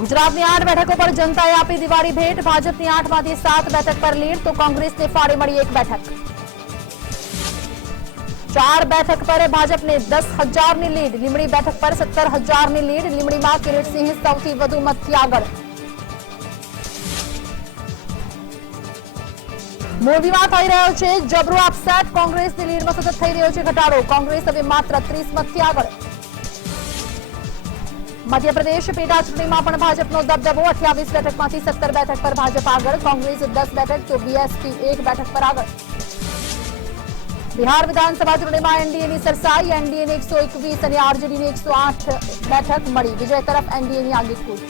ગુજરાતની 8 બેઠકો પર જનતાએ આપી દિવાળી ભેટ। ભાજપની 8 માંથી 7 બેઠક પર લીડ તો કોંગ્રેસને ફાળે મળી 1 બેઠક। 4 બેઠક પર ભાજપને 10,000 ની લીડ। લીંબડી બેઠક પર 17,000 ની લીડ। લીંબડીમાં કિરીટસિંહ સૌથી વધુ મતથી આગળ। મોરબીમાં થઈ રહ્યો છે જબરો અપસેટ। કોંગ્રેસની લીડમાં સતત થઈ રહ્યો છે ઘટાડો। કોંગ્રેસ હવે માત્ર 30 મતથી આગળ। મધ્યપ્રદેશ પેટા ચૂંટણીમાં પણ ભાજપનો દબદબો। 28 બેઠકમાંથી 17 બેઠક પર ભાજપ આગળ। કોંગ્રેસ 10 બેઠક તો બીએસપી 1 બેઠક પર આગળ। બિહાર વિધાનસભા ચૂંટણીમાં એનડીએની સરસાઈ। એનડીએને 121 અને આરજેડીને 108 બેઠક મળી। વિજય તરફ એનડીએની આગળ કૂચ।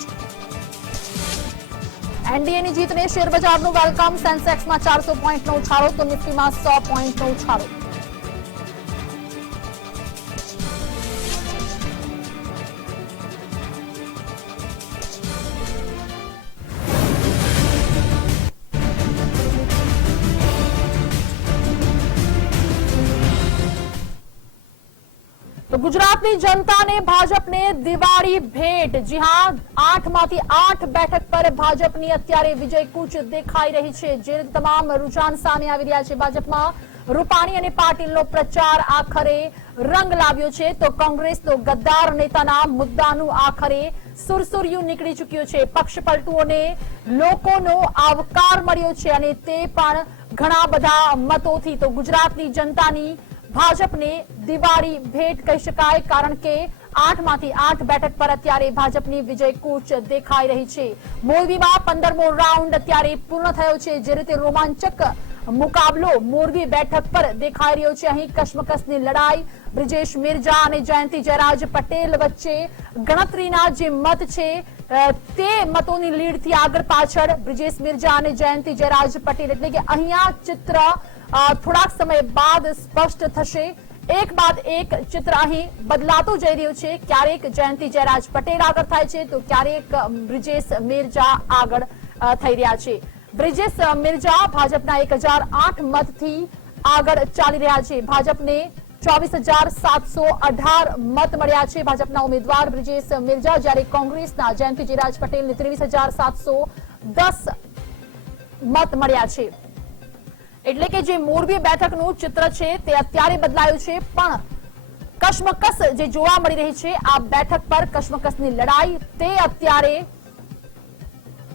એનડીએની જીતને શેરબજારનું વેલકમ। સેન્સેક્સમાં 400 પોઈન્ટનો ઉછાળો તો નિફ્ટીમાં 100 પોઈન્ટનો ઉછાળો। तो गुजरातनी जनता ने भाजपने दिवाળી भेट। जी हाँ, 8 માંથી 8 બેઠક પર ભાજપની અત્યારે વિજય કૂચ દેખાઈ રહી છે। જે તમામ રૂઝાન સામે આવી રહ્યા છે। ભાજપમાં રૂપાણી અને પાટીલનો પ્રચાર આખરે રંગ લાવ્યો છે તો કોંગ્રેસનો ગદ્દાર નેતાના મુદ્દાનું આખરે સુરસુરિયું નીકળી ચૂક્યું છે। પક્ષ પલટુઓને લોકોનો આવકાર મળ્યો છે અને તે પણ ઘણા બધા મતોથી। તો ગુજરાતની જનતાની ભાજપને દિવાળી ભેટ કહી શકાય, કારણ કે 8 માંથી 8 બેઠક પર અત્યારે ભાજપની વિજય કૂચ દેખાઈ રહી છે। મોરબીમાં 15મો રાઉન્ડ અત્યારે પૂર્ણ થયો છે। જે રીતે રોમાંચક મુકાબલો મોરબી બેઠક પર દેખાઈ રહ્યો છે। અહીં કશ્મકશની લડાઈ બ્રિજેશ મેરજા અને જયંતિ જયરાજ પટેલ વચ્ચે ગણતરીના જે મત છે તે મતોની લીડથી આગળ પાછળ બ્રિજેશ મેરજા અને જયંતિ જયરાજ પટેલ, એટલે કે અહીંયા ચિત્ર થોડાક સમય બાદ સ્પષ્ટ થશે। એક બાદ એક ચિત્ર અહીં બદલાતું જઈ રહ્યું છે। ક્યારેક જયંતિ જયરાજ પટેલ આગળ થાય છે તો ક્યારેક બ્રિજેશ મેરજા આગળ થઈ રહ્યા છે। બ્રિજેશ મેરજા ભાજપના 1008 મતથી આગળ ચાલી રહ્યા છે। ભાજપને 24,718 મત મળ્યા છે ભાજપના ઉમેદવાર બ્રિજેશ મેરજા, જ્યારે કોંગ્રેસના જયંતિ જયરાજ પટેલને 23,710 મત મળ્યા છે। એટલે કે જે મોરબી બેઠકનું ચિત્ર છે તે અત્યારે બદલાયું છે, પણ કશ્મકશ જે જોવા મળી રહી છે આ બેઠક પર કશ્મકશની લડાઈ તે અત્યારે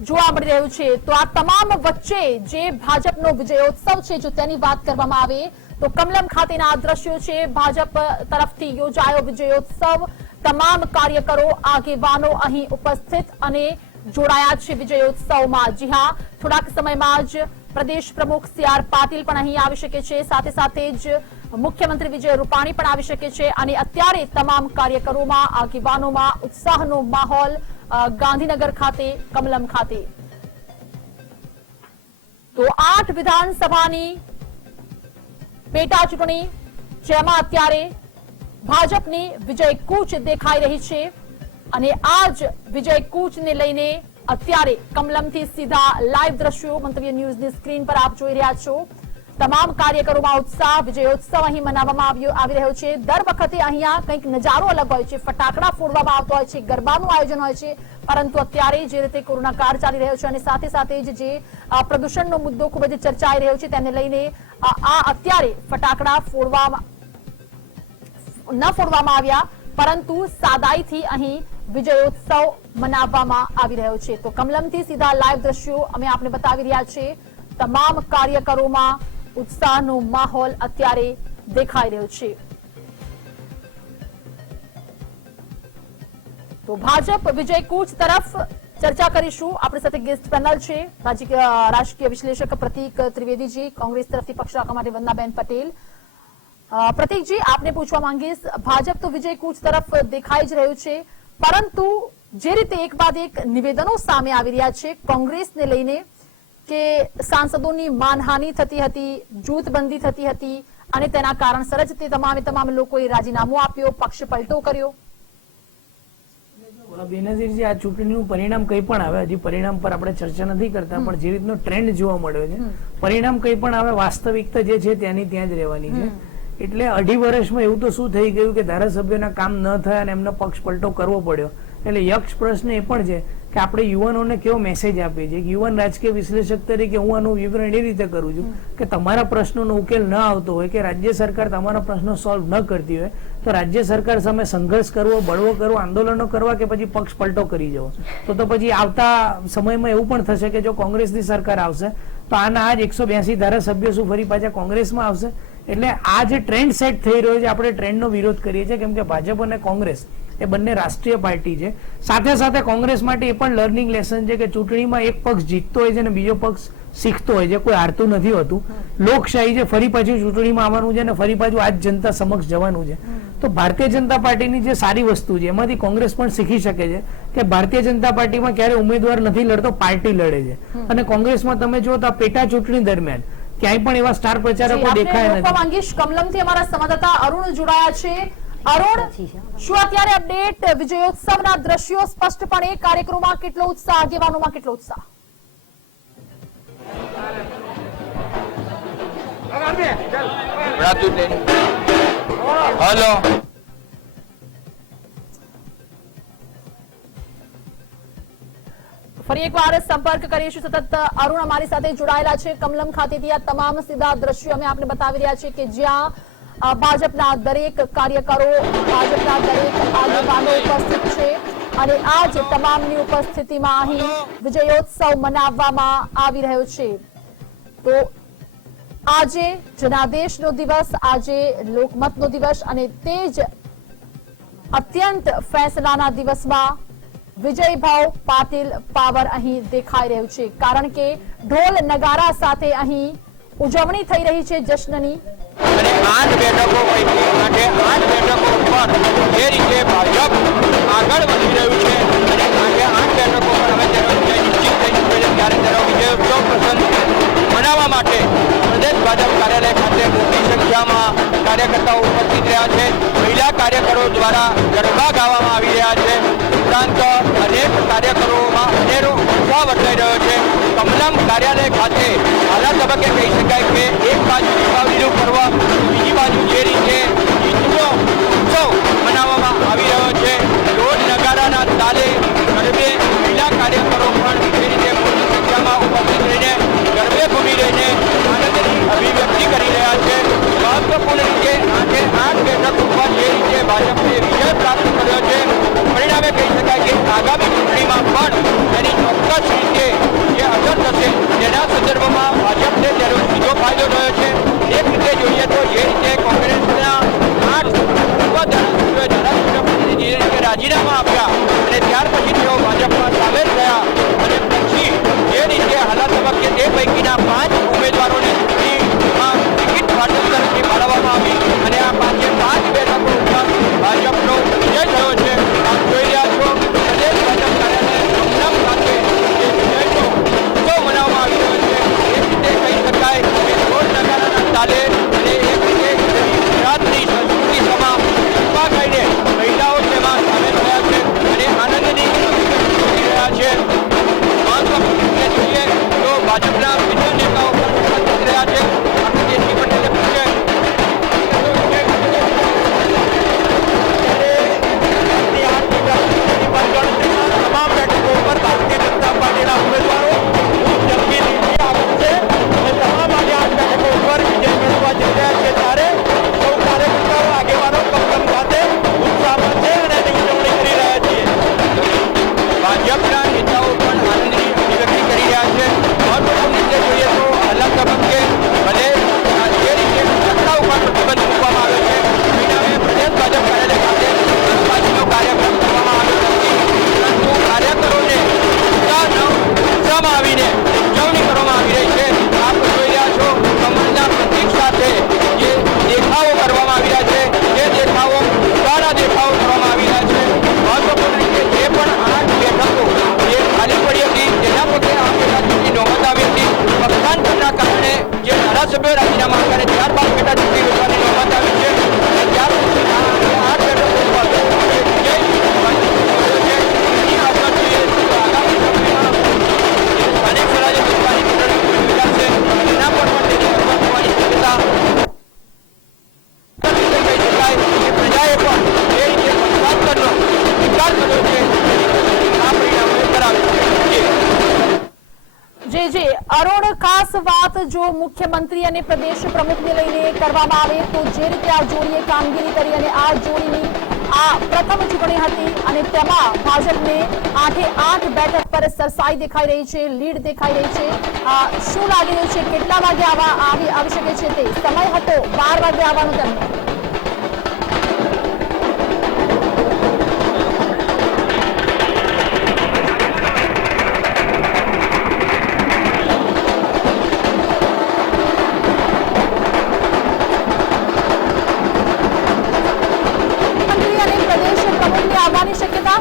જોવા મળી રહ્યું છે। તો આ તમામ વચ્ચે જે ભાજપનો વિજયોત્સવ છે જો તેની વાત કરવામાં આવે તો કમલમ ખાતેના આ દ્રશ્યો છે। ભાજપ તરફથી યોજાયો વિજયોત્સવ। તમામ કાર્યકરો આગેવાનો અહીં ઉપસ્થિત અને જોડાયા છે વિજયોત્સવમાં। જી हाँ, થોડાક સમયમાં જ प्रदेश प्रमुख CR पाटील पण અહીં આવી શકે છે, સાથે સાથે જ મુખ્યમંત્રી વિજય રૂપાણી પણ આવી શકે છે અને અત્યારે તમામ કાર્યકરોમાં આગેવાનોમાં ઉત્સાહનો માહોલ ગાંધીનગર ખાતે કમલમ ખાતે। તો 8 વિધાનસભાની પેટા ચૂંટણી જેમાં અત્યારે ભાજપની વિજય કૂચ દેખાઈ રહી છે અને આ જ વિજય કૂચને લઈને અત્યારે કમલમથી सीधा लाइव દ્રશ્યો મંતવ્ય ન્યૂઝની સ્ક્રીન પર આપ જોઈ રહ્યા છો। તમામ કાર્યકરોમાં ઉત્સાહ। વિજયોત્સવ અહીં મનાવવામાં આવી રહ્યો છે। દર વખતે અહીંયા કંઈક નજારો અલગ હોય છે, ફટાકડા ફોડવામાં આવતો હોય છે, ગરબાનું આયોજન હોય છે, પરંતુ અત્યારે જે રીતે કોરોના કાળ ચાલી રહ્યો છે અને સાથે સાથે જ જે પ્રદૂષણનો મુદ્દો ખૂબ જ ચર્ચાઈ રહ્યો છે તેને લઈને આ અત્યારે ફટાકડા ન ફોડવામાં આવ્યા, પરંતુ સાદાઈથી અહીં વિજયોત્સવ મનાવવામાં આવી રહ્યો છે। તો કમલમથી સીધા લાઈવ દ્રશ્યો અમે આપને બતાવી રહ્યા છે। તમામ કાર્યકરોમાં ઉત્સાહનો માહોલ અત્યારે દેખાઈ રહ્યો છે। તો ભાજપ વિજય કૂચ તરફ ચર્ચા કરીશું। આપણી સાથે ગેસ્ટ પેનલ છે રાજકીય વિશ્લેષક પ્રતીક ત્રિવેદીજી, કોંગ્રેસ તરફથી પક્ષ રાખવા માટે વંદનાબેન પટેલ। પ્રતીકજી, આપને પૂછવા માંગીશ, ભાજપ તો વિજય કૂચ તરફ દેખાઈ જ રહ્યું છે, પરંતુ જે રીતે એક બાદ એક નિવેદનો સામે આવી રહ્યા છે કોંગ્રેસને લઈને કે સાંસદોની માનહાનિ થતી હતી, જૂથબંધી થતી હતી અને તેના કારણસર જ તે તમામ લોકોએ રાજીનામું આપ્યો, પક્ષ પલટો કર્યો। બેનઝીરજી, આ ચૂંટણીનું પરિણામ કંઈ પણ આવે, હજી પરિણામ પર આપણે ચર્ચા નથી કરતા, પણ જે રીતનો ટ્રેન્ડ જોવા મળ્યો છે, પરિણામ કંઈ પણ આવે વાસ્તવિકતા જે છે ત્યાંની ત્યાં જ રહેવાની છે। એટલે 2.5 વર્ષમાં એવું તો શું થઈ ગયું કે ધારાસભ્યોના કામ ન થયા અને એમનો પક્ષ પલટો કરવો પડ્યો। એટલે યક્ષ પ્રશ્ન એ પણ છે કે આપણે યુવાનોને કેવો મેસેજ આપીએ છીએ. યુવાન રાજકીય વિશ્લેષક તરીકે હું આનું વિવરણ એ રીતે કરું છું કે તમારા પ્રશ્નોનો ઉકેલ ન આવતો હોય કે રાજ્ય સરકાર તમારા પ્રશ્નો સોલ્વ ન કરતી હોય તો રાજ્ય સરકાર સામે સંઘર્ષ કરવો, બળવો કરવો, આંદોલનો કરવા કે પછી પક્ષ પલટો કરી જવો. તો પછી આવતા સમયમાં એવું પણ થશે કે જો કોંગ્રેસની સરકાર આવશે તો આના આ જ 182 ધારાસભ્યો શું ફરી પાછા કોંગ્રેસમાં આવશે. એટલે આ જે ટ્રેન્ડ સેટ થઈ રહ્યો છે આપણે ટ્રેન્ડનો વિરોધ કરીએ છીએ, કેમ કે ભાજપ અને કોંગ્રેસ એ બંને રાષ્ટ્રીય પાર્ટી છે. સાથે સાથે કોંગ્રેસ માટે એ પણ લર્નિંગ લેસન છે કે ચૂંટણીમાં એક પક્ષ જીતતો હોય છે અને બીજો પક્ષ શીખતો હોય છે, કોઈ હારતું નથી હોતું. લોકશાહી છે, ફરી પાછું ચૂંટણીમાં આવવાનું છે અને ફરી પાછું આ જ જનતા સમક્ષ જવાનું છે. તો ભારતીય જનતા પાર્ટીની જે સારી વસ્તુ છે એમાંથી કોંગ્રેસ પણ શીખી શકે છે કે ભારતીય જનતા પાર્ટીમાં ક્યારે ઉમેદવાર નથી લડતો, પાર્ટી લડે છે. અને કોંગ્રેસમાં તમે જો તો આ પેટા ચૂંટણી દરમિયાન ક્યાંય પણ એવા સ્ટાર પ્રચારકો દેખાયા નથી. માંગીશ કમલમથી અમારા સંવાદદાતા અરુણ જોડાયા છે. અરુણ, શું અત્યારે અપડેટ વિજયોત્સવના દ્રશ્યો? સ્પષ્ટપણે કાર્યક્રમમાં કેટલો ઉત્સાહ, આગેવાનોમાં કેટલો ઉત્સાહ? હેલો, ફરી એકવાર સંપર્ક કરીશું. સતત અરુણ અમારી સાથે જોડાયેલા છે કમલમ ખાતેથી. આ તમામ સીધા દ્રશ્યો અમે આપને બતાવી રહ્યા છીએ કે જ્યાં ભાજપના દરેક કાર્યકરો, ભાજપના દરેક આગેવાનો ઉપસ્થિત છે અને આ જ તમામની ઉપસ્થિતિમાં અહીં વિજયોત્સવ મનાવવામાં આવી રહ્યો છે. તો આજે જનાદેશનો દિવસ, આજે લોકમતનો દિવસ અને તે જ અત્યંત ફેસલાના દિવસમાં વિજયભાઈ પાટીલ પાવર અહીં દેખાઈ રહ્યું છે, કારણ કે ઢોલ નગારા સાથે અહીં ઉજવણી થઈ રહી છે જશ્નની. અને 8 બેઠકો પૈકી માટે 8 બેઠકો ઉપર જે રીતે ભાજપ આગળ વધી રહ્યું છે અને આજે 8 બેઠકો પર હવે તેનો વિજય નિશ્ચિત થઈ ચૂક્યો છે, ત્યારે તેનો વિજયોત્સવ પ્રસંગ મનાવવા માટે પ્રદેશ ભાજપ કાર્યાલય ખાતે મોટી સંખ્યામાં કાર્યકર્તાઓ ઉપસ્થિત રહ્યા છે. મહિલા કાર્યકરો દ્વારા ગરબા ગાવામાં આવી રહ્યા છે. ઉપરાંત અનેક કાર્યકરોમાં અનેરો ઉત્સાહ વર્તાઈ રહ્યો છે. કમલમ કાર્યાલય ખાતે હાલના તબક્કે કહી શકાય કે એક બાજુ દીપાવલીનું પર્વ, બીજી બાજુ જે રીતે ઈદનો ઉત્સવ મનાવવામાં આવી રહ્યો છે, ઢોલ નગારાના તાલે ગરબે મહિલા કાર્યકરો પણ જે રીતે મોટી સંખ્યામાં ઉપસ્થિત રહીને ગરબે ઘૂમી રહીને આનંદની અભિવ્યક્તિ કરી રહ્યા છે. મહત્વપૂર્ણ રીતે આજે 8 બેઠક ઉપર જે રીતે ભાજપે વિજય પ્રાપ્ત કર્યો છે, પરિણામે કહી શકાય કે આગામી ચૂંટણીમાં પણ તેની ચોક્કસ રીતે જે અસર થશે તેના સંદર્ભમાં ભાજપને તેનો સીધો ફાયદો થયો છે. એક રીતે જોઈએ તો જે રીતે કોંગ્રેસના 8 ધારાસભ્યોએ જે રીતે રાજીનામા આપ્યા અને ત્યાર પછી તેઓ ભાજપમાં સામેલ થયા અને પછી જે રીતે હાલના તબક્કે તે પૈકીના 5 ઉમેદવારોને ચૂંટણીમાં ટિકિટ ભાજપ તરફથી ફાળવવામાં આવી અને આ 5 બેઠકો ઉપર ભાજપનો વિજય થયો છે. આપ જોઈ રહ્યા છો પ્રદેશ ભાજપ કાર્યાલય કમલમ ખાતે જે વિજયનો ઉત્સવ મનાવવામાં આવી રહ્યો છે. એક રીતે કહી શકાય કે ઢોલ નગારાના તાલે અને એક રીતે ગુજરાતની સંસ્કૃતિ સમા ગરબા ગાઈને મહિલાઓ તેમાં સામેલ થયા છે અને આનંદની અભિવ્યક્તિ કરી રહ્યા છે. મહત્વપૂર્ણ રીતે જોઈએ તો ભાજપના બીજા નેતાઓ પણ ઉપસ્થિત રહ્યા છે. આપણે જેસી પટેલે પૂછે તમામ બેઠકો ઉપર ભારતીય જનતા પાર્ટીના ઉમેદવારો ખૂબ જંગી રીતે આગળ છે અને તમામ આજે 8 બેઠકો ઉપર વિજય મેળવવા જઈ રહ્યા છે. ત્યારે સૌ કાર્યકર્તાઓ, આગેવાનો કમલમ ખાતે ઉત્સાહમાં છે અને તેની ઉજવણી કરી રહ્યા છીએ. ભાજપના નેતાઓ પણ આનંદની અભિવ્યક્તિ કરી રહ્યા છે. મહત્વપૂર્ણ રીતે જોઈએ તો હાલના તબક્કે ભલે જે રીતે સત્તા ઉપર પ્રતિબંધ મૂકવામાં આવ્યો છે, પરિણામે પ્રદેશ ભાજપ કાર્યાલય ખાતે આજનો કાર્યક્રમ કરવામાં આવ્યો નથી, પરંતુ કાર્યકરોને ઉત્સાહમાં આવીને ઉજવણી કરવામાં આવી રહી છે. આપ જોઈ રહ્યા છો કમલના પ્રતીક સાથે જે દેખાવો કરવામાં આવી રહ્યા છે, જે દેખાવો ઉગાડા દેખાવો કરવામાં આવી રહ્યા છે. મહત્વપૂર્ણ રીતે જે પણ 8 બેઠકો જે ખાલી પડી હતી તેના પગલે આ પેટા ચૂંટણી નોંધ આવી હતી. પક્ષાંતરના કારણે જે ધારાસભ્યો રાજીનામા આપ્યા અને ત્યારબાદ પેટા ચૂંટણી યોજવાની નોંધ આવી છે અને ત્યાર પછી આ 8 બેઠકો ઉપર જે વિજય થયો છે એની અસર જોઈએ તો આગામી ચૂંટણીમાં જે સ્થાનિક સ્વરાજ્ય સંસ્થાની ચૂંટણી યોજાશે તેના પર પણ તેની અસર થવાની શક્યતા કહી શકાય કે પ્રજાએ પણ જે રીતે પક્ષાંતરનો સ્વીકાર કર્યો છે અરુણ, ખાસ વાત જો મુખ્યમંત્રી અને પ્રદેશ પ્રમુખને લઈને કરવામાં આવે તો જે રીતે આ જોડીએ કામગીરી કરી અને આ જોડીની આ પ્રથમ ચૂંટણી હતી અને તેમાં ભાજપને 8 બેઠક પર સરસાઈ દેખાઈ રહી છે, લીડ દેખાઈ રહી છે. શું લાગી રહ્યું છે, કેટલા વાગે આવી શકે છે? તે સમય હતો 12 વાગે આવવાનો તેમનો. આવવાની શક્યતા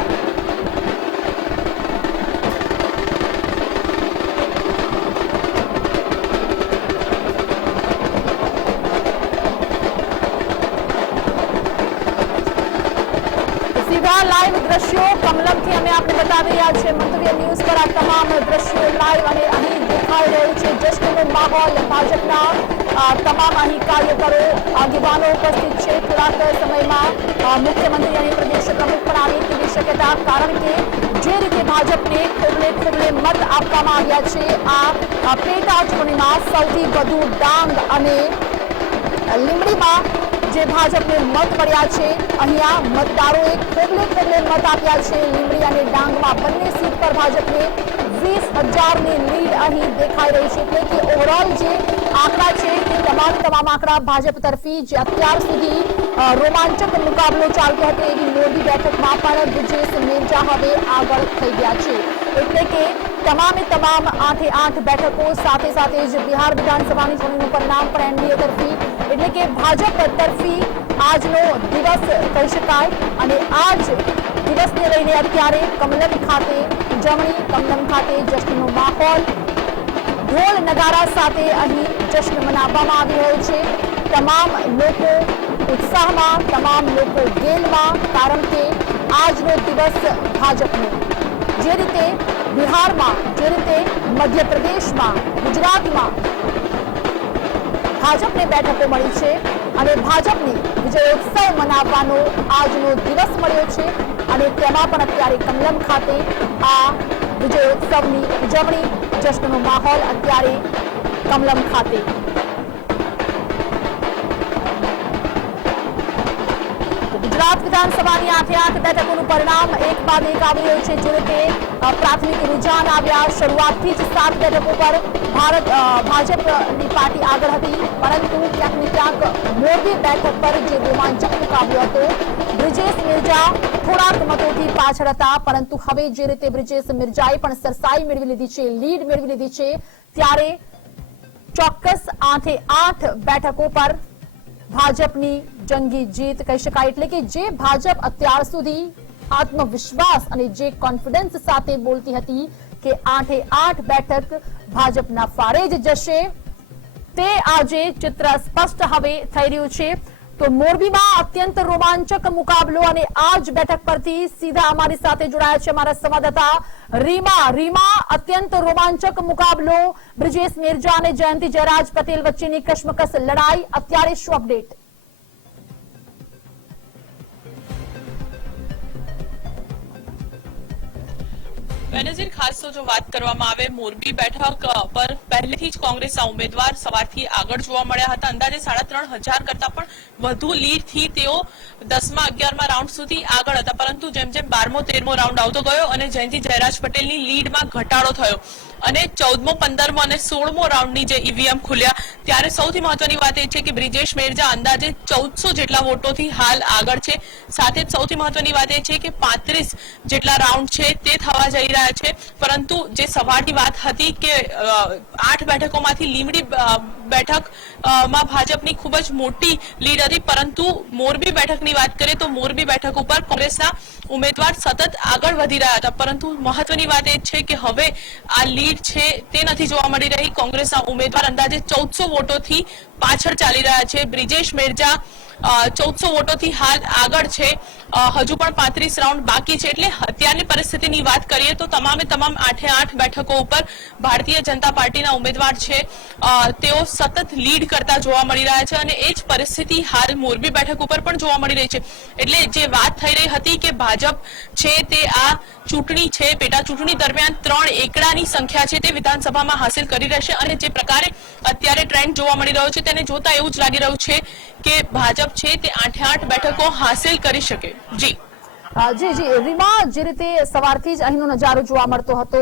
સીધા લાઈવ દ્રશ્યો કમલમથી અમે આપને બતાવી રહ્યા છે. મંતવ્ય ન્યૂઝ પર આ તમામ દ્રશ્યો લાઈવ અને અહીં દેખાઈ રહ્યું છે. જશ્નનો માહોલ, ભાજપના તમામ અહીં કાર્યકરો, આગેવાનો ઉપસ્થિત છે. થોડાક સમયમાં મુખ્યમંત્રી અને પ્રદેશ પ્રમુખ પણ આવે તેવી શક્યતા, કારણ કે જે રીતે ભાજપને ખોબલે મત આપવામાં આવ્યા છે આ પેટા ચૂંટણીમાં સૌથી વધુ ડાંગ અને લીંબડીમાં જે ભાજપને મત મળ્યા છે, અહીંયા મતદારોએ ખોબલે મત આપ્યા છે. લીંબડી અને ડાંગમાં બંને સીટ પર ભાજપને 20,000ની લીડ અહીં દેખાઈ રહી છે. એટલે કે ઓવરઓલ જે આંકડા છે તે તમામ આંકડા ભાજપ તરફી. જે અત્યાર સુધી રોમાંચક મુકાબલો ચાલતો હતો એવી મોરબી બેઠકમાં પણ બ્રિજેશ મેરજા હવે આગળ થઈ ગયા છે. એટલે કે તમામ 8 બેઠકો, સાથે જ બિહાર વિધાનસભાની ચૂંટણીનું પરિણામ પણ એનડીએ તરફી, એટલે કે ભાજપ તરફી આજનો દિવસ કહી શકાય. અને આજ દિવસને લઈને અત્યારે કમલમ ખાતે ઉજવણી, કમલમ ખાતે જશ્નનો માહોલ, ઢોલ નગારા સાથે અહીં જશ્ન મનાવવામાં આવી રહ્યો છે. તમામ લોકો ઉત્સાહમાં, તમામ લોકો ગેલમાં, કારણ કે આજનો દિવસ ભાજપનો જે રીતે બિહારમાં, જે રીતે મધ્યપ્રદેશમાં, ગુજરાતમાં ભાજપને બેઠકો મળી છે અને ભાજપની વિજયોત્સવ મનાવવાનો આજનો દિવસ મળ્યો છે. અને તેમાં પણ અત્યારે કમલમ ખાતે આ વિજયોત્સવની ઉજવણી, જશ્નનો માહોલ અત્યારે કમલમ ખાતે. ગુજરાત વિધાનસભાની 8 બેઠકોનું પરિણામ એક બાદ એક આવી રહ્યું છે. જે રીતે પ્રાથમિક રુઝાન આવ્યા, શરૂઆતથી જ 7 બેઠકો પર ભાજપની પાર્ટી આગળ હતી, પરંતુ ક્યાંક ને ક્યાંક મોરબી બેઠક પર જે રોમાંચક મુકાબલો હતો, બ્રિજેશ મેરજા થોડાક મતોથી પાછળ હતા, પરંતુ હવે જે રીતે બ્રિજેશ મેરજાએ પણ સરસાઈ મેળવી લીધી છે, લીડ મેળવી લીધી છે, ત્યારે ચોક્કસ 8 બેઠકો પર ભાજપની જંગી જીત કહી શકાય. એટલે કે જે ભાજપ અત્યાર સુધી આત્મવિશ્વાસ અને જે કોન્ફિડન્સ સાથે બોલતી હતી કે 8 બેઠક ભાજપના ફાળે જ જશે, તે આજે ચિત્ર સ્પષ્ટ હવે થઈ રહ્યું છે. તો મોરબીમાં અત્યંત રોમાંચક મુકાબલો અને આ જ બેઠક પરથી સીધા અમારી સાથે જોડાયા છે અમારા સંવાદદાતા રીમા. અત્યંત રોમાંચક મુકાબલો, બ્રિજેશ મેરજા અને જયંતિ જયરાજ પટેલ વચ્ચેની કશ્મકશ લડાઈ, અત્યારે શું અપડેટ? બેનઝીર, ખાસ તો જો વાત કરવામાં આવે મોરબી બેઠક પર પહેલેથી જ કોંગ્રેસના ઉમેદવાર સવારથી આગળ જોવા મળ્યા હતા. અંદાજે 3,500 કરતા પણ વધુ લીડથી તેઓ 10મા 11મા રાઉન્ડ સુધી આગળ હતા, પરંતુ જેમ 12મો 13મો રાઉન્ડ આવતો ગયો અને જયંતિ જયરાજ પટેલની લીડમાં ઘટાડો થયો અને 14મો 15મો અને 16મો રાઉન્ડની જે ઈવીએમ ખુલ્યા ત્યારે સૌથી મહત્વની વાત એ છે કે બ્રિજેશ મેરજા અંદાજે 1400 જેટલા વોટોથી હાલ આગળ છે. સાથે જ સૌથી મહત્વની વાત એ છે કે 35 જેટલા રાઉન્ડ છે તે થવા જઈ રહ્યા છે. પરંતુ જે સવારની વાત હતી કે 8 બેઠકોમાંથી લીંબડી બેઠકમાં ભાજપની ખૂબ જ મોટી લીડ હતી, પરંતુ મોરબી બેઠકની વાત કરીએ તો મોરબી બેઠક ઉપર કોંગ્રેસના ઉમેદવાર સતત આગળ વધી રહ્યા હતા, પરંતુ મહત્વની વાત એ છે કે હવે આ લીડ છે તે નથી જોવા મળી રહી. કોંગ્રેસના ઉમેદવાર અંદાજે 1400 વોટોથી પાછળ ચાલી રહ્યા છે. બ્રિજેશ મેરજા 1400 વોટોથી હાલ આગળ છે. હજુ પણ 35 રાઉન્ડ બાકી છે. એટલે અત્યારની પરિસ્થિતિની વાત કરીએ તો તમામ 8 બેઠકો ઉપર ભારતીય જનતા પાર્ટીના ઉમેદવાર છે તેઓ સતત લીડ કરતા જોવા મળી રહ્યા છે અને એ જ પરિસ્થિતિ હાલ મોરબી બેઠક ઉપર પણ જોવા મળી રહી છે. એટલે જે વાત થઈ રહી હતી કે ભાજપ છે તે આ ચૂંટણી છે, પેટા ચૂંટણી દરમિયાન 3 એકડાની સંખ્યા છે તે વિધાનસભામાં હાંસિલ કરી રહેશે અને જે પ્રકારે અત્યારે ટ્રેન્ડ જોવા મળી રહ્યો છે તેને જોતા એવું જ લાગી રહ્યું છે કે ભાજપ છે તે 8 બેઠકો હાંસિલ કરી શકે. જી જી રીમા, જે રીતે સવારથી જ અહીંનો નજારો જોવા મળતો હતો,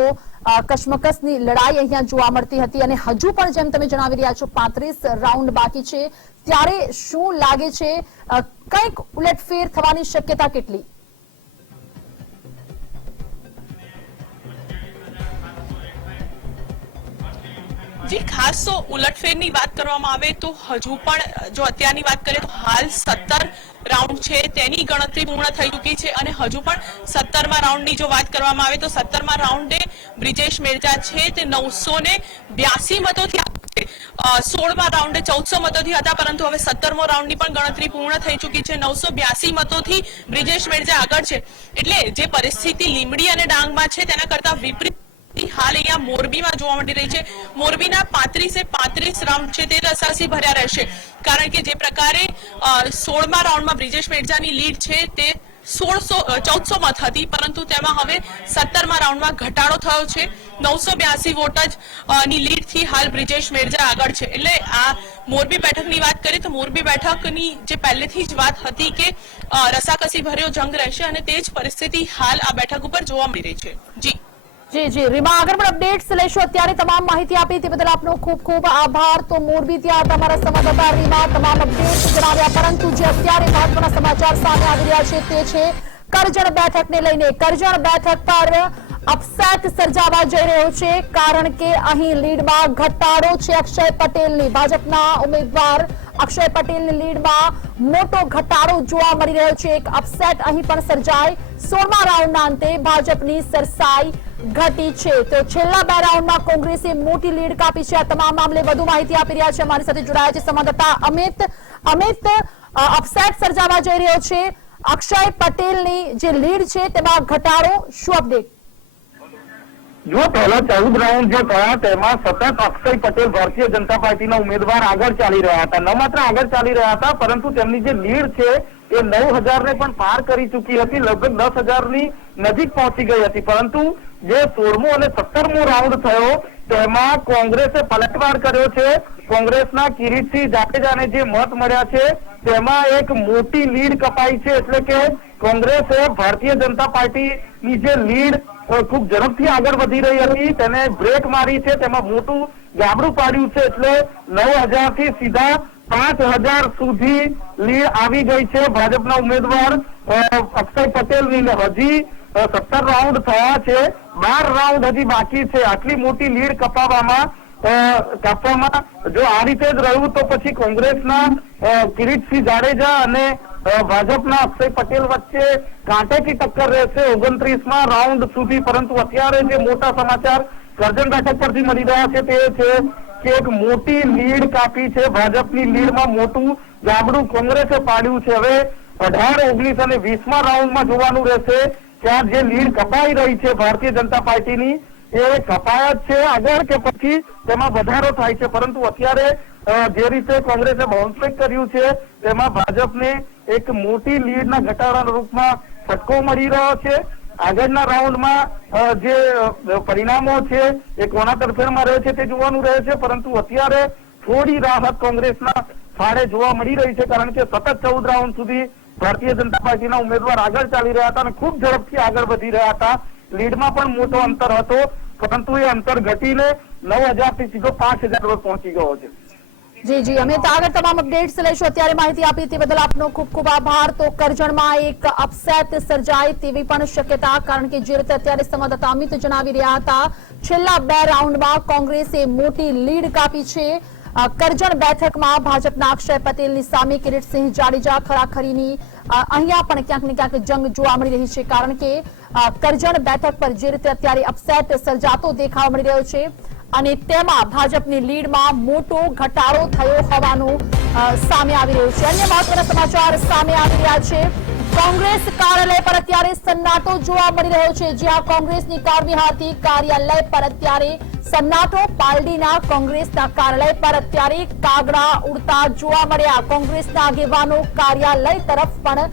કશમકશની લડાઈ અહીંયા જોવા મળતી હતી અને હજુ પણ જેમ તમે જણાવી રહ્યા છો 35 રાઉન્ડ બાકી છે, ત્યારે શું લાગે છે કંઈક ઉલટફેર થવાની શક્યતા કેટલી? જી, ખાસ તો ઉલટફેરની વાત કરવામાં આવે તો હજુ પણ જો અત્યારની વાત કરીએ તો હાલ 17 રાઉન્ડ છે તેની ગણતરી પૂર્ણ થઈ ચૂકી છે અને હજુ પણ 17મા રાઉન્ડની જો વાત કરવામાં આવે તો 17મા રાઉન્ડે બ્રિજેશ મેરજા છે તે 982 મતોથી 16મા રાઉન્ડે 1400 મતોથી હતા, પરંતુ હવે 17મો રાઉન્ડની પણ ગણતરી પૂર્ણ થઈ ચૂકી છે. 982 મતોથી બ્રિજેશ મેરજા આગળ છે. એટલે જે પરિસ્થિતિ લીંબડી અને ડાંગમાં છે તેના કરતા વિપરીત હાલ અહીંયા મોરબીમાં જોવા મળી રહી છે. મોરબીના 35 રાઉન્ડ છે તે રસાસી ભર્યા રહેશે, કારણ કે જે પ્રકારે 16મા રાઉન્ડમાં બ્રિજેશ મેરજાની લીડ છે તે 1400 મત હતી, પરંતુ તેમાં હવે 17મા રાઉન્ડમાં ઘટાડો થયો છે. 982 વોટ જ ની લીડ થી હાલ બ્રિજેશ મેરજા આગળ છે. એટલે આ મોરબી બેઠકની વાત કરીએ તો મોરબી બેઠકની જે પહેલેથી જ વાત હતી કે રસાકસી ભર્યો જંગ રહેશે અને તે જ પરિસ્થિતિ હાલ આ બેઠક ઉપર જોવા મળી રહી છે. જી રીમા, આગળ પણ અપડેટ્સ લેશો. અત્યારે તમામ માહિતી આપી તે બદલ આપનો ખૂબ ખૂબ આભાર. તો મોરબી ત્યાં તમારા સંવાદદાતા રીમા તમામ અપડેટ્સ જણાવ્યા, પરંતુ જે અત્યારે મહત્વના સમાચાર સામે આવી રહ્યા છે તે છે કરજણ બેઠકને લઈને. કરજણ બેઠક પર અપસેટ સર્જાવા જઈ રહ્યો છે, કારણ કે અહીં લીડમાં ઘટાડો છે અક્ષય પટેલની. ભાજપના ઉમેદવાર અક્ષય પટેલની લીડમાં મોટો ઘટાડો જોવા મળી રહ્યો છે. એક અપસેટ અહીં પણ સર્જાય. 16મા રાઉન્ડના અંતે ભાજપની સરસાઈ ઘટી છે. તો છેલ્લા 2 રાઉન્ડમાં કોંગ્રેસે મોટી લીડ કાપી છે. આ તમામ મામલે વધુ માહિતી આપી રહ્યા છે અમારી સાથે જોડાયા છે સંવાદદાતા અમિત. અપસેટ સર્જાવા જઈ રહ્યો છે, અક્ષય પટેલની જે લીડ છે તેમાં ઘટાડો, શું અપડેટ? જો પહેલા 14 રાઉન્ડ જે થયા તેમાં સતત અક્ષય પટેલ ભારતીય જનતા પાર્ટીના ઉમેદવાર આગળ ચાલી રહ્યા હતા. ન માત્ર આગળ ચાલી રહ્યા હતા, પરંતુ તેમની જે લીડ છે એ 9000 ને પણ પાર કરી ચૂકી હતી, લગભગ 10000 ની નજીક પહોંચી ગઈ હતી. પરંતુ જે 16મો અને 17મો રાઉન્ડ થયો તેમાં કોંગ્રેસે પલટવાર કર્યો છે. કોંગ્રેસના કિરીટસિંહ જાડેજાને જે મત મળ્યા છે તેમાં એક મોટી લીડ કપાઈ છે. એટલે કે કોંગ્રેસે ભારતીય જનતા પાર્ટીની જે લીડ ખૂબ ઝડપથી આગળ વધી રહી હતી તેને બ્રેક મારી છે, તેમાં મોટું ગાબડું પાડ્યું છે. એટલે 9000 થી સીધા 5000 સુધી લીડ આવી ગઈ છે ભાજપના ઉમેદવાર અક્ષય પટેલની. હજી 17 રાઉન્ડ થયા છે, 12 રાઉન્ડ હજી બાકી છે. આટલી મોટી લીડ કાપવામાં જો આ રીતે જ રહ્યું તો પછી કોંગ્રેસના કિરીટસિંહ જાડેજા અને ભાજપના અક્ષય પટેલ વચ્ચે કાંટેકી ટક્કર રહેશે 29મા રાઉન્ડ સુધી. પરંતુ અત્યારે જે મોટા સમાચાર કરજણ બેઠક પરથી મળી રહ્યા છે તે છે કે એક મોટી લીડ કાપી છે. ભાજપની લીડમાં મોટું ગાબડું કોંગ્રેસે પાડ્યું છે. હવે 18, 19 અને 20મા રાઉન્ડમાં જોવાનું રહેશે કે આ જે લીડ કપાઈ રહી છે ભારતીય જનતા પાર્ટીની એ કપાય જ છે આગળ કે પછી તેમાં વધારો થાય છે. પરંતુ અત્યારે જે રીતે કોંગ્રેસે બાઉન્સ બેક કર્યું છે તેમાં ભાજપને એક મોટી લીડના ઘટાડાના રૂપમાં ફટકો મળી રહ્યો છે. આગળના રાઉન્ડમાં જે પરિણામો છે એ કોના તરફેણમાં રહે છે તે જોવાનું રહે છે. પરંતુ અત્યારે થોડી રાહત કોંગ્રેસના ફાળે જોવા મળી રહી છે, કારણ કે સતત 14 રાઉન્ડ સુધી ભારતીય જનતા પાર્ટીના ઉમેદવાર આગળ ચાલી રહ્યા હતા અને ખૂબ ઝડપથી આગળ વધી રહ્યા હતા. લીડમાં પણ મોટો અંતર હતો, પરંતુ એ અંતર ઘટીને 9000 થી સીધો 5000 પર પહોંચી ગયો છે. જી અમિત, આગળ તમામ અપડેટ્સ લઈશું. અત્યારે માહિતી આપી તે બદલ આપનો ખૂબ ખૂબ આભાર. તો કરજણમાં એક અપસેટ સર્જાય તેવી પણ શક્યતા, કારણ કે જે રીતે અત્યારે સંવાદદાતા અમિત જણાવી રહ્યા હતા, છેલ્લા 2 રાઉન્ડમાં કોંગ્રેસે મોટી લીડ કાપી છે. કરજણ બેઠકમાં ભાજપના અક્ષય પટેલની સામે કિરીટસિંહ જાડેજા ખરાખરીની અહીંયા પણ ક્યાંક ને ક્યાંક જંગ જોવા મળી રહી છે, કારણ કે કરજણ બેઠક પર જે રીતે અત્યારે અપસેટ સર્જાતો દેખાવ મળી રહ્યો છે અને તેમાં ભાજપની લીડમાં મોટો ઘટાડો થયો હોવાનું સામે આવી રહ્યું છે. અન્ય મહત્વના સમાચાર સામે આવી રહ્યા છે. કોંગ્રેસ કાર્યાલય પર અત્યારે સન્નાટો જોવા મળી રહ્યો છે. જ્યાં કોંગ્રેસની કાર્યવાહી કાર્યાલય પર અત્યારે સન્નાટો. પાલડીના કોંગ્રેસના કાર્યાલય પર અત્યારે કાગડા ઉડતા જોવા મળ્યા. કોંગ્રેસના આગેવાનો કાર્યાલય તરફ પણ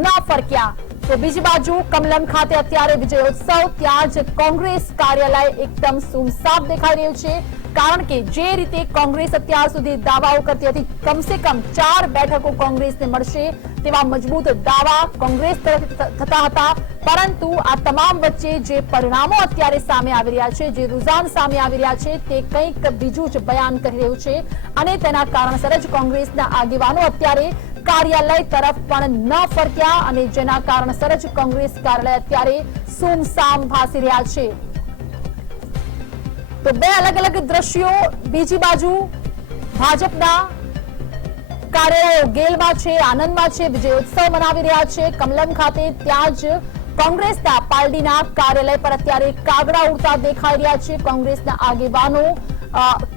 ન ફરક્યા. તો બીજી બાજુ કમલમ ખાતે અત્યારે વિજયોત્સવ, ત્યાં જ કોંગ્રેસ કાર્યાલય એકદમ સુમસામ દેખાઈ રહ્યું છે, કારણ કે જે રીતે કોંગ્રેસ અત્યાર સુધી દાવાઓ કરતી હતી કમસે કમ 4 બેઠકો કોંગ્રેસને મળશે તેવા મજબૂત દાવા કોંગ્રેસ તરફથી થતા હતા, પરંતુ આ તમામ વચ્ચે જે પરિણામો અત્યારે સામે આવી રહ્યા છે, જે રુઝાન સામે આવી રહ્યા છે, તે કંઈક બીજું જ બયાન કરી રહ્યું છે અને તેના કારણસર જ કોંગ્રેસના આગેવાનો અત્યારે કાર્યાલય તરફ પણ ન ફરક્યા અને જેના કારણસર જ કોંગ્રેસ કાર્યાલય અત્યારે સુમસામ ભાસી રહ્યા છે। તો બે અલગ અલગ દ્રશ્યો, બીજી બાજુ ભાજપના કાર્યાલયો ગેલમાં છે, આનંદમાં છે, વિજયોત્સવ મનાવી રહ્યા છે કમલમ ખાતે, ત્યાં જ કોંગ્રેસના પાર્ટીના કાર્યાલય પર અત્યારે કાગડા ઉડતા દેખાઈ રહ્યા છે। કોંગ્રેસના આગેવાનો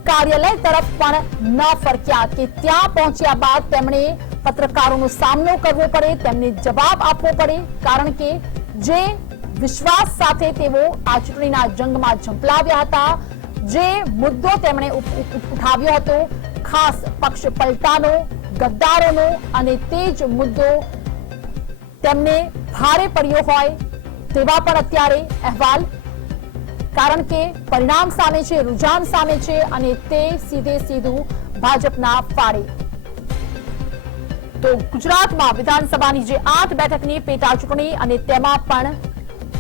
કાર્યાલય તરફ પણ ન ફરક્યા કે ત્યાં પહોંચ્યા બાદ તેમણે પત્રકારોનો સામનો કરવો પડે, તેમને જવાબ આપવો પડે, કારણ કે જે વિશ્વાસ સાથે તેઓ આ ચૂંટણીના જંગમાં ઝંપલાવ્યા હતા, જે મુદ્દો તેમણે ઉઠાવ્યો હતો ખાસ પક્ષ પલટાનો, ગદ્દારોનો, અને તે જ મુદ્દો તેમને ભારે પડ્યો હોય તેવા પણ અત્યારે અહેવાલ, કારણ કે પરિણામ સામે છે, રુઝાન સામે છે અને તે સીધે સીધું ભાજપના ફાળે। તો ગુજરાતમાં વિધાનસભાની જે 8 બેઠકની પેટા ચૂંટણી અને તેમાં પણ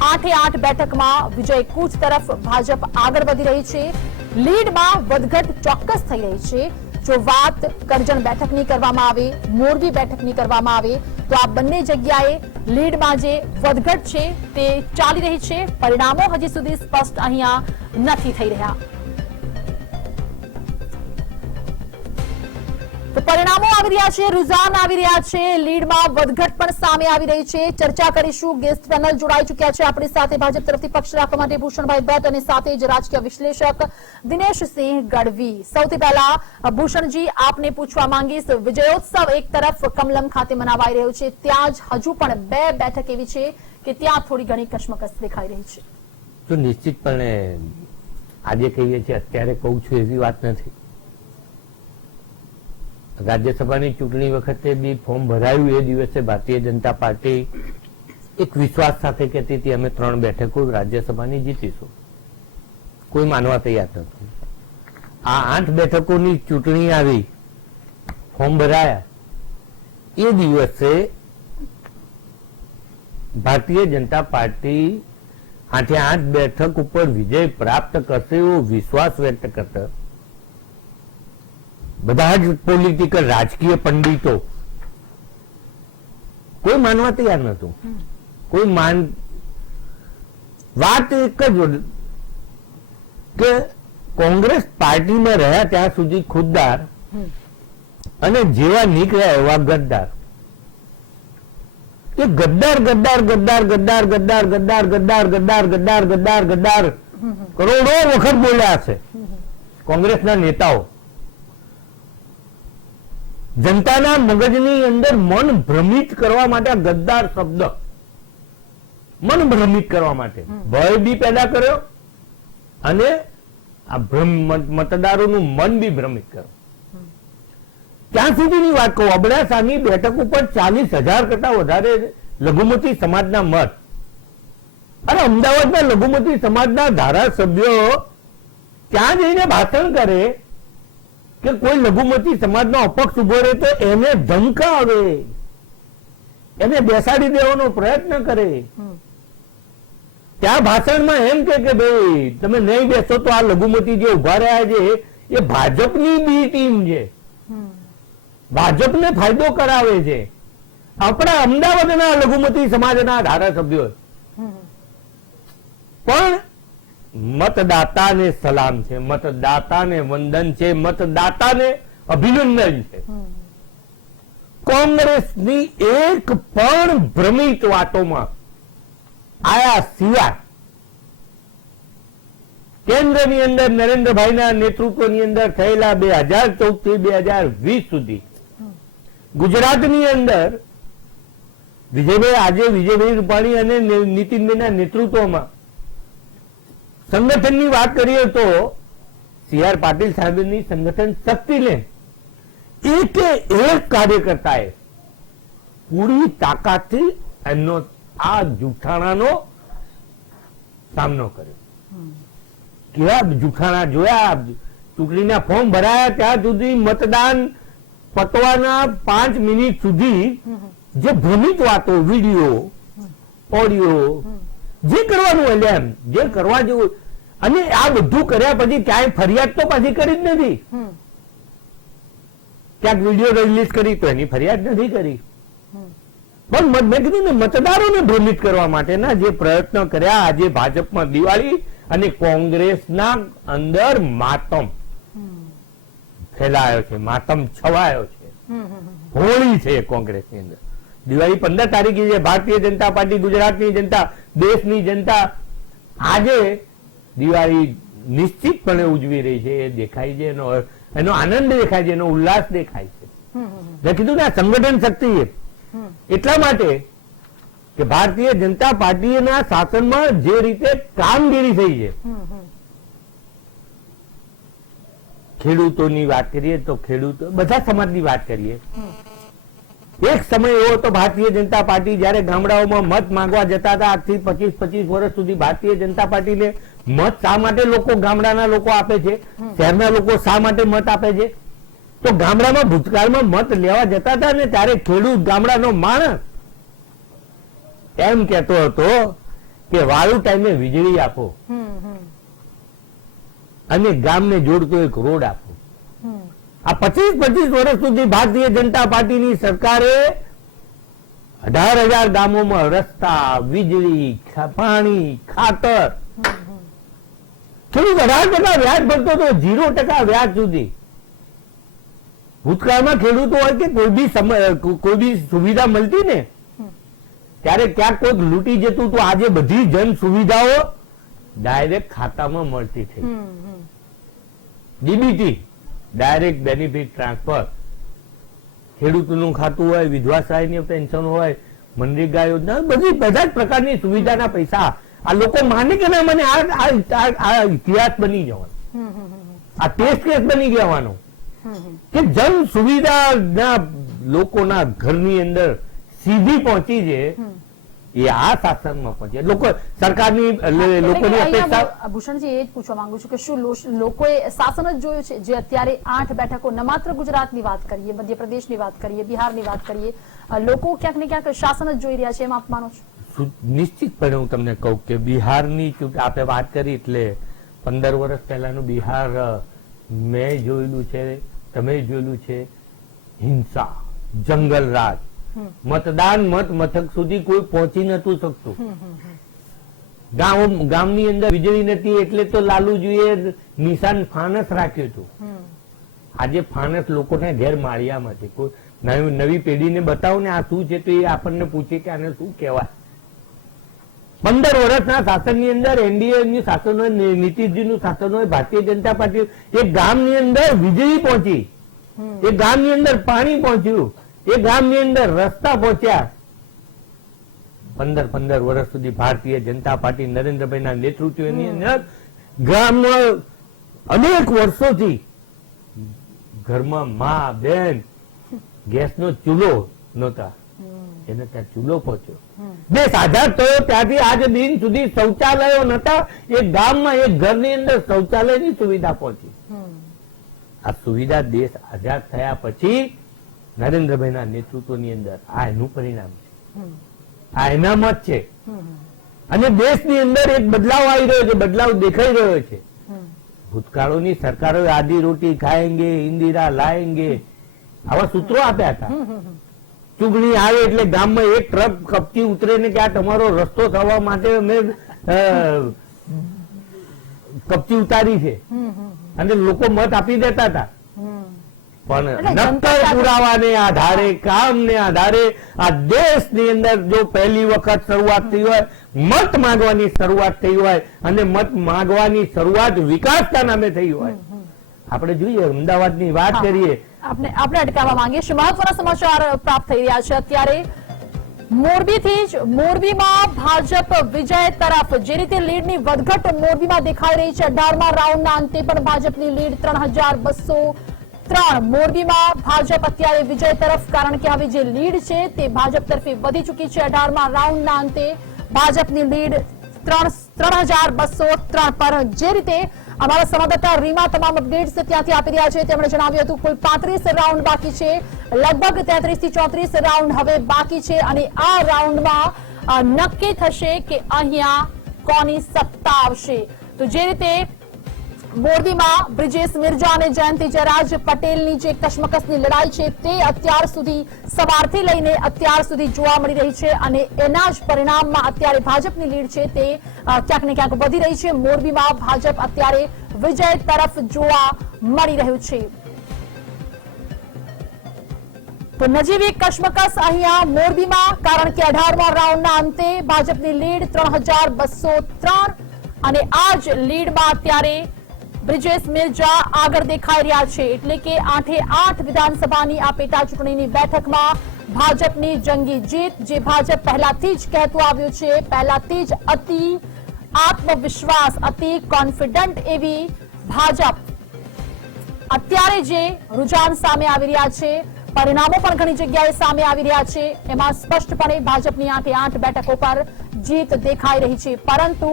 8 બેઠકમાં વિજય કૂચ તરફ ભાજપ આગળ વધી રહી છે, લીડમાં વધઘટ ચોક્કસ થઈ રહી છે। જો વાત કરજણ બેઠકની કરવામાં આવે, મોરબી બેઠકની કરવામાં આવે તો આ બંને જગ્યાએ લીડમાં જે વધઘટ છે તે ચાલી રહી છે, પરિણામો હજી સુધી સ્પષ્ટ અહીંયા નથી થઈ રહ્યા। તો પરિણામો આવી રહ્યા છે, રુઝાન આવી રહ્યા છે, લીડમાં વધઘટ પણ સામે આવી રહી છે। ચર્ચા કરીશું, ગેસ્ટ પેનલ જોડાઈ ચૂક્યા છે આપણી સાથે, ભાજપ તરફથી પક્ષ રાખવા માટે ભૂષણભાઈ ભટ્ટ અને સાથે જ રાજકીય વિશ્લેષક દિનેશસિંહ ગઢવી। સૌથી પહેલા ભૂષણજી, આપને પૂછવા માંગીશ, વિજયોત્સવ એક તરફ કમલમ ખાતે મનાવાઈ રહ્યો છે, ત્યાં જ હજુ પણ 2 બેઠક એવી છે કે ત્યાં થોડી ઘણી કશમકશ દેખાઈ રહી છે। તો નિશ્ચિતપણે આજે કહીએ છીએ અત્યારે કહું છું એવી વાત નથી। રાજ્યસભાની ચૂંટણી વખતે બી ફોર્મ ભરાયું એ દિવસે ભારતીય જનતા પાર્ટી એક વિશ્વાસ સાથે કહેતી હતી અમે 3 બેઠકો રાજ્યસભાની જીતીશું, કોઈ માનવા તૈયાર નતું। આ 8 બેઠકોની ચૂંટણી આવી, ફોર્મ ભરાયા એ દિવસે ભારતીય જનતા પાર્ટી 8 બેઠક ઉપર વિજય પ્રાપ્ત કરશે એવો વિશ્વાસ વ્યક્ત કરતા બધા જ પોલિટિકલ રાજકીય પંડિતો, કોઈ માનવા તૈયાર નતું, કોઈ વાત એક જ કે કોંગ્રેસ પાર્ટીમાં રહ્યા ત્યાં સુધી ખુદદાર અને જેવા નીકળ્યા એવા ગદ્દાર, એ ગદ્દાર ગદ્દાર ગદ્દાર ગદ્દાર ગદ્દાર ગદ્દાર ગદ્દાર ગદ્દાર ગદ્દાર ગદ્દાર ગદ્દાર કરોડો વખત બોલ્યા છે કોંગ્રેસના નેતાઓ। જનતાના મગજની અંદર મન ભ્રમિત કરવા માટે ગદ્દાર શબ્દ, મન ભ્રમિત કરવા માટે ભય બી પેદા કર્યો અને આ મતદારોનું મન બી ભ્રમિત કર્યો। ત્યાં સુધીની વાત કહું, અબડાસાની બેઠક ઉપર 40,000 કરતા વધારે લઘુમતી સમાજના મત, અને અમદાવાદના લઘુમતી સમાજના ધારાસભ્યો ત્યાં જઈને ભાષણ કરે કે કોઈ લઘુમતી સમાજનો અપક્ષ ઉભો રહે તો એને ધમકાવે, એને બેસાડી દેવાનો પ્રયત્ન કરે। ત્યાં ભાષણમાં એમ કે ભાઈ તમે નહીં બેસો તો આ લઘુમતી જે ઉભા રહ્યા છે એ ભાજપની બી ટીમ છે, ભાજપને ફાયદો કરાવે છે। આપણા અમદાવાદના લઘુમતી સમાજના ધારાસભ્યો પણ મતદાતાને સલામ છે, મતદાતાને વંદન છે, મતદાતાને અભિનંદન છે। કોંગ્રેસની એક પણ ભ્રમિત વાતોમાં આયા સિવાય કેન્દ્રની અંદર નરેન્દ્રભાઈના નેતૃત્વની અંદર થયેલા 2014 થી 2020 સુધી ગુજરાતની અંદર આજે વિજયભાઈ રૂપાણી અને નીતિનભાઈના નેતૃત્વમાં સંગઠનની વાત કરીએ તો CR પાટીલ સાહેબની સંગઠન શક્તિને એક કાર્યકર્તાએ પૂરી તાકાતથી એમનો આ જૂઠાણાનો સામનો કર્યો. કેવા જૂઠાણા જોયા. ચૂંટણીના ફોર્મ ભરાયા ત્યાં સુધી મતદાન પતવાના 5 મિનિટ સુધી જે ભ્રમિત વાતો, વિડીયો, ઓડિયો, જે કરવાનું એટલે એમ જે કરવા જેવું, અને આ બધું કર્યા પછી ક્યાંય ફરિયાદ તો પાછી કરી જ નથી. ક્યાંક વિડીયો રિલીઝ કરી તો એની ફરિયાદ નથી કરી. પણ મેં કીધું ને, મતદારોને ભ્રમિત કરવા માટેના જે પ્રયત્ન કર્યા, આજે ભાજપમાં દિવાળી અને કોંગ્રેસના અંદર માતમ ફેલાયો છે, માતમ છવાયો છે, હોળી છે કોંગ્રેસની અંદર. દિવાળી 15 તારીખે છે. ભારતીય જનતા પાર્ટી, ગુજરાતની જનતા, દેશની જનતા આજે દિવાળી નિશ્ચિતપણે ઉજવી રહી છે. એ દેખાય છે, એનો આનંદ દેખાય છે, એનો ઉલ્લાસ દેખાય છે. મેં કીધું કે આ સંગઠન શક્તિ છે. એટલા માટે કે ભારતીય જનતા પાર્ટીના શાસનમાં જે રીતે કામગીરી થઈ છે, ખેડૂતોની વાત કરીએ તો ખેડૂતો, બધા સમાજની વાત કરીએ. એક સમય એવો હતો ભારતીય જનતા પાર્ટી જયારે ગામડાઓમાં મત માંગવા જતા હતા. આજથી 25 વર્ષ સુધી ભારતીય જનતા પાર્ટીને મત શા માટે લોકો, ગામડાના લોકો આપે છે, શહેરના લોકો શા માટે મત આપે છે? તો ગામડામાં ભૂતકાળમાં મત લેવા જતા હતા ને ત્યારે ખેડૂત, ગામડાનો માણસ એમ કહેતો હતો કે વાળું ટાઈમે વીજળી આપો અને ગામને જોડતો એક રોડ આપો. આ 25 વર્ષ સુધી ભારતીય જનતા પાર્ટીની સરકારે 18,000 ગામોમાં રસ્તા, વીજળી, પાણી, ખાતર, ખેડૂત 18% વ્યાજ ભરતો હતો, 0% વ્યાજ સુધી. ભૂતકાળમાં ખેડૂતો હોય કે કોઈ બી સુવિધા મળતી ને ત્યારે ક્યાંક કોઈક લૂંટી જતું. તો આજે બધી જન સુવિધાઓ ડાયરેક્ટ ખાતામાં મળતી થઈ. DBT, direct benefit transfer. ખેડૂતનું ખાતું હોય, વિધવા સહાયની પેન્શન હોય, મનરેગા યોજના, બધા જ પ્રકારની સુવિધાના પૈસા. આ લોકો માને કે ના મને આ ઇતિહાસ બની જવાનો, આ ટેસ્ટ કેસ બની જવાનો કે જન સુવિધા લોકોના ઘરની અંદર સીધી પહોંચી છે. એ આ શાસનમાં પહોંચે. લોકો સરકારની લોકોની અપેક્ષા. ભૂષણજી, એ જ પૂછવા માંગુ છું કે શું લોકોએ શાસન જ જોયું છે? જે અત્યારે 8 બેઠકો, ન માત્ર ગુજરાતની વાત કરીએ, મધ્યપ્રદેશની વાત કરીએ, બિહારની વાત કરીએ, લોકો ક્યાંક ને ક્યાંક શાસન જ જોઈ રહ્યા છે, એમ આપ માનો છો? નિશ્ચિતપણે હું તમને કહું કે બિહારની આપણે વાત કરી એટલે 15 વર્ષ પહેલાનું બિહાર મેં જોયેલું છે, તમે જોયેલું છે. હિંસા, જંગલ રાજ, મતદાન મત મથક સુધી કોઈ પહોંચી નતું શકતું. ગામની અંદર વીજળી નથી એટલે તો લાલુજીએ નિશાન ફાનસ રાખ્યું હતું. આજે ફાનસ લોકોના ઘેર માળિયામાં છે. કોઈ નવી પેઢીને બતાવો ને આ શું છે તો એ આપણને પૂછે કે આને શું કહેવાય. 15 વર્ષના શાસનની અંદર એનડીએનું શાસન હોય, નીતિશજીનું શાસન હોય, ભારતીય જનતા પાર્ટી, એક ગામની અંદર વીજળી પહોંચી, એક ગામની અંદર પાણી પહોંચ્યું, એ ગામની અંદર રસ્તા પહોંચ્યા. 15 વર્ષ સુધી ભારતીય જનતા પાર્ટી નરેન્દ્રભાઈના નેતૃત્વની અંદર ગામમાં અનેક વર્ષોથી ઘરમાં મા, બેન, ગેસનો ચૂલો નહોતા, એને ત્યાં ચૂલો પહોંચ્યો. દેશ આઝાદ થયો ત્યાંથી આજ દિન સુધી શૌચાલયો નહોતા. એક ગામમાં, એક ઘરની અંદર શૌચાલયની સુવિધા પહોંચી. આ સુવિધા દેશ આઝાદ થયા પછી નરેન્દ્રભાઈના નેતૃત્વની અંદર આ એનું પરિણામ છે, આ એનામત છે. અને દેશની અંદર એક બદલાવ આવી રહ્યો છે, બદલાવ દેખાઈ રહ્યો છે. ભૂતકાળોની સરકારોએ આધી રોટી ખાએંગે, ઇન્દિરા લાએંગે, આવા સૂત્રો આપ્યા હતા. ચૂંટણી આવે એટલે ગામમાં એક ટ્રક કપચી ઉતરે ને કે આ તમારો રસ્તો થવા માટે અમે કપચી ઉતારી છે અને લોકો મત આપી દેતા હતા. પણ નક્કર પુરાવાને આધારે, કામને આધારે આ દેશની અંદર જો પહેલી વખત શરૂઆત થઈ હોય, મત માંગવાની શરૂઆત થઈ હોય અને મત માંગવાની શરૂઆત વિકાસના નામે થઈ હોય. આપણે જોઈએ અમદાવાદની વાત કરીએ. આપણે અટકાવવા માંગીએ છીએ. મહત્વના સમાચાર પ્રાપ્ત થઈ રહ્યા છે અત્યારે મોરબીથી જ. મોરબીમાં ભાજપ વિજય તરફ જે રીતે લીડની વધઘટ મોરબીમાં દેખાઈ રહી છે. 18મા રાઉન્ડના અંતે પણ ભાજપની લીડ 3200 3 મોરબીમાં ભાજપ અત્યારે વિજય તરફ, કારણ કે હવે જે લીડ છે તે ભાજપ તરફે વધી ચૂકી છે. 18મા રાઉન્ડના અંતે ભાજપની લીડ 3203 પર. જે રીતે અમારા સંવાદદાતા રીમા તમામ અપડેટ્સ ત્યાંથી આપી રહ્યા છે, તેમણે જણાવ્યું હતું કુલ 35 રાઉન્ડ બાકી છે, લગભગ 33 થી 34 રાઉન્ડ હવે બાકી છે અને આ રાઉન્ડમાં નક્કી થશે કે અહીંયા કોની સત્તા આવશે. તો જે રીતે મોરબીમાં બ્રિજેશ મિર્જા અને જયંતિ જયરાજ પટેલની જે કશમકશની લડાઈ છે તે અત્યાર સુધી સવારથી લઈને અત્યાર સુધી જોવા મળી રહી છે અને એના જ પરિણામમાં અત્યારે ભાજપની લીડ છે તે ક્યાંક ને ક્યાંક વધી રહી છે. મોરબીમાં ભાજપ અત્યારે વિજય તરફ જોવા મળી રહ્યું છે. તો નજીવી કશમકશ અહીંયા મોરબીમાં, કારણ કે 18મા રાઉન્ડના અંતે ભાજપની લીડ 3203 અને આ જ લીડમાં અત્યારે બ્રિજેશ મિર્જા આગળ દેખાઈ રહ્યા છે. એટલે કે 8 વિધાનસભાની આ પેટા ચૂંટણીની બેઠકમાં ભાજપની જંગી જીત, જે ભાજપ પહેલાથી જ કહેતું આવ્યું છે, પહેલાથી જ અતિ આત્મવિશ્વાસ, અતિ કોન્ફિડન્ટ એવી ભાજપ અત્યારે જે રૂઝાન સામે આવી રહ્યા છે, પરિણામો પણ ઘણી જગ્યાએ સામે આવી રહ્યા છે, એમાં સ્પષ્ટપણે ભાજપની 8 બેઠકો પર જીત દેખાઈ રહી છે. પરંતુ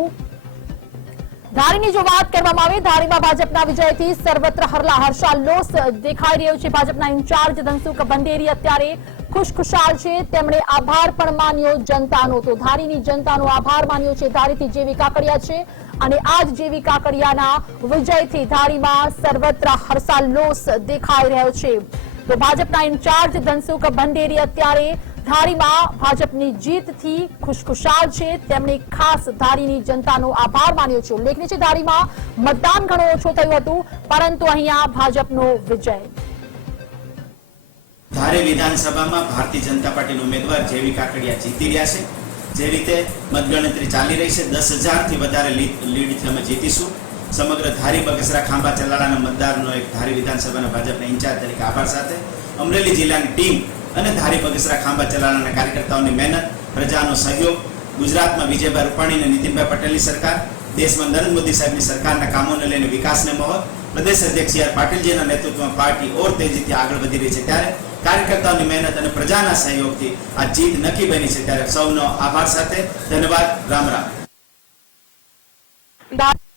ધારીની જો વાત કરવામાં આવે, ધારીમાં ભાજપના વિજયથી સર્વત્ર હર્ષાલ્લોસ દેખાઈ રહ્યો છે. ભાજપના ઇન્ચાર્જ ધનસુખ બંડેરી અત્યારે ખુશખુશાલ છે. તેમણે આભાર પણ માન્યો જનતાનો. તો ધારીની જનતાનો આભાર માન્યો છે. ધારીથી જેવી કાકડિયા છે અને આજ જેવી કાકડિયાના વિજયથી ધારીમાં સર્વત્ર હર્ષાલ્લોસ દેખાઈ રહ્યો છે. તો ભાજપના ઇન્ચાર્જ ધનસુખ બંડેરી અત્યારે ધારીમાં ભાજપની જીતથી ખુશખુશાલ છે. તેમણે ખાસ ધારીની જનતાનો આભાર માન્યો છે. ઉલ્લેખનીય છે ધારીમાં મતદાન ઘણું ઓછું થયું હતું, પરંતુ અહીંયા ભાજપનો વિજય. ધારી વિધાનસભામાં ભારતીય જનતા પાર્ટીના ઉમેદવાર જેવી કાકડિયા જીતી રહ્યા છે. જે રીતે મતગણતરી ચાલી રહી છે, 10,000 થી વધારે લીડથી અમે જીતીશું. સમગ્ર ધારી બગસરા ખાંભા ચલાડાના મતદારનો એક ધારી વિધાનસભાના ભાજપના ઇન્ચાર્જ તરીકે આભાર સાથે અમરેલી જિલ્લાની ટીમ અને ધારી બગસરા ખાંભા ચલાડાના કાર્યકર્તાઓની મહેનત, પ્રજાનો સહયોગ, ગુજરાતમાં વિજયભાઈ રૂપાણી અને નીતિનભાઈ પટેલની સરકાર, દેશમાં નરેન્દ્ર મોદી સાહેબની સરકારના કામોને લઈને વિકાસને મહોર, પ્રદેશ અધ્યક્ષ સી આર પાટીલજીના નેતૃત્વમાં પાર્ટી ઓર તેજીથી આગળ વધી રહી છે. ત્યારે કાર્યકર્તાઓની મહેનત અને પ્રજાના સહયોગથી આ જીત નક્કી બની છે. ત્યારે સૌનો આભાર સાથે ધન્યવાદ. રામ રામ.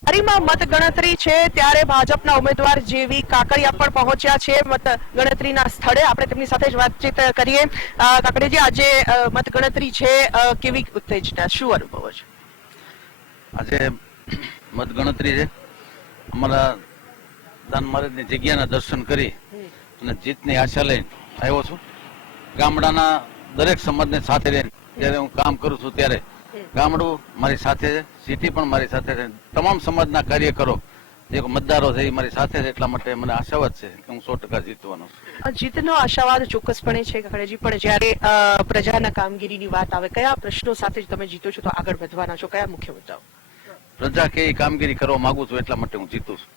ધારીમાં મતગણતરી છે ત્યારે ભાજપના ઉમેદવાર જેવી કાકડિયા પણ પહોંચ્યા છે મતગણતરીના સ્થળે. આપણે તેમની સાથે જ વાતચીત કરીએ. કાકડિયાજી, આજે મતગણતરી છે, કેવી ઉત્તેજના, શું અનુભવો છે? આજે મતગણતરી છે, અમારા દાન મહારાજની જગ્યાના દર્શન કરી અને જીતની આશા લઈને આવ્યો છું. ગામડાના દરેક સમાજને સાથે રહીને જ્યારે હું કામ કરું છું ત્યારે ગામડું મારી સાથે છે, સિટી પણ મારી સાથે છે, તમામ સમાજના કાર્યકરો જે મતદારો છે એ મારી સાથે છે. એટલા માટે મને આશાવાદ છે કે હું 100% જીતવાનો છું. જીતનો આશાવાદ ચોક્કસપણે છે કાકડિયાજી, પણ જ્યારે પ્રજાના કામગીરીની વાત આવે, કયા પ્રશ્નો સાથે જ તમે જીતો છો તો આગળ વધવાના છો, કયા મુખ્ય મુદ્દાઓ? પ્રજા કે કામગીરી કરવા માંગુ છું એટલા માટે હું જીતું છું.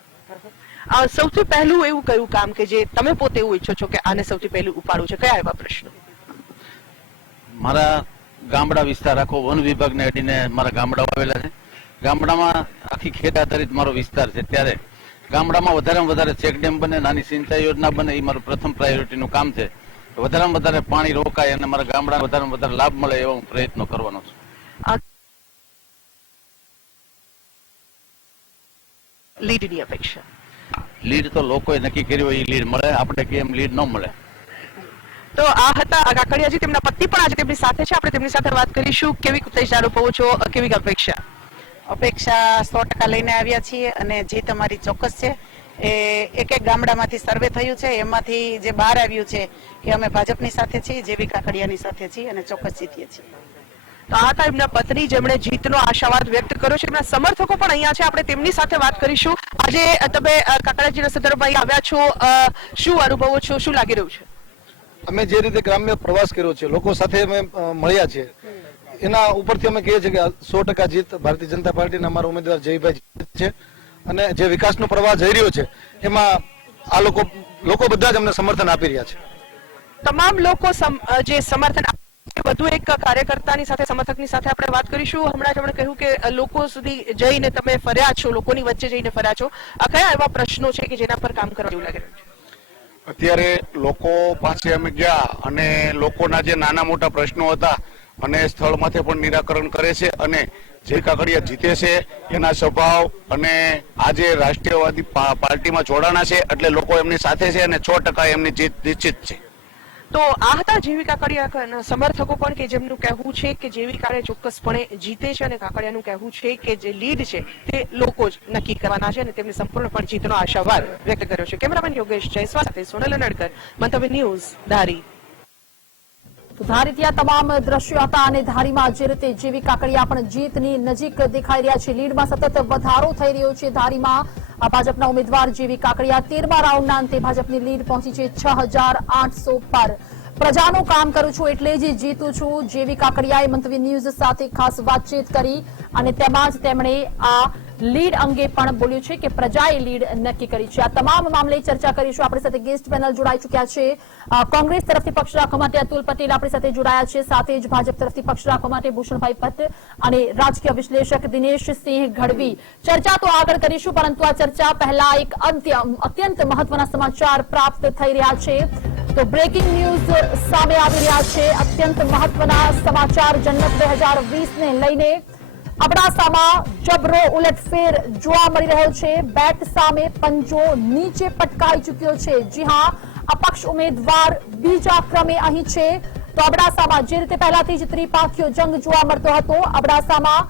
સૌથી પહેલું એવું કયું કામ કે જે તમે પોતે એવું ઈચ્છો છો કે આને સૌથી પહેલું ઉપાડવું છે, કયા એવા પ્રશ્નો? મારા ગામડા વિસ્તાર આખો વન વિભાગને અડીને મારા ગામડાઓ આવેલા છે. ગામડામાં આખી ખેત આધારિત મારો વિસ્તાર છે, ત્યારે ગામડામાં વધારેમાં વધારે ચેકડેમ બને, નાની સિંચાઈ યોજના બને, એ મારું પ્રથમ પ્રાયોરિટીનું કામ છે. વધારેમાં વધારે પાણી રોકાય અને મારા ગામડાને વધારેમાં વધારે લાભ મળે એવા હું પ્રયત્નો કરવાનો છું. લીડની અપેક્ષા? લીડ તો લોકોએ નક્કી કર્યું એ લીડ મળે, આપણે કેમ લીડ ન મળે. તો આ હતા કાકડિયાજી, તેમના પત્ની પણ આજે તેમની સાથે છે. આપણે તેમની સાથે વાત કરીશું. કેવી ઉત્તેજના અનુભવો છો, કેવી અપેક્ષા? અપેક્ષા 100% લઈને આવ્યા છીએ અને જીત અમારી ચોક્કસ છે. એક ગામડામાંથી સર્વે થયું છે, એમાંથી જે બહાર આવ્યું છે કે અમે ભાજપની સાથે છીએ, જેવી કાકડિયાની સાથે છીએ અને ચોક્કસ જીતીએ છીએ. તો આ હતા એમના પત્ની, જેમણે જીતનો આશાવાદ વ્યક્ત કર્યો છે. એમના સમર્થકો પણ અહીંયા છે, આપણે તેમની સાથે વાત કરીશું. આજે તમે કાકડિયાજીના સંદર્ભમાં આવ્યા છો, શું અનુભવો છો, શું લાગી રહ્યું છે? અમે જે રીતે ગ્રામ્ય પ્રવાસ કર્યો છે, લોકો સાથે અમે મળ્યા છે, એના ઉપરથી અમે કહીએ છીએ કે 100% જીત ભારતીય જનતા પાર્ટીના અમારા ઉમેદવાર જયભાઈ છે. અને જે વિકાસનો પ્રવાહ જઈ રહ્યો છે એમાં આ લોકો બધા જ અમને સમર્થન આપી રહ્યા છે. તમામ લોકો જે સમર્થન, વધુ એક કાર્યકર્તાની સાથે, સમર્થકની સાથે આપણે વાત કરીશું. હમણાં જ કહ્યું કે લોકો સુધી જઈને તમે ફર્યા છો, લોકોની વચ્ચે જઈને ફર્યા છો. આ કયા એવા પ્રશ્નો છે કે જેના પર કામ કરવા જેવું લાગે રહ્યું છે? અત્યારે લોકો પાસે અમે ગયા અને લોકોના જે નાના મોટા પ્રશ્નો હતા અને સ્થળ માથે પણ નિરાકરણ કરે છે અને જે કાકડિયા જીતે છે એના સ્વભાવ અને આજે રાષ્ટ્રીયવાદી પાર્ટીમાં જોડાણા છે એટલે લોકો એમની સાથે છે અને 100% એમની જીત નિશ્ચિત છે. તો આ હતા જેવી કાકડિયા સમર્થકો પણ કે જેમનું કહેવું છે કે જેવી કાળે ચોક્કસપણે જીતે છે અને કાકડિયાનું કહેવું છે કે જે લીડ છે તે લોકો જ નક્કી કરવાના છે અને તેમણે સંપૂર્ણપણે જીતનો આશાવાદ વ્યક્ત કર્યો છે. કેમેરામેન યોગેશ જયસ્વાલ સાથે સોનલ નડકર, મંતવ્ય ન્યૂઝ, ધારી. તો ધારીથી આ તમામ દ્રશ્યો હતા અને ધારીમાં જે રીતે જેવી કાકડિયા પણ જીતની નજીક દેખાઈ રહ્યા છે. લીડમાં સતત વધારો થઈ રહ્યો છે. ધારીમાં ભાજપના ઉમેદવાર જેવી કાકડિયા 13મા રાઉન્ડના અંતે ભાજપની લીડ પહોંચી છે 6,800 પર. પ્રજાનું કામ કરું છું એટલે જ જીતું છું, જેવી કાકડિયાએ મંતવ્ય ન્યૂઝ સાથે ખાસ વાતચીત કરી અને તેમાં જ તેમણે આ લીડ અંગે પણ બોલ્યું છે કે પ્રજાએ લીડ નક્કી કરી છે. આ તમામ મામલે ચર્ચા કરીશું. આપણી સાથે ગેસ્ટ પેનલ જોડાઈ ચૂક્યા છે. કોંગ્રેસ તરફથી પક્ષ રાખવા માટે અતુલ પટેલ આપણી સાથે જોડાયા છે, સાથે જ ભાજપ તરફથી પક્ષ રાખવા માટે ભૂષણભાઈ ભટ્ટ અને રાજકીય વિશ્લેષક દિનેશસિંહ ગઢવી. ચર્ચા તો આગળ કરીશું, પરંતુ આ ચર્ચા પહેલા એક અત્યંત મહત્વના સમાચાર પ્રાપ્ત થઈ રહ્યા છે. તો બ્રેકિંગ ન્યૂઝ સામે આવી રહ્યા છે. અત્યંત મહત્વના સમાચાર જન્નત 2020 ને લઈને અબડાસામાં જબરો ઉલટફેર જોવા મળી રહ્યો છે. બેટ સામે પંજો નીચે પટકાઈ ચૂક્યો છે. જી હા, અપક્ષ ઉમેદવાર બીજા ક્રમે અહીં છે. તો અબડાસામાં જે રીતે પહેલાથી જ ત્રિપાંખીયો જંગ જોવા મળતો હતો, અબડાસામાં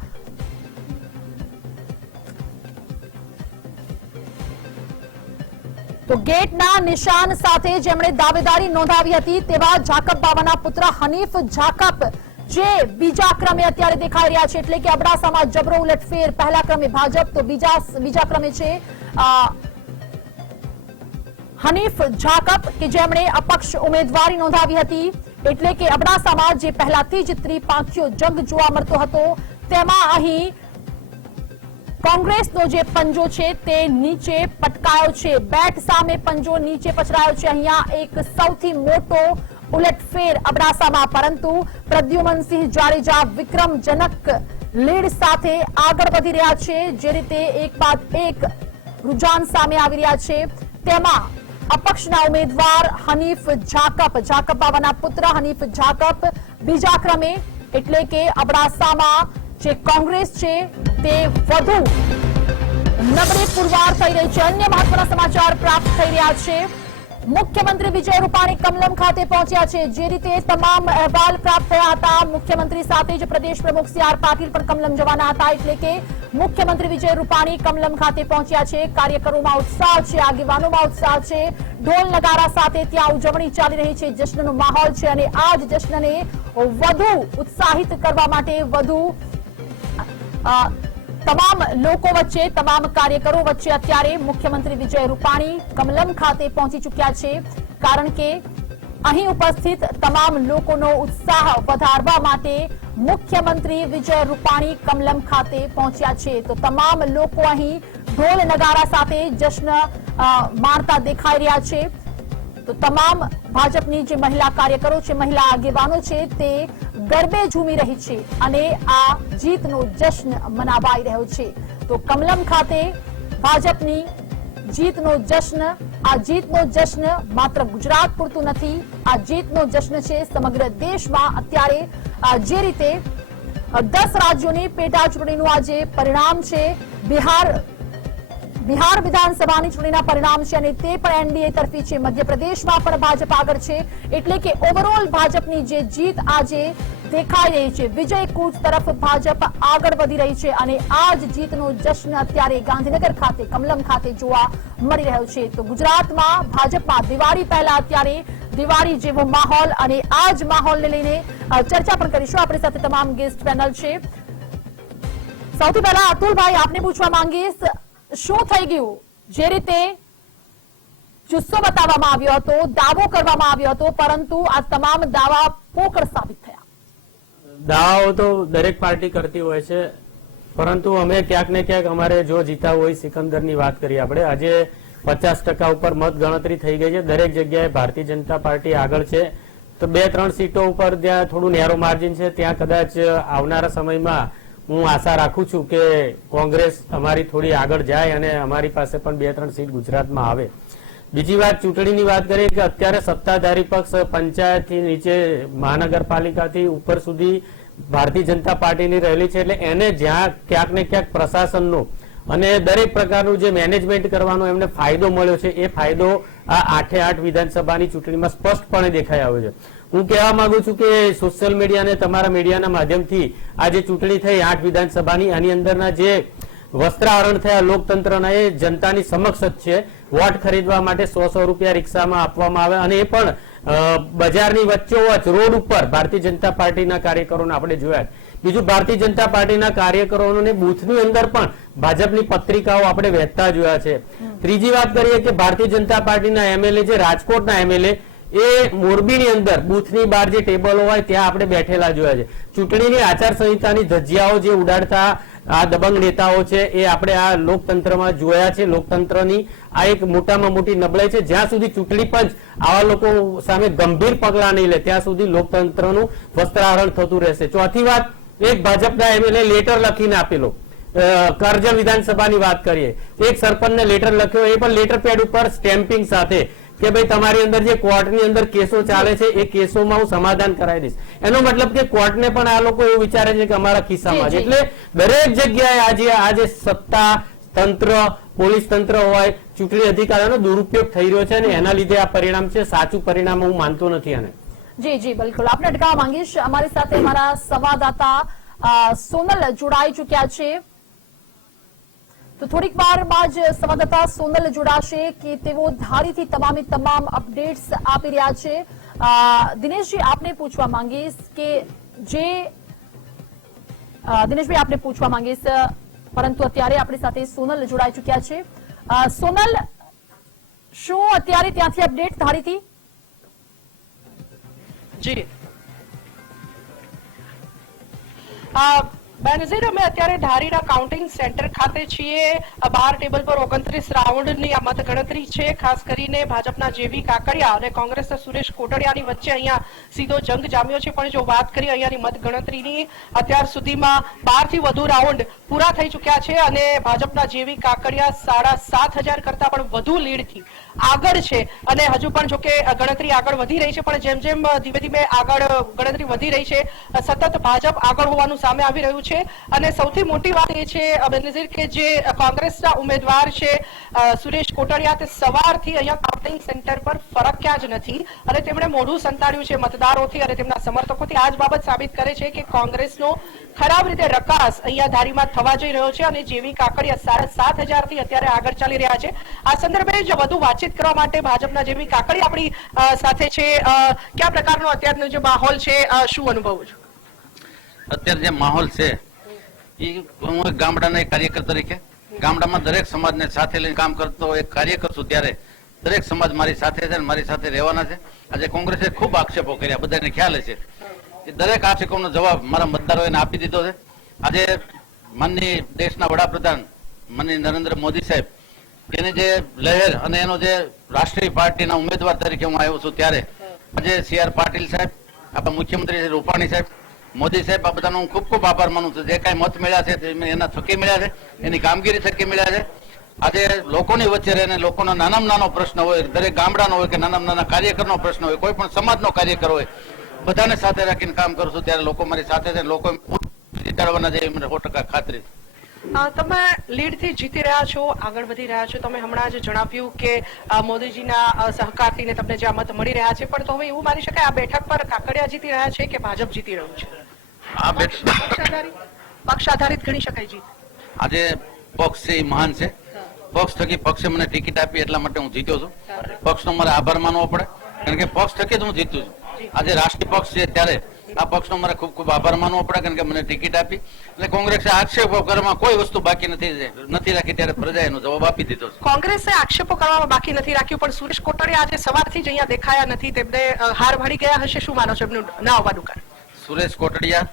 તો ગેટના નિશાન સાથે જેમણે દાવેદારી નોંધાવી હતી તેવા જાકબ બાવાના પુત્ર હનીફ જાકબ જે બીજા ક્રમે અત્યારે દેખાઈ રહ્યા છે. એટલે કે અબડાસામાં જબરો ઉલટફેર. પહેલા ક્રમે ભાજપ, તો બીજા ક્રમે છે હનીફ જાકબ કે જેમણે અપક્ષ ઉમેદવારી નોંધાવી હતી. એટલે કે અબડાસામાં જે પહેલાથી જ ત્રિપાંખીયો જંગ જોવા મળતો હતો તેમાં અહીં કોંગ્રેસનો જે પંજો છે તે નીચે પટકાયો છે. બેટ સામે પંજો નીચે પછડાયો છે. અહીંયા એક સૌથી મોટો ઉલટફેર અબડાસામાં, પરંતુ પ્રદ્યુમનસિંહ જાડેજા વિક્રમજનક લીડ સાથે આગળ વધી રહ્યા છે. જે રીતે એક બાદ એક રુઝાન સામે આવી રહ્યા છે, તેમાં અપક્ષના ઉમેદવાર હનીફ જાકબ બાવાના પુત્ર હનીફ જાકબ બીજા ક્રમે. એટલે કે અબડાસામાં જે કોંગ્રેસ છે તે વધુ નબળે પુરવાર થઈ રહી છે. અન્ય મહત્વના સમાચાર પ્રાપ્ત થઈ રહ્યા છે. મુખ્યમંત્રી વિજય રૂપાણી કમલમ ખાતે પહોંચ્યા છે. જે રીતે તમામ અહેવાલ પ્રાપ્ત થયા હતા, મુખ્યમંત્રી સાથે જ પ્રદેશ પ્રમુખ સી.આર. પાટીલ પણ કમલમ જવાના હતા. એટલે કે મુખ્યમંત્રી વિજય રૂપાણી કમલમ ખાતે પહોંચ્યા છે. કાર્યકરોમાં ઉત્સાહ છે, આગેવાનોમાં ઉત્સાહ છે. ઢોલ નગારા સાથે ત્યાં ઉજવણી ચાલી રહી છે. જશ્નનો માહોલ છે અને આ જ જશ્નને વધુ ઉત્સાહિત કરવા માટે વધુ તમામ લોકો વચ્ચે, તમામ કાર્યકરો વચ્ચે અત્યારે મુખ્યમંત્રી વિજય રૂપાણી કમલમ ખાતે પહોંચી ચૂક્યા છે. કારણ કે અહીં ઉપસ્થિત તમામ લોકોનો ઉત્સાહ વધારવા માટે મુખ્યમંત્રી વિજય રૂપાણી કમલમ ખાતે પહોંચ્યા છે. તો તમામ લોકો અહીં ઢોલ નગારા સાથે જશ્ન માણતા દેખાઈ રહ્યા છે. તો તમામ ભાજપની જે મહિલા કાર્યકરો છે, મહિલા આગેવાનો છે, તે ગરબે ઝૂમી રહી છે અને આ જીતનો જશ્ન મનાવાઈ રહ્યો છે. તો કમલમ ખાતે ભાજપની જીતનો જશ્ન, આ જીતનો જશ્ન માત્ર ગુજરાત પૂરતું નથી, આ જીતનો જશ્ન છે સમગ્ર દેશમાં. અત્યારે જે રીતે 10 રાજ્યોની પેટા ચૂંટણીનું આજે પરિણામ છે, બિહાર વિધાનસભાની ચૂંટણીના પરિણામ છે અને તે પણ એનડીએ તરફી છે. મધ્યપ્રદેશમાં પણ ભાજપ આગળ છે. એટલે કે ઓવરઓલ ભાજપની જે જીત આજે દેખાઈ રહી છે, વિજય કૂચ તરફ ભાજપ આગળ વધી રહી છે અને આ જ જીતનો જશ્ન અત્યારે ગાંધીનગર ખાતે કમલમ ખાતે જોવા મળી રહ્યો છે. તો ગુજરાતમાં ભાજપમાં દિવાળી પહેલા અત્યારે દિવાળી જેવો માહોલ અને આ જ માહોલને લઈને ચર્ચા પણ કરીશું. આપણી સાથે તમામ ગેસ્ટ પેનલ છે. સૌથી પહેલા અતુલભાઈ, આપને પૂછવા માંગીશ, શું થઈ ગયું? જે રીતે જુસ્સો બતાવવામાં આવ્યો હતો, દાવો કરવામાં આવ્યો હતો, પરંતુ આ તમામ દાવા પોકળ સાબિત થયા. દાવાઓ તો દરેક પાર્ટી કરતી હોય છે, પરંતુ અમે ક્યાંક ને ક્યાંક અમારે જો જીતાવું હોય, સિકંદરની વાત કરીએ આપણે, આજે 50% ઉપર મત ગણતરી થઈ ગઈ છે. દરેક જગ્યાએ ભારતીય જનતા પાર્ટી આગળ છે. તો 2-3 સીટો ઉપર જ્યાં થોડું નેરો માર્જિન છે, ત્યાં કદાચ આવનારા સમયમાં હું આશા રાખું છું કે કોંગ્રેસ અમારી થોડી આગળ જાય અને અમારી પાસે પણ 2-3 સીટ ગુજરાતમાં આવે. બીજી વાત ચૂંટણીની વાત કરીએ કે અત્યારે સત્તાધારી પક્ષ પંચાયતથી નીચે મહાનગરપાલિકાથી ઉપર સુધી ભારતીય જનતા પાર્ટીની રહેલી છે, એટલે એને જ્યાં ક્યાંક ને ક્યાંક પ્રશાસનનો અને દરેક પ્રકારનું જે મેનેજમેન્ટ કરવાનો એમને ફાયદો મળ્યો છે, એ ફાયદો આ 8 વિધાનસભાની ચૂંટણીમાં સ્પષ્ટપણે દેખાઈ આવ્યો છે. હું કહેવા માંગુ છું કે સોશિયલ મીડિયા અને તમારા મીડિયાના માધ્યમથી આ જે ચૂંટણી થઈ 8 વિધાનસભાની, આની અંદરના જે વસ્ત્રાહરણ થયા લોકતંત્રના, એ જનતાની સમક્ષ જ છે. વોટ ખરીદવા માટે 100 રૂપિયા રિક્ષામાં આપવામાં આવે, અને એ પણ બજારની વચ્ચોવચ રોડ ઉપર ભારતીય જનતા પાર્ટીના કાર્યકરોને આપણે જોયા. બીજું, ભારતીય જનતા પાર્ટીના કાર્યકરોને બૂથની અંદર પણ ભાજપની પત્રિકાઓ આપણે વહેતા જોયા છે. ત્રીજી વાત કરીએ કે ભારતીય જનતા પાર્ટીના એમએલએ, જે રાજકોટના એમએલએ, એ મોરબીની અંદર બૂથની બહાર જે ટેબલો હોય ત્યાં આપણે બેઠેલા જોયા છે. ચૂંટણીની આચારસંહિતાની ધજિયાઓ જે ઉડાડતા આ દબંગ નેતાઓ છે, એ આપણે આ લોકતંત્રમાં જોયા છે. લોકતંત્રની આ એક મોટામાં મોટી નબળાઈ છે. જ્યાં સુધી ચૂંટણી પંચ આવા લોકો સામે ગંભીર પગલા નહીં લે ત્યાં સુધી લોકતંત્રનું વસ્ત્રાહરણ થતું રહેશે. ચોથી વાત, એક ભાજપના એમએલએ લેટર લખીને આપેલો, કરજણ વિધાનસભાની વાત કરીએ, એક સરપંચને લેટર લખ્યો, એ પણ લેટર પેડ ઉપર સ્ટેમ્પિંગ સાથે કે ભાઈ તમારી અંદર જે કોર્ટની અંદર કેસો ચાલે છે એ કેસોમાં હું સમાધાન કરાવી દઈશ. એનો મતલબ કે કોર્ટને પણ આ લોકો એવું વિચારે છે કે અમારા ખિસ્સામાં છે. એટલે દરેક જગ્યાએ આજે સત્તા તંત્ર, પોલીસ તંત્ર હોય, ચૂંટણી અધિકારીનો દુરુપયોગ થઈ રહ્યો છે, અને એના લીધે આ પરિણામ છે. સાચું પરિણામ હું માનતો નથી આને. જી બિલકુલ, આપને અટકાવવા માંગીશ. અમારી સાથે અમારા સંવાદદાતા સોનલ જોડાઈ ચુક્યા છે, તો થોડીક વાર બાદ સંવાદદાતા સોનલ જોડાશે કે તેઓ ધારીથી તમામ અપડેટ્સ આપી રહ્યા છે. દિનેશજી, આપને પૂછવા માંગીશ કે દિનેશભાઈ આપને પૂછવા માંગીશ, પરંતુ અત્યારે આપણી સાથે સોનલ જોડાઈ ચુક્યા છે. સોનલ, શું અત્યારે ત્યાંથી અપડેટ ધારીથી? જી બેનઝીર, અમે અત્યારે ધારીના કાઉન્ટિંગ સેન્ટર ખાતે છીએ. 12 ટેબલ પર 29 રાઉન્ડની આ મતગણતરી છે. ખાસ કરીને ભાજપના જેવી કાકડિયા અને કોંગ્રેસના સુરેશ કોટડિયાની વચ્ચે અહીંયા સીધો જંગ જામ્યો છે. પણ જો વાત કરીએ અહીંયાની મતગણતરીની, અત્યાર સુધીમાં 12 થી વધુ રાઉન્ડ પૂરા થઈ ચુક્યા છે, અને ભાજપના જેવી કાકડિયા 7,500 કરતા પણ વધુ લીડથી આગળ છે. અને હજુ પણ જો કે ગણતરી આગળ વધી રહી છે, પણ જેમ જેમ ધીમે ધીમે આગળ ગણતરી વધી રહી છે, સતત ભાજપ આગળ હોવાનું સામે આવી રહ્યું છે. અને સૌથી મોટી વાત એ છે બેનઝીર કે જે કોંગ્રેસના ઉમેદવાર છે સુરેશ કોટડિયા, તે સવારથી અહીંયા કાઉન્ટિંગ સેન્ટર પર ફરક્યા જ નથી, અને તેમણે મોઢું સંતાડ્યું છે મતદારોથી અને તેમના સમર્થકોથી. આ જ બાબત સાબિત કરે છે કે કોંગ્રેસનો ખરાબ રીતે રકાસ અહીંયા ધારીમાં થવા જઈ રહ્યો છે, અને જેવી કાકડિયા 7,500 થી અત્યારે આગળ ચાલી રહ્યા છે. આ સંદર્ભે જ વધુ વાતચીત કરવા માટે ભાજપના જેવી કાકડિયા આપણી સાથે છે. કયા પ્રકારનો અત્યારનો જે માહોલ છે, શું અનુભવો છો? અત્યારે જે માહોલ છે એ હું એક ગામડાના એક કાર્યકર તરીકે ગામડામાં દરેક સમાજને સાથે લઈને કામ કરતો એક કાર્યકર છું, ત્યારે દરેક સમાજ મારી સાથે છે, મારી સાથે રહેવાના છે. આજે કોંગ્રેસે ખૂબ આક્ષેપો કર્યા, બધાને ખ્યાલ છે. એ દરેક આક્ષેપોનો જવાબ મારા મતદારોએ આપી દીધો છે. આજે માનનીય દેશના વડાપ્રધાન માનનીય નરેન્દ્ર મોદી સાહેબ, એની જે લહેર અને એનો જે રાષ્ટ્રીય પાર્ટીના ઉમેદવાર તરીકે હું આવ્યો છું, ત્યારે આજે CR પાટીલ સાહેબ, આપણા મુખ્યમંત્રી શ્રી રૂપાણી સાહેબ, મોદી સાહેબ, આ બધાનો હું ખૂબ આભાર માનું છું. જે કાંઈ મત મળ્યા છે એના થકી મળ્યા છે, એની કામગીરી થકી મળ્યા છે. આજે લોકોની વચ્ચે રહીને લોકોનો નાનામાં નાનો પ્રશ્ન હોય, દરેક ગામડાનો હોય કે નાનામાં નાના કાર્યકરનો પ્રશ્ન હોય, કોઈ પણ સમાજનો કાર્યકર હોય, બધાને સાથે રાખીને કામ કરું છું. ત્યારે લોકો મારી સાથે છે, લોકો જીતાડવાના છે, મને 100% ખાતરી છે. તમે લીડથી જીતી રહ્યા છો, આગળ વધી રહ્યા છો. તમે હમણાં જ જણાવ્યું કે મોદીજીના સહકારથી તમને જે મત મળી રહ્યા છે, પણ તો હવે એવું માની શકાય આ બેઠક પર કાકડિયા જીતી રહ્યા છે કે ભાજપ જીતી રહ્યું છે? આ બેઠક પક્ષ આધારિત ગણી શકાય જીત. આજે પક્ષ છે એ મહાન છે. પક્ષ થકી પક્ષે મને ટિકિટ આપી એટલા માટે હું જીત્યો છું. પક્ષનો મારે આભાર માનવો પડે, કારણ કે પક્ષ થકી જ હું જીતું છું. આજે રાષ્ટ્રીય પક્ષ છે ત્યારે આ પક્ષનો મારે ખૂબ આભાર માનવો પડે, કારણ કે મને ટિકિટ આપી. એટલે કોંગ્રેસે આક્ષેપો કરવામાં કોઈ વસ્તુ બાકી નથી રાખી, ત્યારે પ્રજાએ એનો જવાબ આપી દીધો છે. કોંગ્રેસે આક્ષેપો કરવામાં બાકી નથી રાખ્યું, પણ સુરેશ કોટડિયા આજે સવારથી જ અહીંયા દેખાયા નથી. તેમને હાર મળી ગયા હશે, શું માનો છો એમનું ના આવવાનું કારણ? સુરેશ કોટડિયા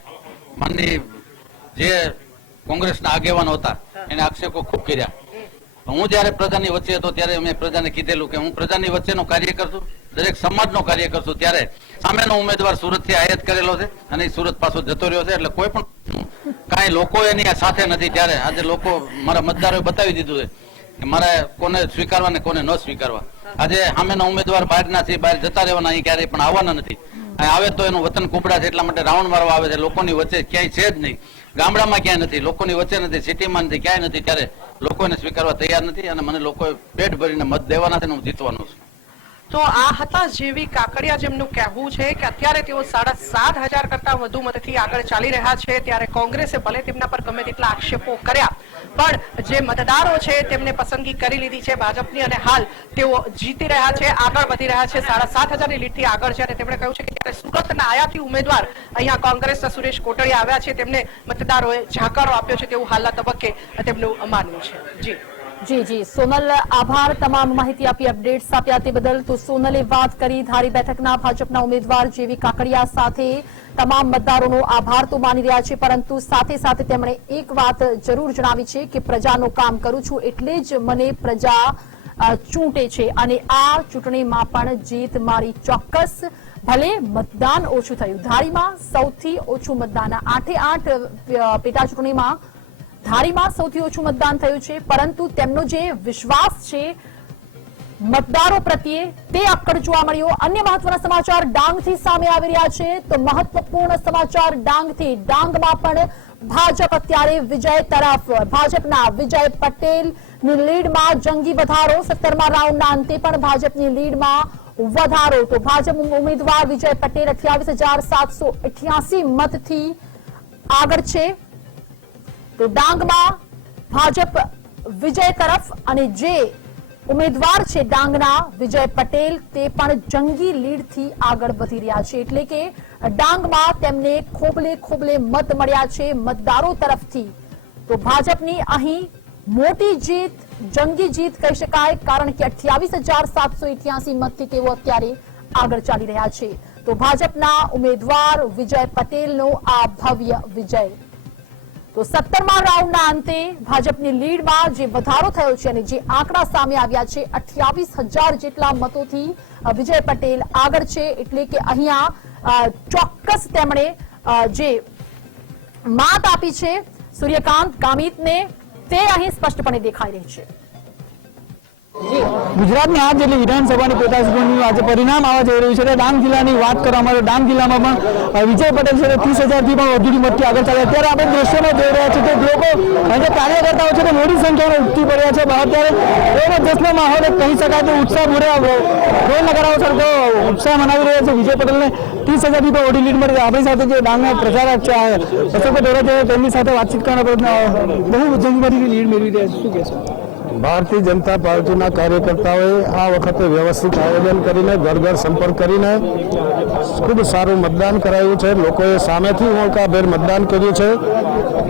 માનની જે કોંગ્રેસના આગેવાનો હતા એને આક્ષેપો ખૂબ કર્યા. હું જયારે પ્રજાની વચ્ચે હતો ત્યારે મેં પ્રજાને કીધેલું કે હું પ્રજાની વચ્ચેનો કાર્યકર છું, દરેક સમાજનો કાર્યકર છું. ત્યારે સામેનો ઉમેદવાર સુરતથી આયાત કરેલો છે અને સુરત પાછો જતો રહ્યો છે, એટલે કોઈ પણ કાંઈ લોકો એની સાથે નથી. ત્યારે આજે લોકો મારા મતદારોએ બતાવી દીધું છે કે મારે કોને સ્વીકારવા ને કોને ન સ્વીકારવા. આજે સામેના ઉમેદવાર બહારના છે, બહાર જતા રહેવાના, અહીં ક્યારેય પણ આવવાના નથી. અહીં આવે તો એનું વતન કુંપડા છે, એટલા માટે રાઉન્ડ મારવા આવે છે. લોકોની વચ્ચે ક્યાંય છે જ નહીં, ગામડામાં ક્યાંય નથી, લોકોની વચ્ચે નથી, સિટીમાં નથી, ક્યાંય નથી. ત્યારે લોકોને સ્વીકારવા તૈયાર નથી અને મને લોકોએ પેટ ભરીને મત દેવાના છે અને હું જીતવાનો છું. તો આ હતા જેવી કાકડિયા, જેમનું કહેવું છે કે અત્યારે તેઓ 7,500 કરતા વધુ મતથી આગળ ચાલી રહ્યા છે. ત્યારે કોંગ્રેસે ભલે તેમના પર ગમે તેટલા આક્ષેપો કર્યા, પણ જે મતદારો છે તેમને પસંદગી કરી લીધી છે ભાજપની અને હાલ તેઓ જીતી રહ્યા છે, આગળ વધી રહ્યા છે 7,500ની લીડથી આગળ છે. અને તેમણે કહ્યું છે કે ત્યારે સુરતના આયાતી ઉમેદવાર અહીંયા કોંગ્રેસના સુરેશ કોટડિયા આવ્યા છે, તેમને મતદારોએ જાકારો આપ્યો છે તેવું હાલના તબક્કે તેમનું માનવું છે. જી સોનલ, આભાર તમામ માહિતી આપી, અપડેટ્સ આપ્યા તે બદલ. તો સોનલે વાત કરી ધારી બેઠકના ભાજપના ઉમેદવાર જેવી કાકડિયા સાથે તમામ મતદારોનો આભાર તો માની રહ્યા છે, પરંતુ સાથે સાથે તેમણે એક વાત જરૂર જણાવી છે કે પ્રજાનું કામ કરું છું એટલે જ મને પ્રજા ચૂંટે છે અને આ ચૂંટણીમાં પણ જીત મારી ચોક્કસ. ભલે મતદાન ઓછું થયું, ધારીમાં સૌથી ઓછું મતદાન, 8 પેટા ચૂંટણીમાં ધારીમાં સૌથી ઓછું મતદાન થયું છે, પરંતુ તેમનો જે વિશ્વાસ છે મતદારો પ્રત્યે તે અક્કડ જોવા મળ્યો. અન્ય મહત્વના સમાચાર ડાંગથી સામે આવી રહ્યા છે. તો મહત્વપૂર્ણ સમાચાર ડાંગથી. ડાંગમાં પણ ભાજપ અત્યારે વિજય તરફ. ભાજપના વિજય પટેલની લીડમાં જંગી વધારો. 17મા રાઉન્ડના અંતે પણ ભાજપની લીડમાં વધારો. તો ભાજપ ઉમેદવાર વિજય પટેલ 28,788 મતથી આગળ છે. તો ડાંગમાં ભાજપ વિજય તરફ અને જે ઉમેદવાર છે ડાંગના વિજય પટેલ તે પણ જંગી લીડથી આગળ વધી રહ્યા છે. એટલે કે ડાંગમાં તેમને ખોબલે મત મળ્યા છે મતદારો તરફથી. તો ભાજપની અહીં મોટી જીત, જંગી જીત કહી શકાય, કારણ કે 28,788 મતથી તેઓ અત્યારે આગળ ચાલી રહ્યા છે. તો ભાજપના ઉમેદવાર વિજય પટેલનો આ ભવ્ય વિજય. તો 17મા રાઉન્ડના અંતે ભાજપની લીડમાં જે વધારો થયો છે અને જે આંકડા સામે આવ્યા છે 28,000 જેટલા મતોથી વિજય પટેલ આગળ છે. એટલે કે અહીંયા ચોક્કસ તેમણે જે માત આપી છે સૂર્યકાંત ગામિતને તે અહીં સ્પષ્ટપણે દેખાઈ રહી છે. ગુજરાતની આ જેટલી વિધાનસભાની પેટા ચૂંટણીનું આજે પરિણામ આવવા જઈ રહ્યું છે. ડાંગ જિલ્લાની વાત કરવામાં આવે, ડાંગ જિલ્લામાં પણ વિજય પટેલ છે 30,000થી પણ વધુ મતથી આગળ ચાલ્યા. ત્યારે આપણે દ્રશ્યોમાં જોઈ રહ્યા છીએ કે લોકો જે કાર્યકર્તાઓ છે તે મોટી સંખ્યામાં ઉમટી પડ્યા છે બહાર. ત્યારે એનો દેશનો માહોલ કહી શકાય તો ઉત્સાહ ઢોલ નગારાઓ સાથે ઉત્સાહ મનાવી રહ્યા છે. વિજય પટેલને 30,000થી પણ વધુ લીડ મળી. આપણી સાથે જે ડાંગના પ્રચારક છે અશોક દોરા છે તેમની સાથે વાતચીત કરવાનો પ્રયત્ન, બહુ જંગીમાંથી લીડ મેળવી રહ્યા છે, શું કહેશો? ભારતીય જનતા પાર્ટીના કાર્યકર્તાઓએ આ વખતે વ્યવસ્થિત આયોજન કરીને ઘર ઘર સંપર્ક કરીને ખૂબ સારું મતદાન કરાયું છે. લોકોએ સામેથી ઉમળકાભેર મતદાન કર્યું છે.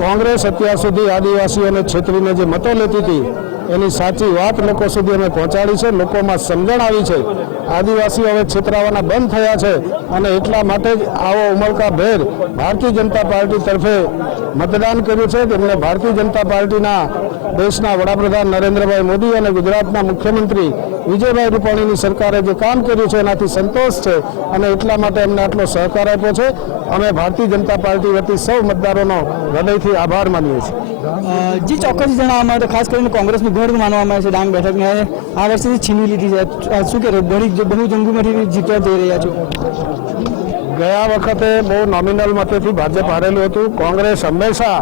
કોંગ્રેસ અત્યાર સુધી આદિવાસીઓને છેતરીને જે મતો લેતી હતી એની સાચી વાત લોકો સુધી અમે પહોંચાડી છે. લોકોમાં સમજણ આવી છે, આદિવાસીઓ હવે છેતરાવાના બંધ થયા છે અને એટલા માટે જ આવો ઉમળકાભેર ભારતીય જનતા પાર્ટી તરફે મતદાન કર્યું છે. તેમને ભારતીય જનતા પાર્ટીના દેશના વડાપ્રધાન નરેન્દ્રભાઈ મોદી અને ગુજરાતના મુખ્યમંત્રી વિજયભાઈ રૂપાણીની સરકારે જે કામ કર્યું છે એનાથી સંતોષ છે અને એટલા માટે એમને આટલો સહકાર આપ્યો છે. અમે ભારતીય જનતા પાર્ટી વતી સૌ મતદારોનો હૃદયથી આભાર માનીએ છીએ. જી, ચોક્કસ જણાવવામાં આવે તો ખાસ કરીને કોંગ્રેસનું ગઢ માનવામાં આવે છે ડાંગ બેઠકને આ વર્ષેથી છીનવી લીધી છે. શું કે બહુ જંગીમાંથી જીતવા જઈ રહ્યા છો? ગયા વખતે બહુ નોમિનલ મતેથી ભાજપ હારેલું હતું. કોંગ્રેસ હંમેશા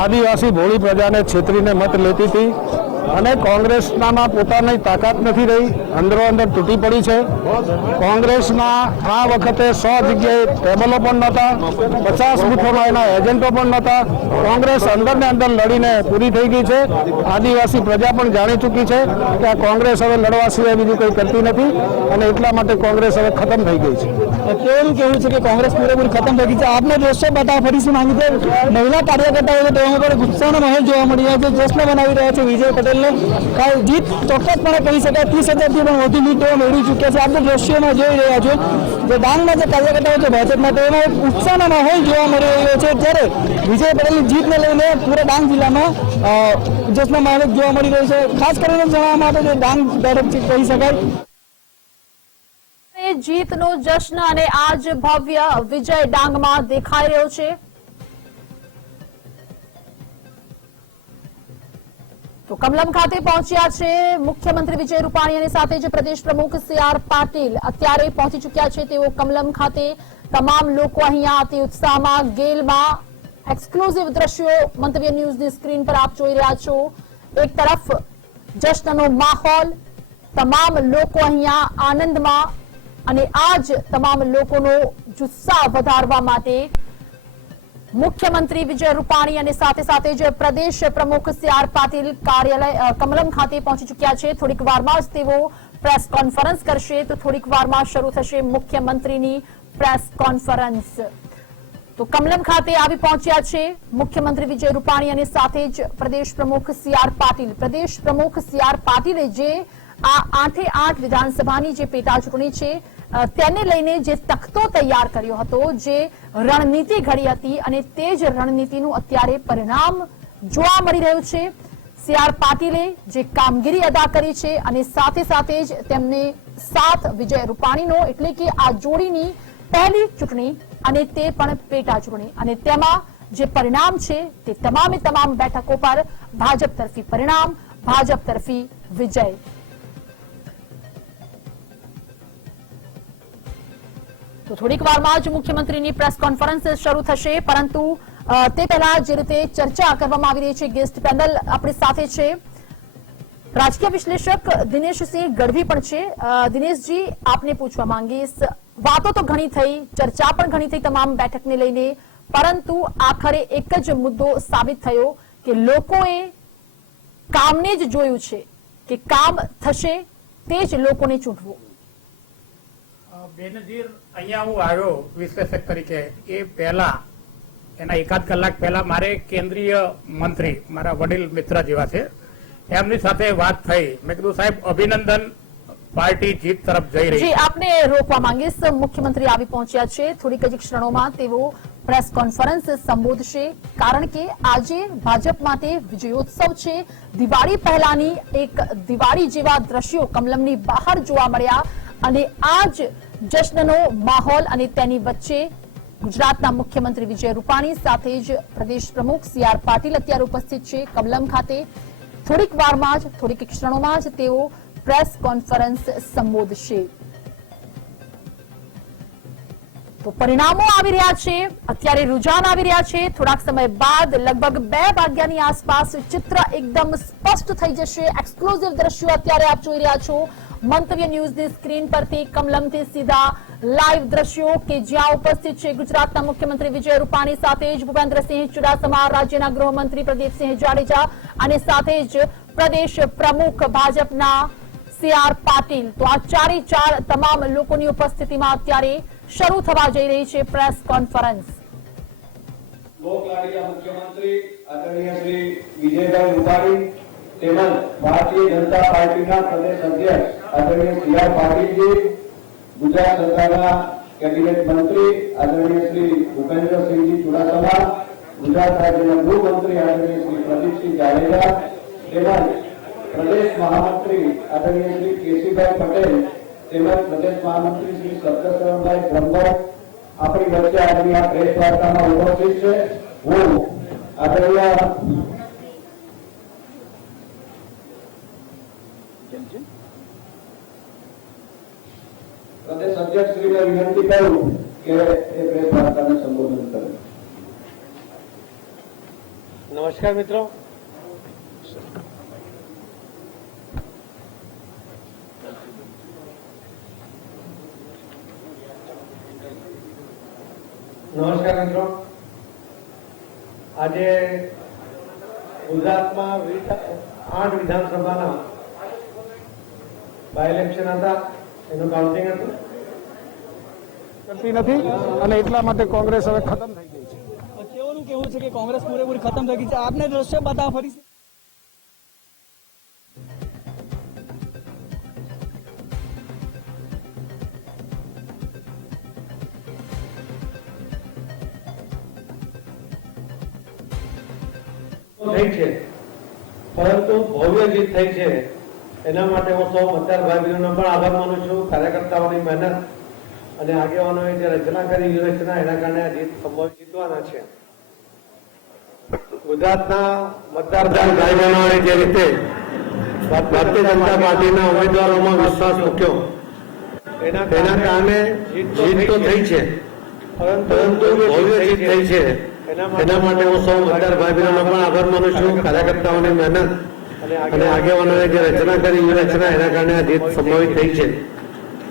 આદિવાસી ભોળી પ્રજાને છેતરીને મત લેતી હતી અને કોંગ્રેસનામાં પોતાની તાકાત નથી રહી, અંદરો અંદર તૂટી પડી છે. કોંગ્રેસના આ વખતે 100 જગ્યાએ ટેબલો પણ નહોતા, 50 બૂથોમાં એના એજન્ટો પણ નહોતા. કોંગ્રેસ અંદર ને અંદર લડીને પૂરી થઈ ગઈ છે. આદિવાસી પ્રજા પણ જાણી ચૂકી છે કે આ કોંગ્રેસ હવે લડવા સિવાય બીજું કંઈ કરતી નથી અને એટલા માટે કોંગ્રેસ હવે ખતમ થઈ ગઈ છે. કેવું કેવું છે કે કોંગ્રેસ પૂરેપૂરી ખતમ થઈ ગઈ છે? આપને દ્રશ્યો બતાવો ફરીથી માંગી છે. મહિલા કાર્યકર્તાઓ તેમાં પણ ગુસ્સાનો માહોલ જોવા મળી રહ્યો છે, જશ્ન બનાવી રહ્યા છે વિજય પટેલને. જીત ચોક્કસપણે કહી શકાય, 30,000થી પણ વધુ લીડ તેઓ મેળવી ચૂક્યા છે. આપણે દ્રશ્યોમાં જોઈ રહ્યા છો જે ડાંગના જે કાર્યકર્તાઓ છે ભાજપના, તેમાં એક ઉત્સાહનો માહોલ જોવા મળી રહ્યો છે. ત્યારે વિજય પટેલની જીતને લઈને પૂરા ડાંગ જિલ્લામાં જશ્નનો માહોલ જોવા મળી રહ્યો છે. ખાસ કરીને જણાવવામાં આવે તો ડાંગ બેઠક કહી શકાય જીતનો જશ્ન અને આજ ભવ્ય વિજય ડાંગમાં દેખાઈ રહ્યો છે. તો કમલમ ખાતે પહોંચ્યા છે મુખ્યમંત્રી વિજય રૂપાણી અને સાથે જ પ્રદેશ પ્રમુખ CR પાટીલ અત્યારે પહોંચી ચૂક્યા છે તેઓ કમલમ ખાતે તમામ લોકો અહીંયા અતિ ઉત્સાહમાં ગેલમાં એક્સક્લુઝિવ દ્રશ્યો મંતવ્ય ન્યૂઝની સ્ક્રીન પર આપ જોઈ રહ્યા છો એક તરફ જશ્નનો માહોલ તમામ લોકો અહીંયા આનંદમાં અને આજ તમામ લોકોનો જુસ્સા વધારવા માટે મુખ્યમંત્રી વિજય રૂપાણી અને સાથે સાથે જ પ્રદેશ પ્રમુખ CR પાટીલ કાર્યાલય કમલમ ખાતે પહોંચી ચૂક્યા છે થોડીક વારમાં જ તેઓ પ્રેસ કોન્ફરન્સ કરશે તો થોડીક વારમાં શરૂ થશે મુખ્યમંત્રીની પ્રેસ કોન્ફરન્સ તો કમલમ ખાતે આવી પહોંચ્યા છે મુખ્યમંત્રી વિજય રૂપાણી અને સાથે જ પ્રદેશ પ્રમુખ CR પાટીલ પ્રદેશ પ્રમુખ CR પાટીલે જે આ 8 વિધાનસભાની જે પેટા ચૂંટણી છે તેને લઈને જે તખતો તૈયાર કર્યો હતો જે રણનીતિ ઘડી હતી અને તે જ રણનીતિનું અત્યારે પરિણામ જોવા મળી રહ્યું છે CR પાટીલે જે કામગીરી અદા કરી છે અને સાથે સાથે જ તેમને સાથ વિજય રૂપાણીનો એટલે કે આ જોડીની પહેલી ચૂંટણી અને તે પણ પેટા ચૂંટણી અને તેમાં જે પરિણામ છે તે તમામે તમામ બેઠકો પર ભાજપ તરફી પરિણામ ભાજપ તરફી વિજય તો થોડીક વારમાં જ મુખ્યમંત્રીની પ્રેસ કોન્ફરન્સ શરૂ થશે પરંતુ તે પહેલા જે રીતે ચર્ચા કરવામાં આવી રહી છે ગેસ્ટ પેનલ આપણી સાથે છે રાજકીય વિશ્લેષક દિનેશસિંહ ગઢવી પણ છે દિનેશજી આપને પૂછવા માંગીશ વાતો તો ઘણી થઈ ચર્ચા પણ ઘણી થઈ તમામ બેઠકને લઈને પરંતુ આખરે એક જ મુદ્દો સાબિત થયો કે લોકોએ કામને જ જોયું છે કે કામ થશે તે જ લોકોને ચૂંટવું બેનજીર અહીંયા હું આવ્યો વિશ્લેષક તરીકે એ પહેલા એના એકાદ કલાક પહેલા મારે કેન્દ્રીય મંત્રી મારા વડીલ મિત્ર જેવા છે એમની સાથે વાત થઈ મેં કીધું સાહેબ અભિનંદન પાર્ટી જીત તરફ જઈ રહી છે આપને રોકવા માંગીશ મુખ્યમંત્રી આવી પહોંચ્યા છે થોડીક જ ક્ષણોમાં તેઓ પ્રેસ કોન્ફરન્સ સંબોધશે કારણ કે આજે ભાજપ માટે વિજયોત્સવ છે દિવાળી પહેલાની એક દિવાળી જેવા દ્રશ્યો કમલમની બહાર જોવા મળ્યા અને આજ જશ્નનો માહોલ અને તેની વચ્ચે ગુજરાતના મુખ્યમંત્રી વિજય રૂપાણી સાથે જ પ્રદેશ પ્રમુખ CR પાટીલ અત્યારે ઉપસ્થિત છે કમલમ ખાતે થોડીક વારમાં જ થોડીક ક્ષણોમાં જ તેઓ પ્રેસ કોન્ફરન્સ સંબોધશે તો પરિણામો આવી રહ્યા છે અત્યારે રુઝાન આવી રહ્યા છે થોડાક સમય બાદ લગભગ 2 વાગ્યાની આસપાસ ચિત્ર એકદમ સ્પષ્ટ થઈ જશે એક્સક્લુઝિવ દ્રશ્યો અત્યારે આપ જોઈ રહ્યા છો મંતવ્ય ન્યૂઝની સ્ક્રીન પરથી કમલમથી સીધા લાઈવ દ્રશ્યો કે જ્યાં ઉપસ્થિત છે ગુજરાતના મુખ્યમંત્રી વિજય રૂપાણી સાથે જ ભૂપેન્દ્રસિંહ ચુડાસમા રાજ્યના ગૃહમંત્રી પ્રદીપસિંહ જાડેજા અને સાથે જ પ્રદેશ પ્રમુખ ભાજપના CR પાટીલ તો આ ચારે ચાર તમામ લોકોની ઉપસ્થિતિમાં અત્યારે શરૂ થવા જઈ રહી છે પ્રેસ કોન્ફરન્સ લોકલાડીલા મુખ્યમંત્રી આદરણીય શ્રી વિજયભાઈ રૂપાણી તેમજ ભારતીય જનતા પાર્ટીના પ્રદેશ અધ્યક્ષ આદરણીય CR પાટીલજી ગુજરાત સરકારના કેબિનેટ મંત્રી આદરણીય શ્રી ભૂપેન્દ્રસિંહજી ચુડાસમા ગુજરાત રાજ્યના ગૃહમંત્રી આદરણીય શ્રી પ્રદીપસિંહ જાડેજા તેમજ પ્રદેશ મહામંત્રી આદરણીય શ્રી કેસીભાઈ પટેલ તેમજ પ્રદેશ મહામંત્રી શ્રી સત્યશરણભાઈ બ્રહ્મભટ્ટ આપણી વચ્ચે આજની આ પ્રેસ વાર્તામાં ઉપસ્થિત છે હું આદરણીય પ્રદેશ અધ્યક્ષ શ્રીને વિનંતી કરું કે એ પ્રેસ વાર્તાને સંબોધન કરે નમસ્કાર મિત્રો આજે ગુજરાતમાં 8 વિધાનસભાના બાય ઇલેક્શન હતા એનું કાઉન્ટિંગ હતું કરતી નથી અને એટલા માટે કોંગ્રેસ હવે ખતમ થઈ ગઈ છે કેવું કેવું છે કે કોંગ્રેસ પૂરેપૂરી ખતમ થઈ ગઈ છે આપને દ્રશ્ય બતાવો ફરી થઈ છે પરંતુ ભવ્ય જીત થઈ છે એના માટે હું સૌ મતદાર ભાઈ બહેનોનો પણ આભાર માનું છું કાર્યકર્તાઓની મહેનત અને આગેવાનોએ જે રચના કરી વ્યૂહરચના એના કારણે આ જીત સંભવ જીતવાના છે ગુજરાતના મતદાર ભાઈ બહેનોએ જે રીતે ભારતીય જનતા પાર્ટીના ઉમેદવારોમાં વિશ્વાસ મૂક્યો એના કારણે જીત તો થઈ છે, પરંતુ ભવ્ય જીત થઈ છે. એના માટે હું સૌ મતદાર ભાઈ બહેનોનો પણ આભાર માનું છું. કાર્યકર્તાઓની મહેનત અને આગેવાનોએ જે રચના કરી રચના એના કારણે આ જીત સંભવિત થઈ છે.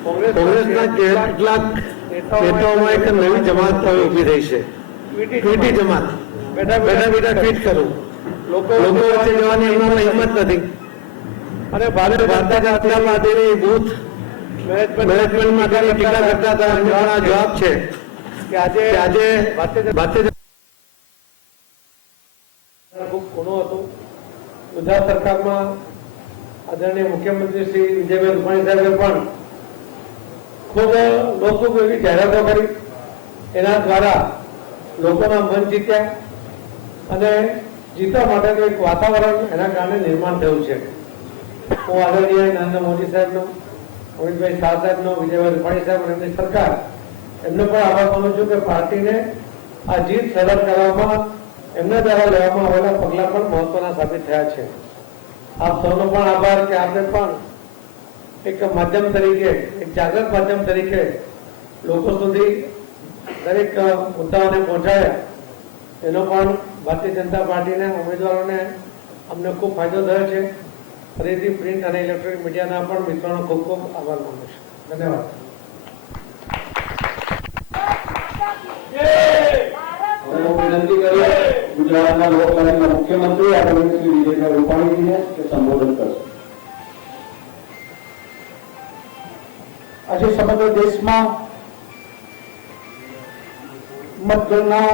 કોંગ્રેસના કેટલાક નેતાઓમાં એક નવી જમાત ઉભી થઈ છે, ટ્વીટી જમાત. બેઠા ટ્વીટ કરું, લોકો વચ્ચે જવાની એમનામાં હિંમત નથી. અને ભારતીય જનતા પાર્ટીની બૂથ મેનેજમેન્ટ માટેની ટીકા કરતા હતા. એમનો આ જવાબ છે કે આજે ભારતીય ખૂબ ખૂણો હતો. ગુજરાત સરકારમાં આદરણીય મુખ્યમંત્રી શ્રી વિજયભાઈ રૂપાણી સાહેબે પણ ખૂબ એવી જાહેરાતો કરી. એના દ્વારા લોકોના મન જીત્યા અને જીતવા માટેનું એક વાતાવરણ એના કારણે નિર્માણ થયું છે. હું આદરણીય નરેન્દ્ર મોદી સાહેબનો, અમિતભાઈ શાહ સાહેબનો, વિજયભાઈ રૂપાણી સાહેબ અને એમની સરકાર એમને પણ આભાર માનું છું કે પાર્ટીને આ જીત સરળ કરવામાં એમના દ્વારા લેવામાં આવેલા પગલા પણ મહત્વના સાબિત થયા છે. આપ સૌનો પણ આભાર કે આપણે પણ એક માધ્યમ તરીકે, એક જાગૃત માધ્યમ તરીકે લોકો સુધી દરેક મુદ્દાઓને પહોંચાડ્યા. એનો પણ ભારતીય જનતા પાર્ટીના ઉમેદવારોને અમને ખૂબ ફાયદો થયો છે. ફરીથી પ્રિન્ટ અને ઇલેક્ટ્રોનિક મીડિયાના પણ મિત્રોનો ખૂબ ખૂબ આભાર માનું છું. ધન્યવાદ. વિનંતી કરીએ ગુજરાતના લોકલાડીના મુખ્યમંત્રી આદરણીય શ્રી વિજયભાઈ રૂપાણીજીને કે સંબોધન કરશે. આજે સમગ્ર દેશમાં મતગણના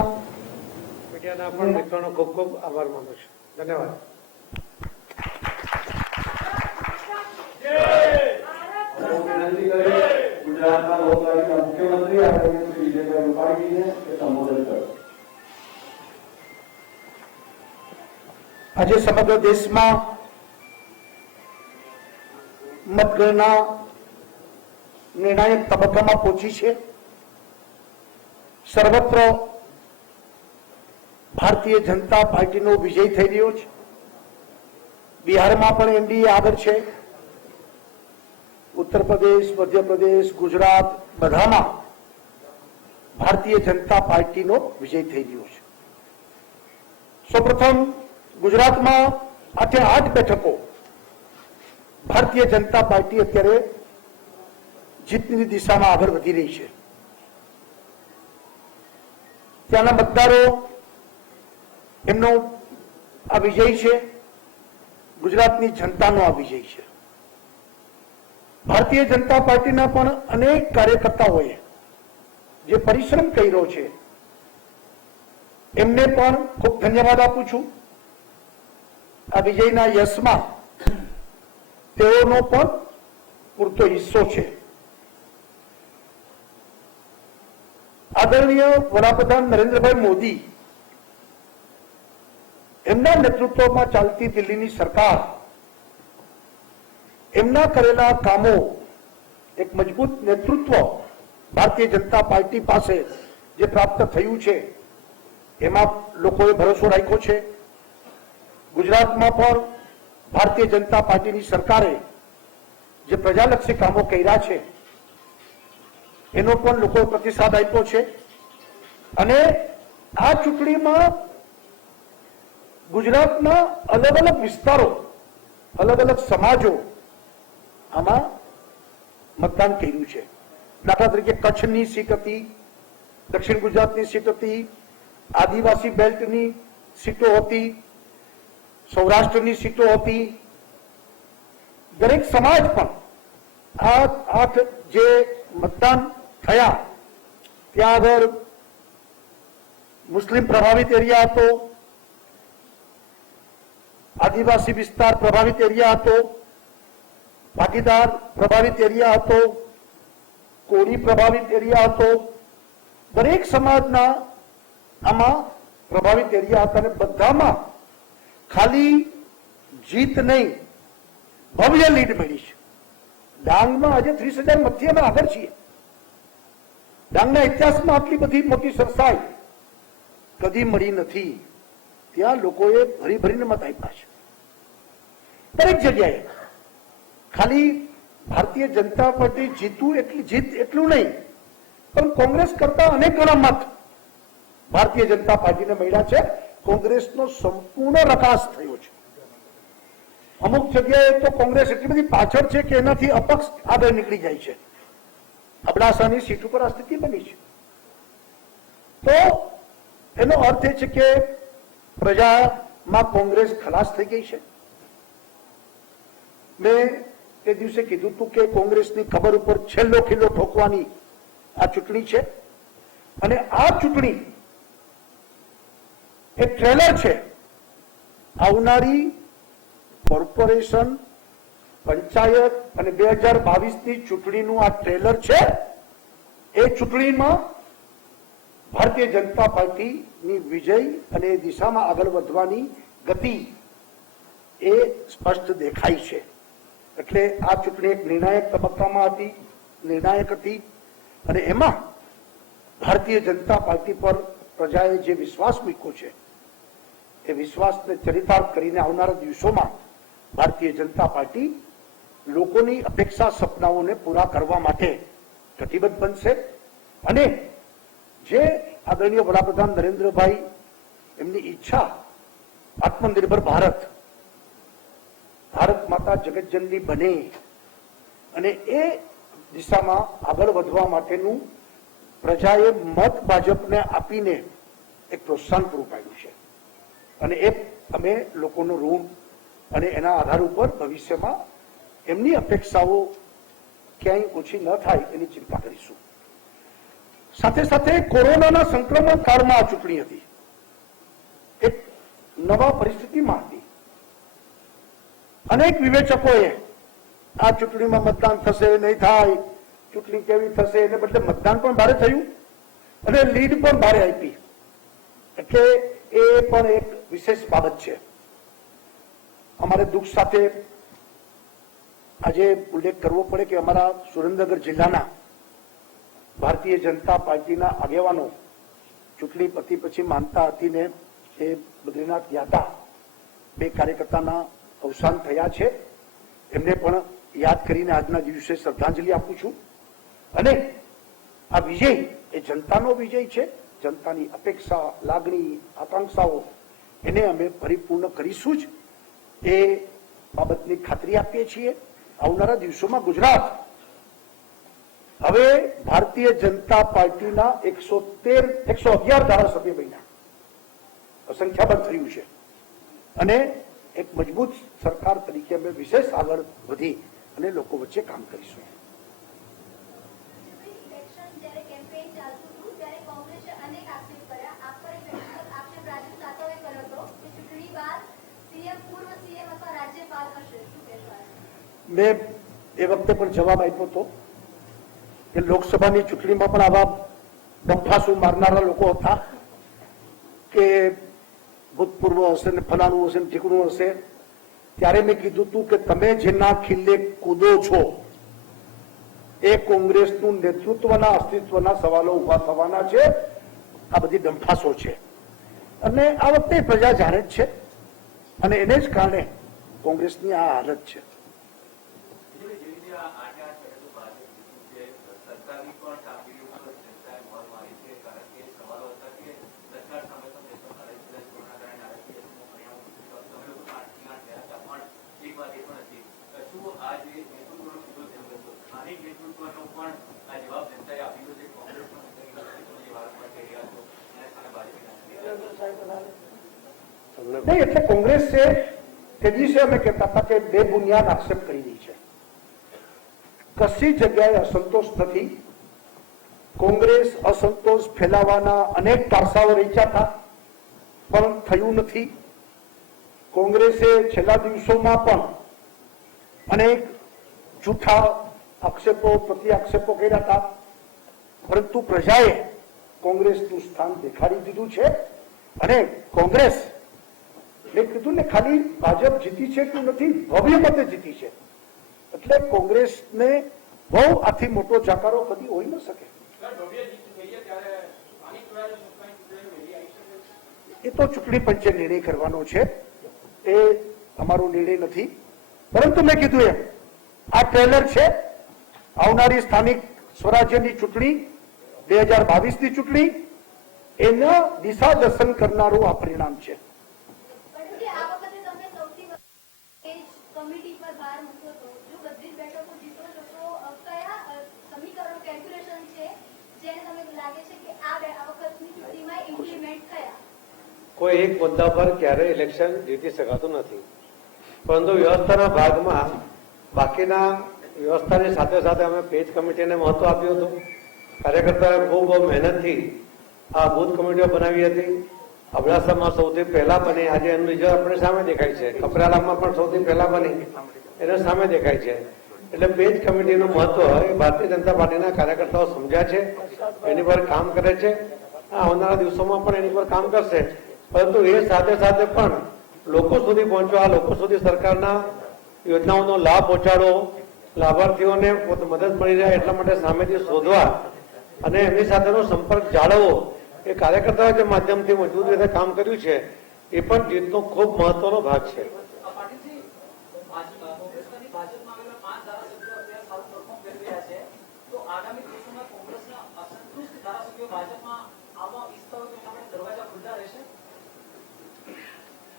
મીડિયાના પણ મિત્રોનો ખૂબ ખૂબ આભાર માનું છું. ધન્યવાદ. વિનંતી કરીએ ગુજરાતના લોકલાડીના મુખ્યમંત્રી આદરણીય શ્રી વિજયભાઈ રૂપાણીજીને કે સંબોધન કરશે. આજે સમગ્ર દેશમાં મતગણના નિર્ણાયક તબક્કામાં પહોંચી છે. સર્વત્ર ભારતીય જનતા પાર્ટીનો વિજય થઈ રહ્યો છે. બિહારમાં પણ એનડીએ આગળ છે. ઉત્તર પ્રદેશ, મધ્યપ્રદેશ, ગુજરાત બધામાં ભારતીય જનતા પાર્ટીનો વિજય થઈ રહ્યો છે. સૌપ્રથમ ગુજરાતમાં 8 બેઠકો ભારતીય જનતા પાર્ટી અત્યારે જીતની દિશામાં આગળ વધી રહી છે. ત્યાંના મતદારો એમનો આ વિજય છે, ગુજરાતની જનતાનો આ વિજય છે. ભારતીય જનતા પાર્ટીના પણ અનેક કાર્યકર્તાઓએ જે પરિશ્રમ કર્યો છે એમને પણ ખૂબ ધન્યવાદ આપું છું. આ વિજયના યશમાં તેઓનો પણ પૂરતો હિસ્સો છે. આદરણીય વડાપ્રધાન નરેન્દ્રભાઈ મોદી એમના નેતૃત્વમાં ચાલતી દિલ્હીની સરકાર એમના કરેલા કામો, એક મજબૂત નેતૃત્વ ભારતીય જનતા પાર્ટી પાસે જે પ્રાપ્ત થયું છે એમાં લોકોએ ભરોસો રાખ્યો છે. ગુજરાતમાં પણ ભારતીય જનતા પાર્ટીની સરકારે જે પ્રજાલક્ષી કામો કર્યા છે એનો પણ લોકોએ પ્રતિસાદ આપ્યો છે. અને આ ચૂંટણીમાં ગુજરાતના અલગ અલગ વિસ્તારો, અલગ અલગ સમાજો આમાં મતદાન કર્યું છે. દાખલા તરીકે કચ્છની સીટ હતી, દક્ષિણ ગુજરાતની સીટ હતી, આદિવાસી બેલ્ટની સીટો હતી, સૌરાષ્ટ્રની સીટો હતી. દરેક સમાજ પણ આ 8 જે મતદાન થયા ત્યાં આગળ મુસ્લિમ પ્રભાવિત એરિયા હતો, આદિવાસી વિસ્તાર પ્રભાવિત એરિયા હતો, પાટીદાર પ્રભાવિત એરિયા હતો, કોળી પ્રભાવિત એરિયા હતો. દરેક સમાજના આમાં પ્રભાવિત એરિયા હતા અને બધામાં ખાલી જીત નહીં, ભવ્ય લીડ મળી છે. ડાંગમાં આજે 30,000 મતથી અમે આગળ છીએ. ડાંગના ઇતિહાસમાં આટલી બધી મોટી સરસાઈ કદી મળી નથી. ત્યાં લોકોએ ભરી ભરીને મત આપ્યા છે દરેક જગ્યાએ. ખાલી ભારતીય જનતા પાર્ટી જીત એટલું નહીં, પણ કોંગ્રેસ કરતા અનેક ગણા મત ભારતીય જનતા પાર્ટીને મળ્યા છે. કોંગ્રેસનો સંપૂર્ણ રકાસ થયો છે. અમુક જગ્યાએ તો કોંગ્રેસ એટલી બધી પાછળ છે કે એનાથી અપક્ષ આગળ નીકળી જાય છે. અબડાસાની સીટ ઉપર આ સ્થિતિ બની છે. તો એનો અર્થ એ છે કે પ્રજામાં કોંગ્રેસ ખલાસ થઈ ગઈ છે. મેં એ દિવસે કીધું હતું કે કોંગ્રેસની ખબર ઉપર છેલ્લો ખીલ્લો ઠોકવાની આ ચૂંટણી છે, અને આ ચૂંટણી એ ટ્રેલર છે. આવનારી કોર્પોરેશન, પંચાયત અને 2022ની ચૂંટણીનું આ ટ્રેલર છે. એ ચૂંટણીમાં ભારતીય જનતા પાર્ટીની વિજય અને એ દિશામાં આગળ વધવાની ગતિ એ સ્પષ્ટ દેખાય છે. એટલે આ ચૂંટણી એક નિર્ણાયક તબક્કામાં હતી અને એમાં ભારતીય જનતા પાર્ટી પર પ્રજાએ જે વિશ્વાસ મૂક્યો છે એ વિશ્વાસને ચરિતાર્થ કરીને આવનારા દિવસોમાં ભારતીય જનતા પાર્ટી લોકોની અપેક્ષા સપનાઓને પૂરા કરવા માટે કટિબદ્ધ બનશે. અને જે આદરણીય વડાપ્રધાન નરેન્દ્રભાઈ એમની ઈચ્છા આત્મનિર્ભર ભારત માતા જગતજનની બને અને એ દિશામાં આગળ વધવા માટેનું પ્રજાએ મત ભાજપને આપીને એક પ્રોત્સાહન પૂરું પાડ્યું છે. અને એ અમે લોકોનું ઋણ અને એના આધાર ઉપર ભવિષ્યમાં એમની અપેક્ષાઓ ક્યાંય ઓછી ન થાય એની ચિંતા કરીશું. સાથે સાથે કોરોનાના સંક્રમણ કાળમાં આ ચૂંટણી હતી. એક નવા પરિસ્થિતિમાં હતી. અનેક વિવેચકોએ આ ચૂંટણીમાં મતદાન થશે નહીં થાય, ચૂંટણી કેવી થશે, એને બદલે મતદાન પણ ભારે થયું અને લીડ પણ ભારે આપી. એટલે એ પણ એક વિશેષ બાબત છે. અમારે દુઃખ સાથે આજે ઉલ્લેખ કરવો પડે કે અમારા સુરેન્દ્રનગર જિલ્લાના ભારતીય જનતા પાર્ટીના આગેવાનો ચૂંટણી પતી પછી માનતા હતીને એ બદ્રીનાથ ગયા હતા. 2 કાર્યકર્તાના અવસાન થયા છે. એમને પણ યાદ કરીને આજના દિવસે શ્રદ્ધાંજલિ આપું છું. અને આ વિજય એ જનતાનો વિજય છે. જનતાની અપેક્ષા, લાગણી, આકાંક્ષાઓ એને અમે પરિપૂર્ણ કરીશું જ એ બાબતની ખાતરી આપીએ છીએ. આવનારા દિવસોમાં ગુજરાત હવે ભારતીય જનતા પાર્ટીના 111 ધારાસભ્ય બન્યા, સંખ્યાબંધ થયું છે. અને એક મજબૂત સરકાર તરીકે અમે વિશેષ આગળ વધી અને લોકો વચ્ચે કામ કરીશું. મેં એ વખતે પણ જવાબ આપ્યો હતો કે લોકસભાની ચૂંટણીમાં પણ આવા બંફાસુ મારનારા લોકો હતા કે ભૂતપૂર્વ હશે ને ફલાણું હશે ને ઠીકણું હશે. ત્યારે મેં કીધું હતું કે તમે જેના ખીલે કૂદો છો એ કોંગ્રેસનું નેતૃત્વના અસ્તિત્વના સવાલો ઉભા થવાના છે. આ બધી ડંફાસો છે અને આ વખતે પ્રજા જાણે જ છે અને એને જ કારણે કોંગ્રેસની આ હાલત છે. નહીં એટલે કોંગ્રેસ છે તે દિવસે અમે કહેતા હતા કે બેબુનિયાદ આક્ષેપ કરી રહી છે. કશી જગ્યાએ અસંતોષ નથી. કોંગ્રેસ અસંતોષ ફેલાવાના અનેક પાસાઓ રચ્યા હતા પણ થયું નથી. કોંગ્રેસે છેલ્લા દિવસોમાં પણ અનેક જૂઠા આક્ષેપો, પ્રતિ આક્ષેપો કર્યા હતા, પરંતુ પ્રજાએ કોંગ્રેસનું સ્થાન દેખાડી દીધું છે. અને કોંગ્રેસ મેં કીધું ને ખાલી ભાજપ જીતી છે એટલું નથી, ભવ્ય મતે જીતી છે. એટલે કોંગ્રેસને બહુ આથી મોટો જાકારો કદી હોઈ ન શકે. એ તો ચૂંટણી પંચે નિર્ણય કરવાનો છે, એ અમારો નિર્ણય નથી. પરંતુ મેં કીધું એમ આ ટ્રેલર છે. આવનારી સ્થાનિક સ્વરાજ્યની ચૂંટણી 2022ની ચૂંટણી એના દિશા દર્શન કરનારું આ પરિણામ છે. કોઈ એક મુદ્દા પર ક્યારે ઇલેક્શન જીતી શકાતું નથી, પરંતુ વ્યવસ્થાના ભાગમાં બાકીના વ્યવસ્થાની સાથે સાથે અમે પેજ કમિટીને મહત્વ આપ્યું હતું. કાર્યકર્તાઓએ ખૂબ મહેનતથી આ બૂથ કમિટીઓ બનાવી હતી. અબડાસામાં સૌથી પહેલા બની, આજે એનું રિઝલ્ટ આપણી સામે દેખાય છે. કપરાલામાં પણ સૌથી પહેલા બની, એને સામે દેખાય છે. એટલે પેજ કમિટીનું મહત્વ એ ભારતીય જનતા પાર્ટીના કાર્યકર્તાઓ સમજ્યા છે, એની પર કામ કરે છે. આવનારા દિવસોમાં પણ એની પર કામ કરશે. પરંતુ એ સાથે સાથે પણ લોકો સુધી પહોંચવા, લોકો સુધી સરકારના યોજનાઓનો લાભ પહોંચાડો, લાભાર્થીઓને મદદ મળી જાય એટલા માટે સામેથી શોધવા અને એમની સાથેનો સંપર્ક જાળવવો, એ કાર્યકર્તાઓએ જે માધ્યમથી મજબૂત રીતે કામ કર્યું છે એ પણ જીતનો ખૂબ મહત્વનો ભાગ છે.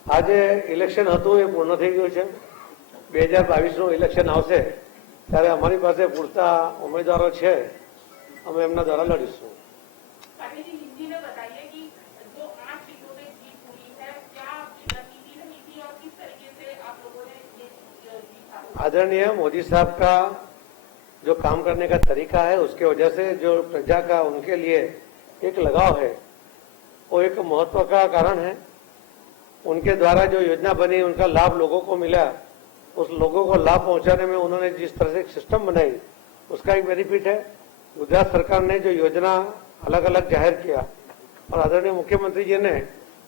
આજે ઇલેક્શન હતું એ પૂર્ણ થઈ ગયું છે. 2022નું ઇલેક્શન આવશે ત્યારે અમારી પાસે પૂરતા ઉમેદવારો છે, અમે એમના દ્વારા લડીશું. आदरणीय मोदी साहब का जो काम करने का तरीका है, उसके वजह से जो प्रजा का उनके लिए एक लगाव है, वो एक महत्व का कारण है. उनके द्वारा जो योजना बनी, उनका लाभ लोगों को मिला, उस लोगों को लाभ पहुंचाने में उन्होंने जिस तरह से एक सिस्टम बनाई, उसका एक बेनिफिट है. गुजरात सरकार ने जो योजना अलग अलग जाहिर किया और आदरणीय मुख्यमंत्री जी ने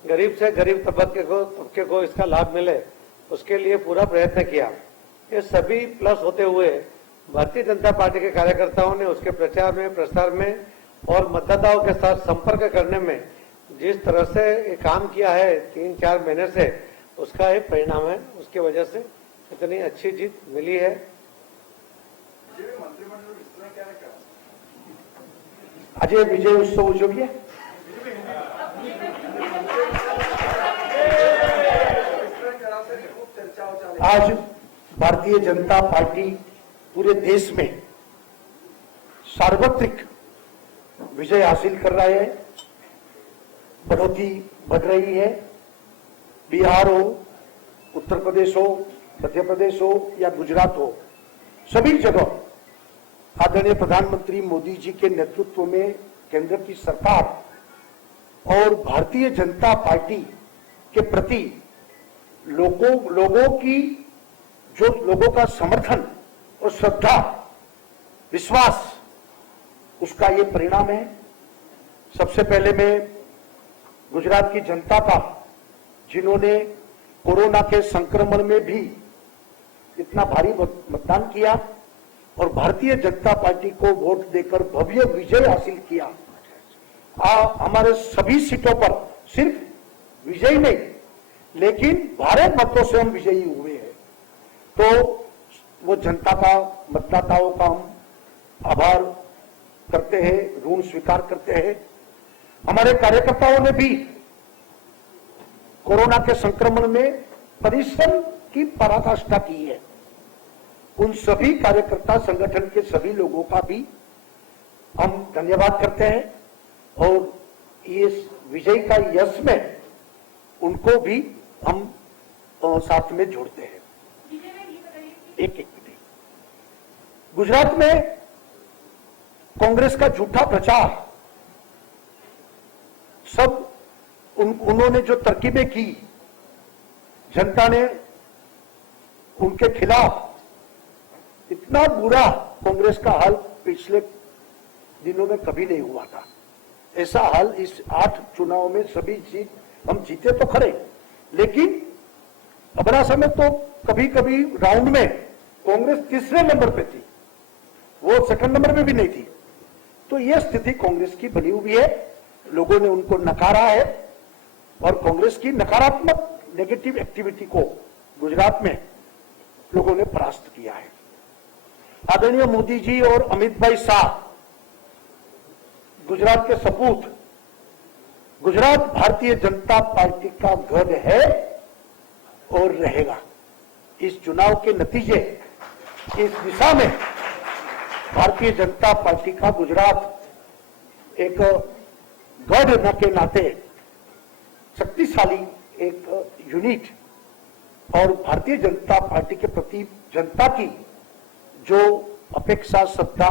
गरीब से गरीब तबके को इसका लाभ मिले, उसके लिए पूरा प्रयत्न किया. ये सभी प्लस होते हुए भारतीय जनता पार्टी के कार्यकर्ताओं ने उसके प्रचार में, प्रसार में और मतदाताओं के साथ संपर्क करने में जिस तरह से ये काम किया है 3-4 महीने से, उसका एक परिणाम है. उसकी वजह से इतनी अच्छी जीत मिली है. आज विजय उत्सव उजवीए. आज भारतीय जनता पार्टी पूरे देश में सार्वत्रिक विजय हासिल कर रहा है. बढ़ोतरी बढ़ रही है. बिहार हो, उत्तर प्रदेश हो, मध्य प्रदेश हो या गुजरात हो, सभी जगह आदरणीय प्रधानमंत्री मोदी जी के नेतृत्व में केंद्र की सरकार और भारतीय जनता पार्टी के प्रति लोगों की जो लोगों का समर्थन और श्रद्धा, विश्वास, उसका ये परिणाम है. सबसे पहले मैं गुजरात की जनता का, जिन्होंने कोरोना के संक्रमण में भी इतना भारी मतदान किया और भारतीय जनता पार्टी को वोट देकर भव्य विजय हासिल किया. हमारे सभी सीटों पर सिर्फ विजय नहीं, लेकिन भारी मतों से हम विजयी हुए हैं. तो वो जनता का, मतदाताओं का हम आभार करते हैं, ऋण स्वीकार करते हैं. हमारे कार्यकर्ताओं ने भी कोरोना के संक्रमण में परिश्रम की पराकाष्ठा की है. उन सभी कार्यकर्ता संगठन के सभी लोगों का भी हम धन्यवाद करते हैं और इस विजय का यश में उनको भी हम साथ में जोड़ते हैं. एक मिनट. गुजरात में कांग्रेस का झूठा प्रचार, सब उन्होंने जो तरकीबें की, जनता ने उनके खिलाफ इतना बुरा कांग्रेस का हाल पिछले दिनों में कभी नहीं हुआ था. ऐसा हाल इस 8 चुनाव में सभी सीट हम जीते तो खरे, लेकिन अबडासा में तो कभी कभी राउंड में कांग्रेस तीसरे नंबर पे थी, वो सेकंड नंबर पे भी नहीं थी. तो यह स्थिति कांग्रेस की बनी हुई है. लोगों ने उनको नकारा है और कांग्रेस की नकारात्मक नेगेटिव एक्टिविटी को गुजरात में लोगों ने परास्त किया है। आदरणीय मोदी जी और अमित भाई शाह गुजरात के सपूत। गुजरात भारतीय जनता पार्टी का गढ़ है और रहेगा। इस चुनाव के नतीजे इस दिशा में भारतीय जनता पार्टी का गुजरात एक गढ़ के नाते शक्तिशाली एक यूनिट और भारतीय जनता पार्टी के प्रति जनता की जो अपेक्षा, श्रद्धा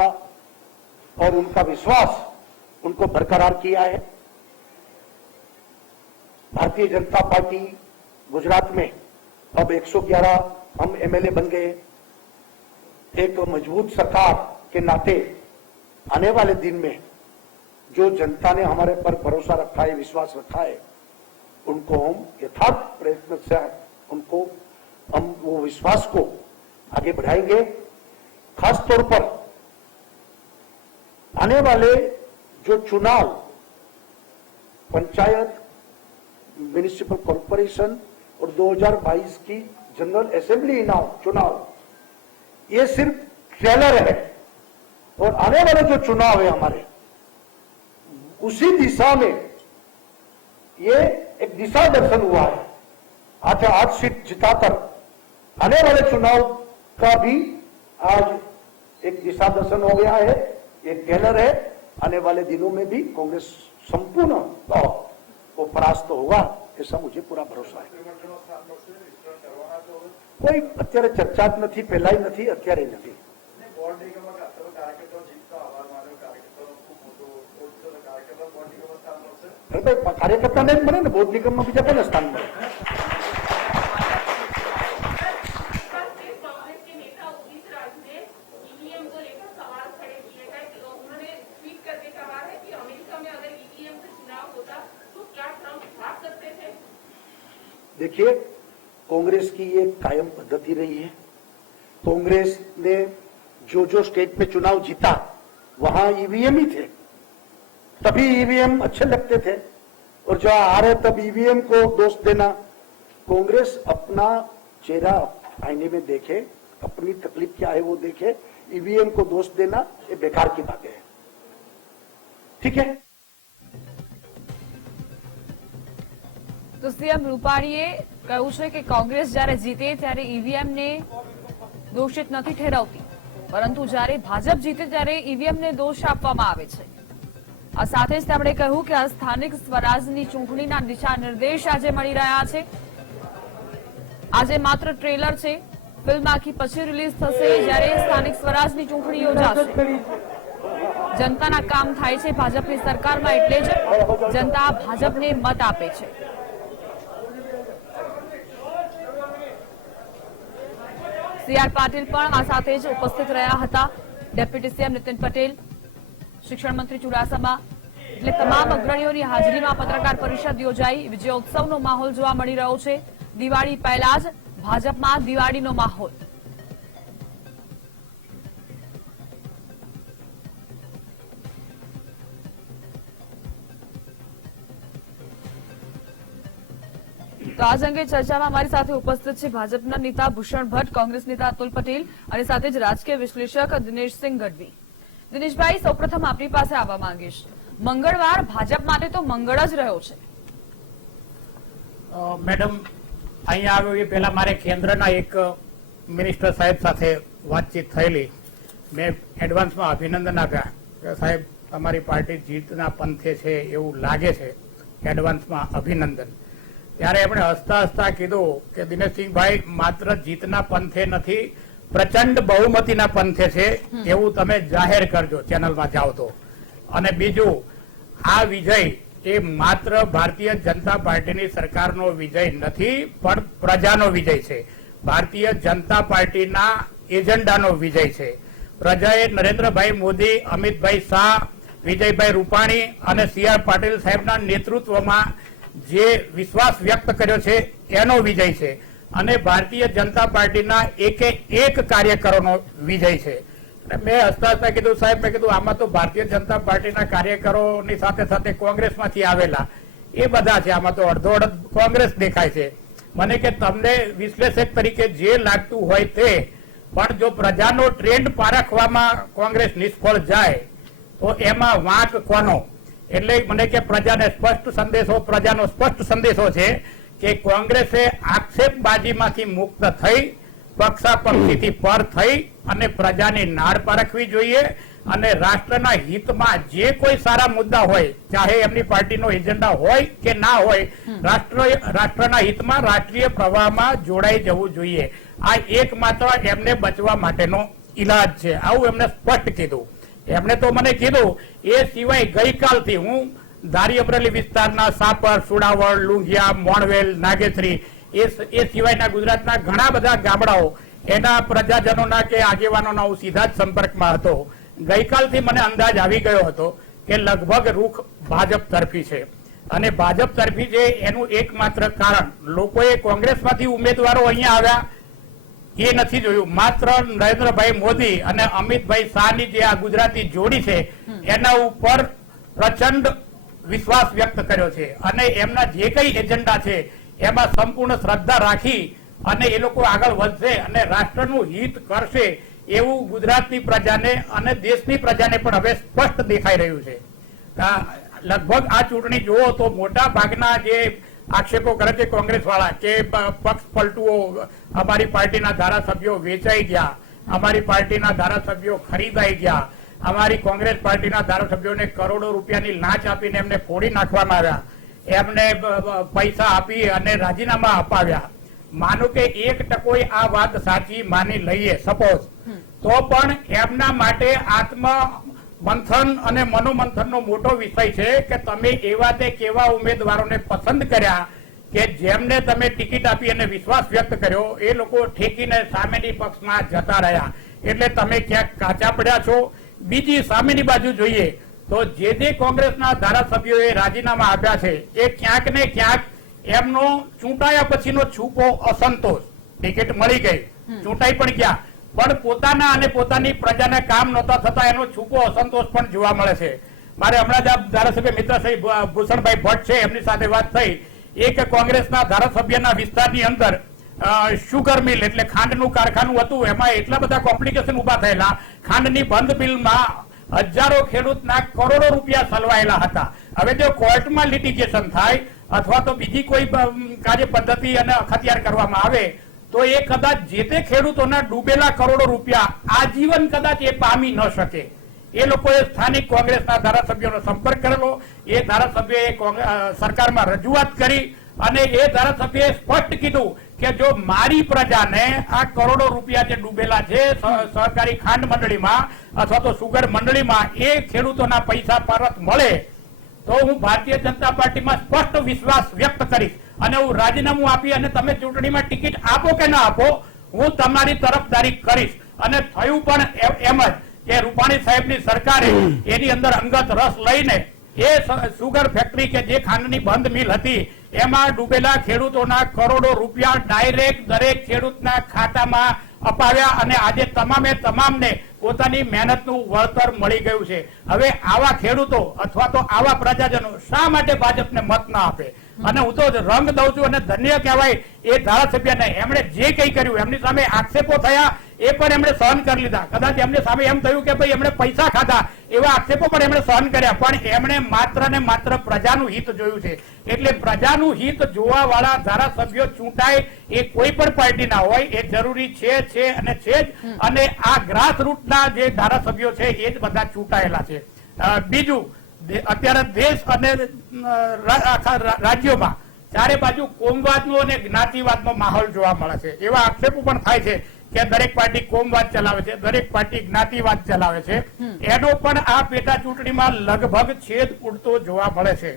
और उनका विश्वास उनको बरकरार किया है। भारतीय जनता पार्टी गुजरात में अब 111 हम एमएलए बन गए। एक मजबूत सरकार के नाते आने वाले दिन में जो जनता ने हमारे पर भरोसा रखा है, विश्वास रखा है, उनको हम यथार्थ प्रयत्न से उनको हम वो विश्वास को आगे बढ़ाएंगे। खास तौर पर आने वाले जो चुनाव पंचायत, म्युनिसिपल कॉर्पोरेशन और 2022 की जनरल असेंबली चुनाव ये सिर्फ ट्रेलर है और आने वाले जो चुनाव है हमारे उसी दिशा में ये एक दिशा दर्शन हुआ है। 8 सीट जिताकर आने वाले चुनाव का भी आज एक दिशा दर्शन हो गया है, एक ट्रेलर है। आने वाले दिनों में भी कांग्रेस संपूर्ण वो परास्त होगा, ऐसा मुझे पूरा भरोसा है। કોઈ અત્યારે ચર્ચા જ નથી, પહેલાય નથી, અત્યારે નથી। કાર્યકર્તાને જ મળે ને, બોર્ડ નિગમમાં બીજા કોને સ્થાન મળે? देखिए, कांग्रेस की ये कायम पद्धति रही है। कांग्रेस ने जो स्टेट पे चुनाव जीता वहां ईवीएम ही थे, तभी ईवीएम अच्छे लगते थे, और जो हारे तब ईवीएम को दोष देना। कांग्रेस अपना चेहरा आईने में देखे, अपनी तकलीफ क्या है वो देखे, ईवीएम को दोष देना ये बेकार की बात है। ठीक है। તો સીએમ રૂપાણીએ કહ્યું છે કે કોંગ્રેસ જ્યારે જીતે ત્યારે ઈવીએમને દોષિત નથી ઠેરવતી, પરંતુ જ્યારે ભાજપ જીતે ત્યારે ઈવીએમને દોષ આપવામાં આવે છે। આ સાથે જ તેમણે કહ્યું કે આ સ્થાનિક સ્વરાજની ચૂંટણીના દિશા નિર્દેશ આજે મળી રહ્યા છે। આજે માત્ર ટ્રેલર છે, ફિલ્મ આખી પછી રિલીઝ થશે જ્યારે સ્થાનિક સ્વરાજની ચૂંટણી યોજાશે। જનતાના કામ થાય છે ભાજપની સરકારમાં, એટલે જ જનતા ભાજપને મત આપે છે। સીઆર પાટીલ પણ આ સાથે જ ઉપસ્થિત રહ્યા હતા। ડેપ્યુટી સીએમ નીતિન પટેલ, શિક્ષણ મંત્રી ચુડાસમા, એટલે તમામ અગ્રણીઓની હાજરીમાં પત્રકાર પરિષદ યોજાઈ। વિજયોત્સવનો માહોલ જોવા મળી રહ્યો છે। દિવાળી પહેલા જ ભાજપમાં દિવાળીનો માહોલ। તો આજ અંગે ચર્ચામાં અમારી સાથે ઉપસ્થિત છે ભાજપના નેતા ભૂષણ ભટ્ટ, કોંગ્રેસ નેતા અતુલ પટેલ અને સાથે જ રાજકીય વિશ્લેષક દિનેશસિંહ ગઢવી। દિનેશભાઈ, સૌપ્રથમ આપની પાસે આવવા માંગીશ। મંગળવાર ભાજપ માટે તો મંગળ જ રહ્યો છે। મેડમ, અહીંયા આવ્યો એ પહેલા મારે કેન્દ્રના એક મિનિસ્ટર સાહેબ સાથે વાતચીત થયેલી। મેં એડવાન્સમાં અભિનંદન આપ્યા કે સાહેબ તમારી પાર્ટી જીતના પંથે છે એવું લાગે છે, એડવાન્સમાં અભિનંદન। ત્યારે આપણે હસતા હસતા કીધું કે દિનેશસિંહભાઈ માત્ર જીતના પંથે નથી, પ્રચંડ બહુમતીના પંથે છે એવું તમે જાહેર કરજો ચેનલમાં જાઓ તો। અને બીજું, આ વિજય એ માત્ર ભારતીય જનતા પાર્ટીની સરકારનો વિજય નથી, પણ પ્રજાનો વિજય છે, ભારતીય જનતા પાર્ટીના એજન્ડાનો વિજય છે। પ્રજાએ નરેન્દ્રભાઈ મોદી, અમિતભાઈ શાહ, વિજયભાઈ રૂપાણી અને સીઆર પાટીલ સાહેબના નેતૃત્વમાં જે વિશ્વાસ વ્યક્ત કર્યો છે એનો વિજય છે, અને ભારતીય જનતા પાર્ટીના એકે એક કાર્યકરોનો વિજય છે। મેં હસતા હસતા કીધું સાહેબ, મેં કીધું આમાં તો ભારતીય જનતા પાર્ટીના કાર્યકરોની સાથે સાથે કોંગ્રેસમાંથી આવેલા એ બધા છે. આમાં તો અડધો અડધ કોંગ્રેસ દેખાય છે મને, કે તમને વિશ્લેષક તરીકે જે લાગતું હોય તે, પણ જો પ્રજાનો ટ્રેન્ડ પારખવામાં કોંગ્રેસ નિષ્ફળ જાય તો એમાં વાંક કોનો? એટલે મને કે પ્રજાનો સ્પષ્ટ સંદેશો છે કે કોંગ્રેસે આક્ષેપબાજીમાંથી મુક્ત થઈ, પક્ષાપક્ષીથી પર થઈ અને પ્રજાની નાડ પારખવી જોઈએ અને રાષ્ટ્રના હિતમાં જે કોઈ સારા મુદ્દા હોય, ચાહે એમની પાર્ટીનો એજન્ડા હોય કે ના હોય, રાષ્ટ્રના હિતમાં રાષ્ટ્રીય પ્રવાહમાં જોડાઈ જવું જોઈએ. આ એકમાત્ર એમને બચવા માટેનો ઈલાજ છે, આવું એમને સ્પષ્ટ કીધું. એમણે તો મને કીધું એ સિવાય ગઈકાલથી હું ધારી અમરેલી વિસ્તારના સાપર, સુડાવળ, લુંઘિયા, મોણવેલ, નાગેશ્રી એ સિવાયના ગુજરાતના ઘણા બધા ગામડાઓ એના પ્રજાજનોના કે આગેવાનોના હું સીધા જ સંપર્કમાં હતો. ગઈકાલથી મને અંદાજ આવી ગયો હતો કે લગભગ રૂખ ભાજપ તરફી છે અને ભાજપ તરફી છે એનું એકમાત્ર કારણ લોકોએ કોંગ્રેસમાંથી ઉમેદવારો અહીંયા આવ્યા એ નથી જોયું, માત્ર નરેન્દ્રભાઈ મોદી અને અમિતભાઈ શાહની જે આ ગુજરાતી જોડી છે એના ઉપર પ્રચંડ વિશ્વાસ વ્યક્ત કર્યો છે અને એમના જે કઈ એજન્ડા છે એમાં સંપૂર્ણ શ્રદ્ધા રાખી અને એ લોકો આગળ વધશે અને રાષ્ટ્રનું હિત કરશે એવું ગુજરાતની પ્રજાને અને દેશની પ્રજાને પણ હવે સ્પષ્ટ દેખાઈ રહ્યું છે. લગભગ આ ચૂંટણી જુઓ તો મોટા ભાગના જે આક્ષેપો કરે છે કોંગ્રેસ વાળા કે પક્ષ પલટુઓ, અમારી પાર્ટીના ધારાસભ્યો વેચાઈ ગયા, અમારી પાર્ટીના ધારાસભ્યો ખરીદાઈ ગયા, અમારી કોંગ્રેસ પાર્ટીના ધારાસભ્યોને કરોડો રૂપિયાની લાંચ આપીને એમને ફોડી નાખવામાં આવ્યા, એમને પૈસા આપી અને રાજીનામા અપાવ્યા. માનો કે 1% આ વાત સાચી માની લઈએ સપોઝ, તો પણ એમના માટે આત્મ મંથન અને મનોમંથનનો મોટો વિષય છે કે તમે એવા તે કેવા ઉમેદવારોને પસંદ કર્યા કે જેમને તમે ટિકિટ આપી અને વિશ્વાસ વ્યક્ત કર્યો એ લોકો ઠેકીને સામેની પક્ષમાં જતા રહ્યા, એટલે તમે ક્યાંક કાચા પડ્યા છો. બીજી સામેની બાજુ જોઈએ તો જે કોંગ્રેસના ધારાસભ્યોએ રાજીનામા આપ્યા છે એ ક્યાંક ને ક્યાંક એમનો ચૂંટાયા પછીનો છૂપો અસંતોષ, ટિકિટ મળી ગઈ, ચૂંટાઈ પણ ગયા, પણ પોતાના અને પોતાની પ્રજાના કામ નહોતા થતા એનો છૂપો અસંતોષ પણ જોવા મળે છે. મારે હમણાં જ આ ધારાસભ્ય મિત્ર શ્રી ભૂષણભાઈ ભટ્ટ છે એમની સાથે વાત થઈ. એક કોંગ્રેસના ધારાસભ્યના વિસ્તારની અંદર શુગર મિલ એટલે ખાંડનું કારખાનું હતું, એમાં એટલા બધા કોમ્પ્લિકેશન ઉભા થયેલા, ખાંડની બંધ મિલમાં હજારો ખેડૂતના કરોડો રૂપિયા સલવાયેલા હતા. હવે જો કોર્ટમાં લિટિગેશન થાય અથવા તો બીજી કોઈ કાર્ય પદ્ધતિ અને અખત્યાર કરવામાં આવે તો એ કદાચ જે તે ખેડૂતોના ડૂબેલા કરોડો રૂપિયા આજીવન કદાચ એ પામી ન શકે. એ લોકોએ સ્થાનિક કોંગ્રેસના ધારાસભ્યોનો સંપર્ક કરેલો, એ ધારાસભ્યોએ સરકારમાં રજૂઆત કરી અને એ ધારાસભ્યએ સ્પષ્ટ કીધું કે જો મારી પ્રજાને આ કરોડો રૂપિયા જે ડૂબેલા છે સહકારી ખાંડ મંડળીમાં અથવા તો સુગર મંડળીમાં એ ખેડૂતોના પૈસા પરત મળે તો હું ભારતીય જનતા પાર્ટીમાં સ્પષ્ટ વિશ્વાસ વ્યક્ત કરીશ અને હું રાજીનામું આપી અને તમે ચૂંટણીમાં ટિકિટ આપો કે ના આપો હું તમારી તરફદારી કરીશ. અને થયું પણ એમ જ કે રૂપાણી સાહેબની સરકારે એની અંદર અંગત રસ લઈને એ સુગર ફેક્ટરી કે જે ખાંડની બંધ મિલ હતી એમાં ડૂબેલા ખેડૂતોના કરોડો રૂપિયા ડાયરેક્ટ દરેક ખેડૂતના ખાતામાં અપાવ્યા અને આજે તમામને પોતાની મહેનતનું વળતર મળી ગયું છે. હવે આવા ખેડૂતો અથવા તો આવા પ્રજાજનો શા માટે ભાજપને મત ના આપે? અને હું તો રંગ દઉં છું અને ધન્ય કહેવાય એ ધારાસભ્યને, એમણે જે કંઈ કર્યું એમની સામે આક્ષેપો થયા એ પણ એમણે સહન કરી લીધા. કદાચ એમની સામે એમ થયું કે ભાઈ એમણે પૈસા ખાધા એવા આક્ષેપો પણ એમણે સહન કર્યા, પણ એમણે માત્ર ને માત્ર પ્રજાનું હિત જોયું છે. એટલે પ્રજાનું હિત જોવા વાળા ધારાસભ્યો ચૂંટાય એ કોઈ પણ પાર્ટીના હોય એ જરૂરી છે અને છે જ. અને આ ગ્રાસરૂટના જે ધારાસભ્યો છે એ જ બધા ચૂંટાયેલા છે. બીજું, અત્યારે દેશ અને આખા રાજ્યોમાં ચારે બાજુ કોમવાદનો અને જ્ઞાતિવાદનો માહોલ જોવા મળે છે. એવા આક્ષેપો પણ થાય છે કે દરેક પાર્ટી કોમવાદ ચલાવે છે, દરેક પાર્ટી જ્ઞાતિવાદ ચલાવે છે. એનો પણ આ પેટા ચૂંટણીમાં લગભગ છેદ ઉડતો જોવા મળે છે.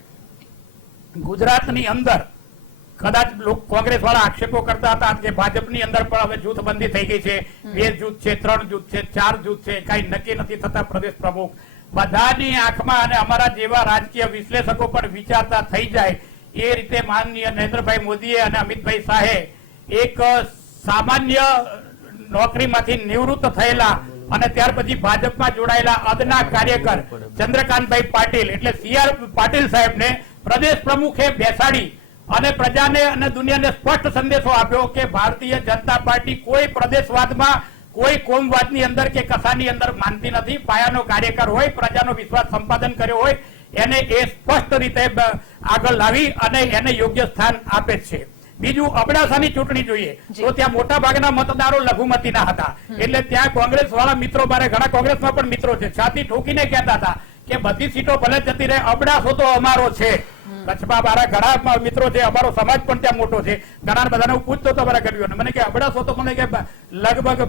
ગુજરાતની અંદર કદાચ કોંગ્રેસ વાળા આક્ષેપો કરતા હતા કે ભાજપની અંદર પણ હવે જૂથબંધી થઈ ગઈ છે, 2 જૂથ છે, 3 જૂથ છે, 4 જૂથ છે, કઈ નક્કી નથી થતા પ્રદેશ પ્રમુખ. બધાની આંખમાં અને અમારા જેવા રાજકીય વિશ્લેષકો પણ વિચારતા થઈ જાય એ રીતે માનનીય નરેન્દ્રભાઈ મોદીએ અને અમિતભાઈ શાહે એક સામાન્ય નોકરીમાંથી નિવૃત્ત થયેલા અને ત્યાર પછી ભાજપમાં જોડાયેલા અદના કાર્યકર ચંદ્રકાંતભાઈ પાટીલ એટલે CR પાટીલ સાહેબને પ્રદેશ પ્રમુખે બેસાડી અને પ્રજાને અને દુનિયાને સ્પષ્ટ સંદેશો આપ્યો કે ભારતીય જનતા પાર્ટી કોઈ પ્રદેશવાદમાં, કોઈ કોમવાદની અંદર કે કશાની અંદર માનતી નથી. પાયાનો કાર્યકર હોય, પ્રજાનો વિશ્વાસ સંપાદન કર્યો હોય એને એ સ્પષ્ટ રીતે આગળ લાવી અને એને યોગ્ય સ્થાન આપે છે. બીજું, અબડાસાની ચૂંટણી જોઈએ તો ત્યાં મોટા ભાગના મતદારો લઘુમતીના હતા. એટલે ત્યાં કોંગ્રેસ વાળા મિત્રો, મારે ઘણા કોંગ્રેસમાં પણ મિત્રો છે, છાતી ઠોકીને કહેતા હતા કે બધી સીટો ભલે જતી રહે, અબડાસો તો અમારો છે. કચ્છમાં મારા ઘણા મિત્રો છે, અમારો સમાજ પણ ત્યાં મોટો છે. ઘણા બધાને હું પૂછતો હતો મારા ગરીબોને, મને કે અબડાસો તો મને કે લગભગ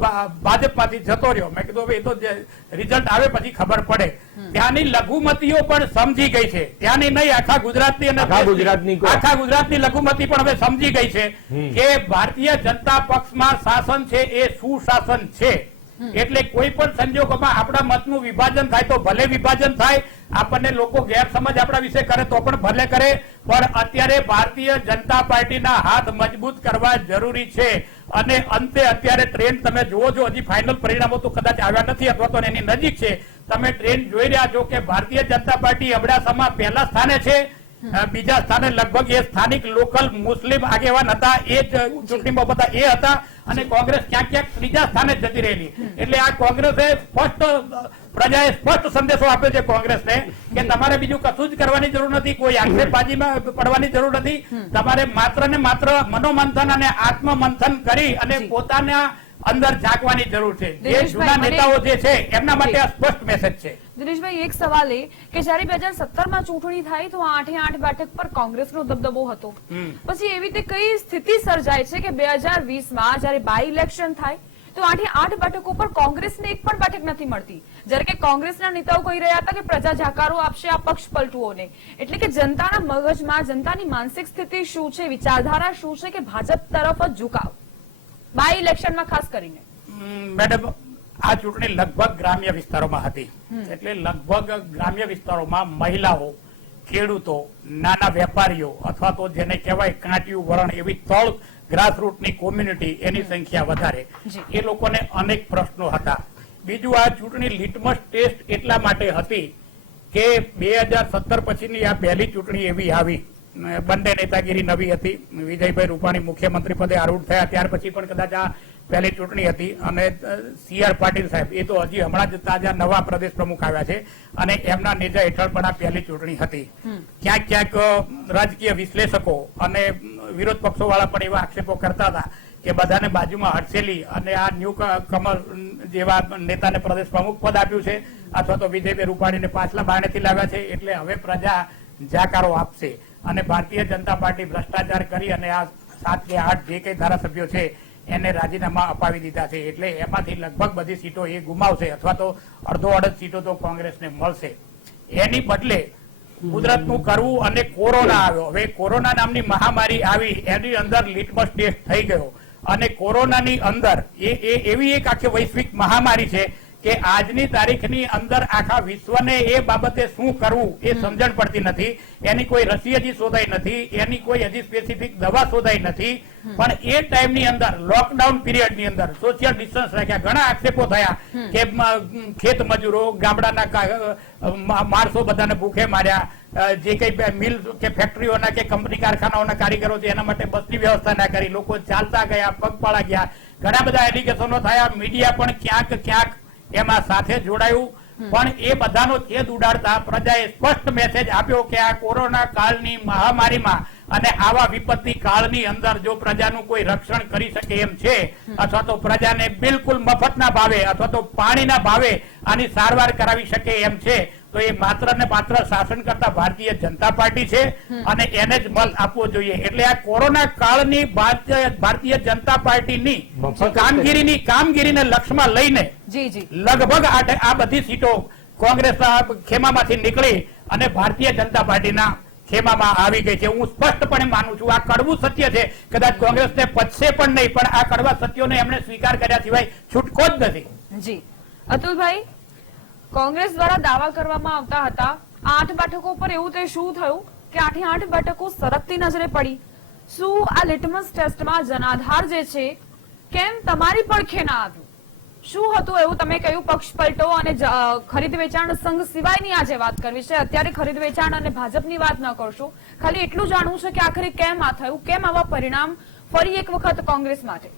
ભાજપમાંથી જતો રહ્યો. મેં કીધું એ તો રિઝલ્ટ આવે પછી ખબર પડે. ત્યાંની લઘુમતીઓ પણ સમજી ગઈ છે, ત્યાંની નહીં આખા ગુજરાતની અને આખા ગુજરાતની લઘુમતી પણ હવે સમજી ગઈ છે કે ભારતીય જનતા પક્ષમાં શાસન છે એ સુશાસન છે. એટલે કોઈ પણ સંજોગોમાં આપણા મતનું વિભાજન થાય તો ભલે વિભાજન થાય, આપણને લોકો ગેરસમજ આપણા વિશે કરે તો પણ ભલે કરે, પણ અત્યારે ભારતીય જનતા પાર્ટીના હાથ મજબૂત કરવા જરૂરી છે. અને અંતે અત્યારે ટ્રેન્ડ તમે જુઓ છો, હજી ફાઇનલ પરિણામો તો કદાચ આવ્યા નથી અથવા તો એની નજીક છે. તમે ટ્રેન્ડ જોઈ રહ્યા છો કે ભારતીય જનતા પાર્ટી અબડાસામાં પહેલા સ્થાને છે, બીજા સ્થાને લગભગ એ સ્થાનિક લોકલ મુસ્લિમ આગેવાન હતા, એ જ ચૂંટણીમાં બધા એ હતા, અને કોંગ્રેસ ક્યાંક ક્યાંક ત્રીજા સ્થાને જતી રહેલી. એટલે આ કોંગ્રેસે પ્રજાએ સ્પષ્ટ સંદેશો આપ્યો છે કોંગ્રેસને કે તમારે બીજું કશું જ કરવાની જરૂર નથી, કોઈ આક્ષેપબાજીમાં પડવાની જરૂર નથી. તમારે માત્ર ને માત્ર મનોમંથન અને આત્મમંથન કરી અને પોતાના અંદર ઝાંકવાની જરૂર છે. જે જૂના નેતાઓ જે છે એમના માટે આ સ્પષ્ટ મેસેજ છે. દિનેશભાઈ, એક સવાલ એ કે જયારે 2017માં ચૂંટણી થાય તો 8 બેઠક પર કોંગ્રેસનો દબદબો હતો. પછી એવી રીતે કઈ સ્થિતિ સર્જાય છે કે 2020માં જયારે બાય ઇલેક્શન થાય તો 8 બેઠકો પર કોંગ્રેસને એક પણ બેઠક નથી મળતી. જ્યારે કે કોંગ્રેસના નેતાઓ કહી રહ્યા હતા કે પ્રજા જાકારો આપશે આ પક્ષ પલટુઓને. એટલે કે જનતાના મગજમાં, જનતાની માનસિક સ્થિતિ શું છે, વિચારધારા શું છે કે ભાજપ તરફ જ ઝુકાવ બાય ઇલેક્શનમાં ખાસ કરીને? મેડમ, આ ચૂંટણી લગભગ ગ્રામ્ય વિસ્તારોમાં હતી. એટલે લગભગ ગ્રામ્ય વિસ્તારોમાં મહિલાઓ, ખેડૂતો, નાના વેપારીઓ અથવા તો જેને કહેવાય કાંટિયું વરણ, એવી તળ ગ્રાસરૂટની કોમ્યુનિટી, એની સંખ્યા વધારે. એ લોકોને અનેક પ્રશ્નો હતા. બીજું, આ ચૂંટણી લિટમસ ટેસ્ટ એટલા માટે હતી કે 2017 પછીની આ પહેલી ચૂંટણી એવી આવી. બંને નેતાગીરી નવી હતી. વિજયભાઈ રૂપાણી મુખ્યમંત્રી પદે આરૂઢ થયા ત્યાર પછી પણ કદાચ આ પહેલી ચૂંટણી હતી. અને CR પાટીલ સાહેબ એ તો હજી હમણાં જ તાજા નવા પ્રદેશ પ્રમુખ આવ્યા છે અને એમના નેજા હેઠળ પણ આ પહેલી ચૂંટણી હતી. ક્યાંક ક્યાંક રાજકીય વિશ્લેષકો અને વિરોધ પક્ષો વાળા પણ એવા આક્ષેપો કરતા હતા કે બધાને બાજુમાં હડસેલી અને આ ન્યૂ કમર જેવા નેતાને પ્રદેશ પ્રમુખ પદ આપ્યું છે, અથવા તો વિજયભાઈ રૂપાણીને પાછલા બારણેથી લાવ્યા છે, એટલે હવે પ્રજા જાકારો આપશે. અને ભારતીય જનતા પાર્ટી ભ્રષ્ટાચાર કરી અને આ 7 કે 8 જે કઈ ધારાસભ્યો છે એને રાજીનામા અપાવી દીધા છે. એટલે એમાંથી લગભગ બધી સીટો એ ગુમાવશે અથવા તો અડધો અડધ સીટો તો કોંગ્રેસને મળશે. એની બદલે કુદરતનું કરવું અને કોરોના આવ્યો. હવે કોરોના નામની મહામારી આવી, એની અંદર લિટમસ ટેસ્ટ થઈ ગયો. અને કોરોનાની અંદર એ એવી એક આખી વૈશ્વિક મહામારી છે કે આજની તારીખની અંદર આખા વિશ્વને એ બાબતે શું કરવું એ સમજણ પડતી નથી. એની કોઈ રસી હજી શોધાઈ નથી, એની કોઈ હજી સ્પેસિફિક દવા શોધાઈ નથી. પણ એ ટાઈમની અંદર, લોકડાઉન પીરિયડની અંદર સોશિયલ ડિસ્ટન્સ રાખ્યા. ઘણા આક્ષેપો થયા કે ખેત મજૂરો, ગામડાના માણસો બધાને ભૂખે માર્યા. જે કઈ મિલ કે ફેક્ટરીઓના કે કંપની કારખાનાઓના કારીગરો છે એના માટે બસની વ્યવસ્થા ના કરી, લોકો ચાલતા ગયા, પગપાળા ગયા. ઘણા બધા એલિગેશનો થયા. મીડિયા પણ ક્યાંક ક્યાંક એમાં સાથે જોડાયું. પણ એ બધાનો છેદ ઉડાડતા પ્રજાએ સ્પષ્ટ મેસેજ આપ્યો કે આ કોરોના કાળની મહામારીમાં અને આવા વિપત્તિ કાળની અંદર જો પ્રજાનું કોઈ રક્ષણ કરી શકે એમ છે, અથવા તો પ્રજાને બિલકુલ મફતના ભાવે અથવા તો પાણીના ભાવે આની સારવાર કરાવી શકે એમ છે, તો એ માત્ર ને માત્ર શાસન કરતા ભારતીય જનતા પાર્ટી છે અને એને જ બળ આપવો જોઈએ. એટલે આ કોરોના કાળની ભારતીય જનતા પાર્ટીની કામગીરીને લક્ષ્યમાં લઈને લગભગ આ બધી સીટો કોંગ્રેસના ખેમામાંથી નીકળી અને ભારતીય જનતા પાર્ટીના ખેમામાં આવી ગઈ છે. હું સ્પષ્ટપણે માનું છું આ કડવું સત્ય છે. કદાચ કોંગ્રેસને પચશે પણ નહીં, પણ આ કડવા સત્યોને એમણે સ્વીકાર કર્યા સિવાય છૂટકો જ નથી. જી અતુલભાઈ, કોંગ્રેસ દ્વારા દાવા કરવામાં આવતા હતા 8 બેઠકો પર, એવું તે શું થયું કે 8 બેઠકો સરકતી નજરે પડી? શું આ લિટમસ ટેસ્ટમાં જનાધાર જે છે કેમ તમારી પડખે ના આવ્યું? શું હતું એવું તમે કહ્યું પક્ષ પલટો અને ખરીદ વેચાણ સંઘ સિવાયની આજે વાત કરવી છે, અત્યારે ખરીદ વેચાણ અને ભાજપની વાત ન કરશો, ખાલી એટલું જાણવું છે કે આખરે કેમ આ થયું, કેમ આવા પરિણામ ફરી એક વખત કોંગ્રેસ માટે?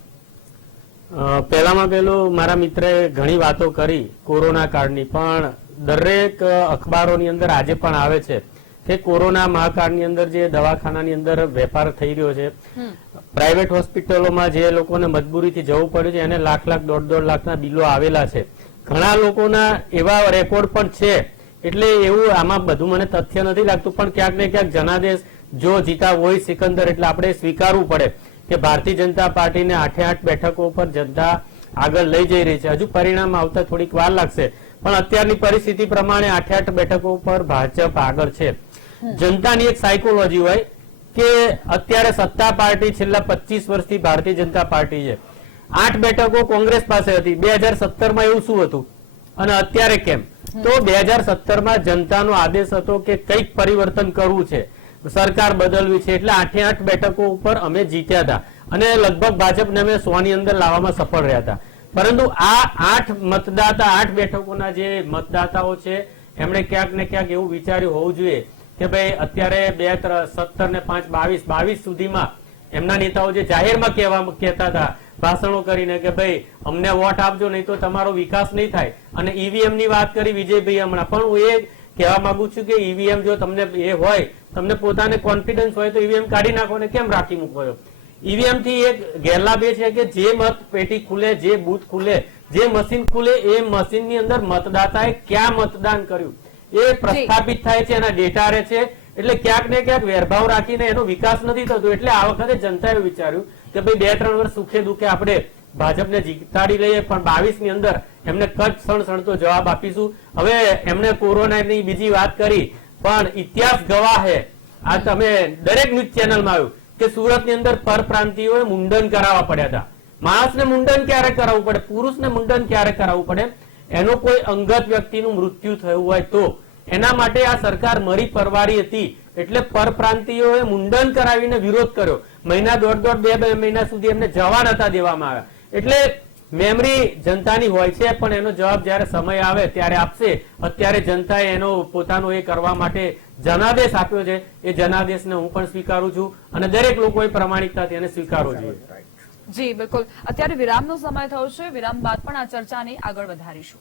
પહેલામાં પહેલું મારા મિત્રે ઘણી વાતો કરી કોરોના કાળની, પણ દરેક અખબારોની અંદર આજે પણ આવે છે કે કોરોના મહાકાળની અંદર જે દવાખાનાની અંદર વેપાર થઈ રહ્યો છે, પ્રાઇવેટ હોસ્પિટલોમાં જે લોકોને મજબૂરીથી જવું પડ્યું છે એને લાખ લાખ દોઢ લાખના બિલો આવેલા છે, ઘણા લોકોના એવા રેકોર્ડ પણ છે. એટલે એવું આમાં બધું મને તથ્ય નથી લાગતું, પણ ક્યાંક ને ક્યાંક જનાદેશ જો જીતા હોય સિકંદર, એટલે આપણે સ્વીકારવું પડે કે ભારતીય જનતા પાર્ટીને 8 બેઠકો પર જનતા આગળ લઈ જઈ રહી છે. હજુ પરિણામ આવતા થોડીક વાર લાગશે, પણ અત્યારની પરિસ્થિતિ પ્રમાણે 8 બેઠકો પર ભાજપ આગળ છે. જનતાની એક સાયકોલોજી હોય કે અત્યારે સત્તા પાર્ટી છેલ્લા 25 વર્ષથી ભારતીય જનતા પાર્ટી છે, 8 બેઠકો કોંગ્રેસ પાસે હતી 2017માં, એવું શું હતું અને અત્યારે કેમ? તો 2017માં જનતાનો આદેશ હતો કે કંઈક પરિવર્તન કરવું છે, સરકાર બદલવી છે, એટલે 8 બેઠકો ઉપર અમે જીત્યા હતા અને લગભગ ભાજપને અમે 100 ની અંદર લાવવામાં સફળ રહ્યા હતા. પરંતુ આ 8 બેઠકોના જે મતદાતાઓ છે એમણે ક્યાંક ને ક્યાંક એવું વિચાર્યું હોવું જોઈએ કે ભાઈ અત્યારે 17 ને 5 22 સુધીમાં એમના નેતાઓ જે જાહેરમાં કહેતા હતા ભાષણો કરીને કે ભાઈ અમને વોટ આપજો નહીં તો તમારો વિકાસ નહીં થાય, અને ઈવીએમ ની વાત કરી વિજયભાઈ હમણાં, પણ હું એ કહેવા માંગુ છું કે ઈવીએમ જો તમને એ હોય, તમને પોતાને કોન્ફિડન્સ હોય તો ઈવીએમ કાઢી નાખો ને કેમ રાખી મૂકો છો? ઈવીએમ થી એક ગેરલાભ એ છે કે જે મત પેટી ખુલે, જે બૂથ ખુલે, જે મશીન ખુલે, એ મશીન ની અંદર મતદાતાએ ક્યાં મતદાન કર્યું એ પ્રસ્થાપિત થાય છે, એના ડેટા રહે છે. એટલે ક્યાંક ને ક્યાંક વેરભાવ રાખીને એનો વિકાસ નથી થતો. એટલે આ વખતે જનતાએ વિચાર્યું કે ભાઈ 2-3 વર્ષ સુખે દુઃખે આપણે ભાજપને જીતાડી લઈએ, પણ 22 ની અંદર એમને કચ્છ સણસણતો જવાબ આપીશું. હવે એમને કોરોનાની બીજી વાત કરી, પણ ઇતિહાસ ગવાહ છે, આ તમે દરેક ન્યૂઝ ચેનલમાં આવ્યું કે સુરત ની અંદર પરપ્રાંતિયોએ મુંડન કરાવવા પડ્યા હતા. માણસને મુંડન ક્યારે કરાવવું પડે, પુરુષને મુંડન ક્યારે કરાવવું પડે? એનો કોઈ અંગત વ્યક્તિનું મૃત્યુ થયું હોય તો એના માટે આ સરકાર મરી પરવારી હતી, એટલે પરપ્રાંતિયોએ મુંડન કરાવીને વિરોધ કર્યો. મહિના દોઢ બે મહિના સુધી એમને જવા નતા દેવામાં આવ્યા. એટલે મેમરી જનતાની હોય છે, પણ એનો જવાબ જયારે સમય આવે ત્યારે આપશે. અત્યારે જનતાએ એનો પોતાનો એ કરવા માટે જનાદેશ આપ્યો છે, એ જનાદેશને હું પણ સ્વીકારું છું અને દરેક લોકોએ પ્રામાણિકતાથી એને સ્વીકારવો જોઈએ. જી બિલકુલ. અત્યારે વિરામનો સમય થયો છે, વિરામ બાદ પણ આ ચર્ચાને આગળ વધારીશું.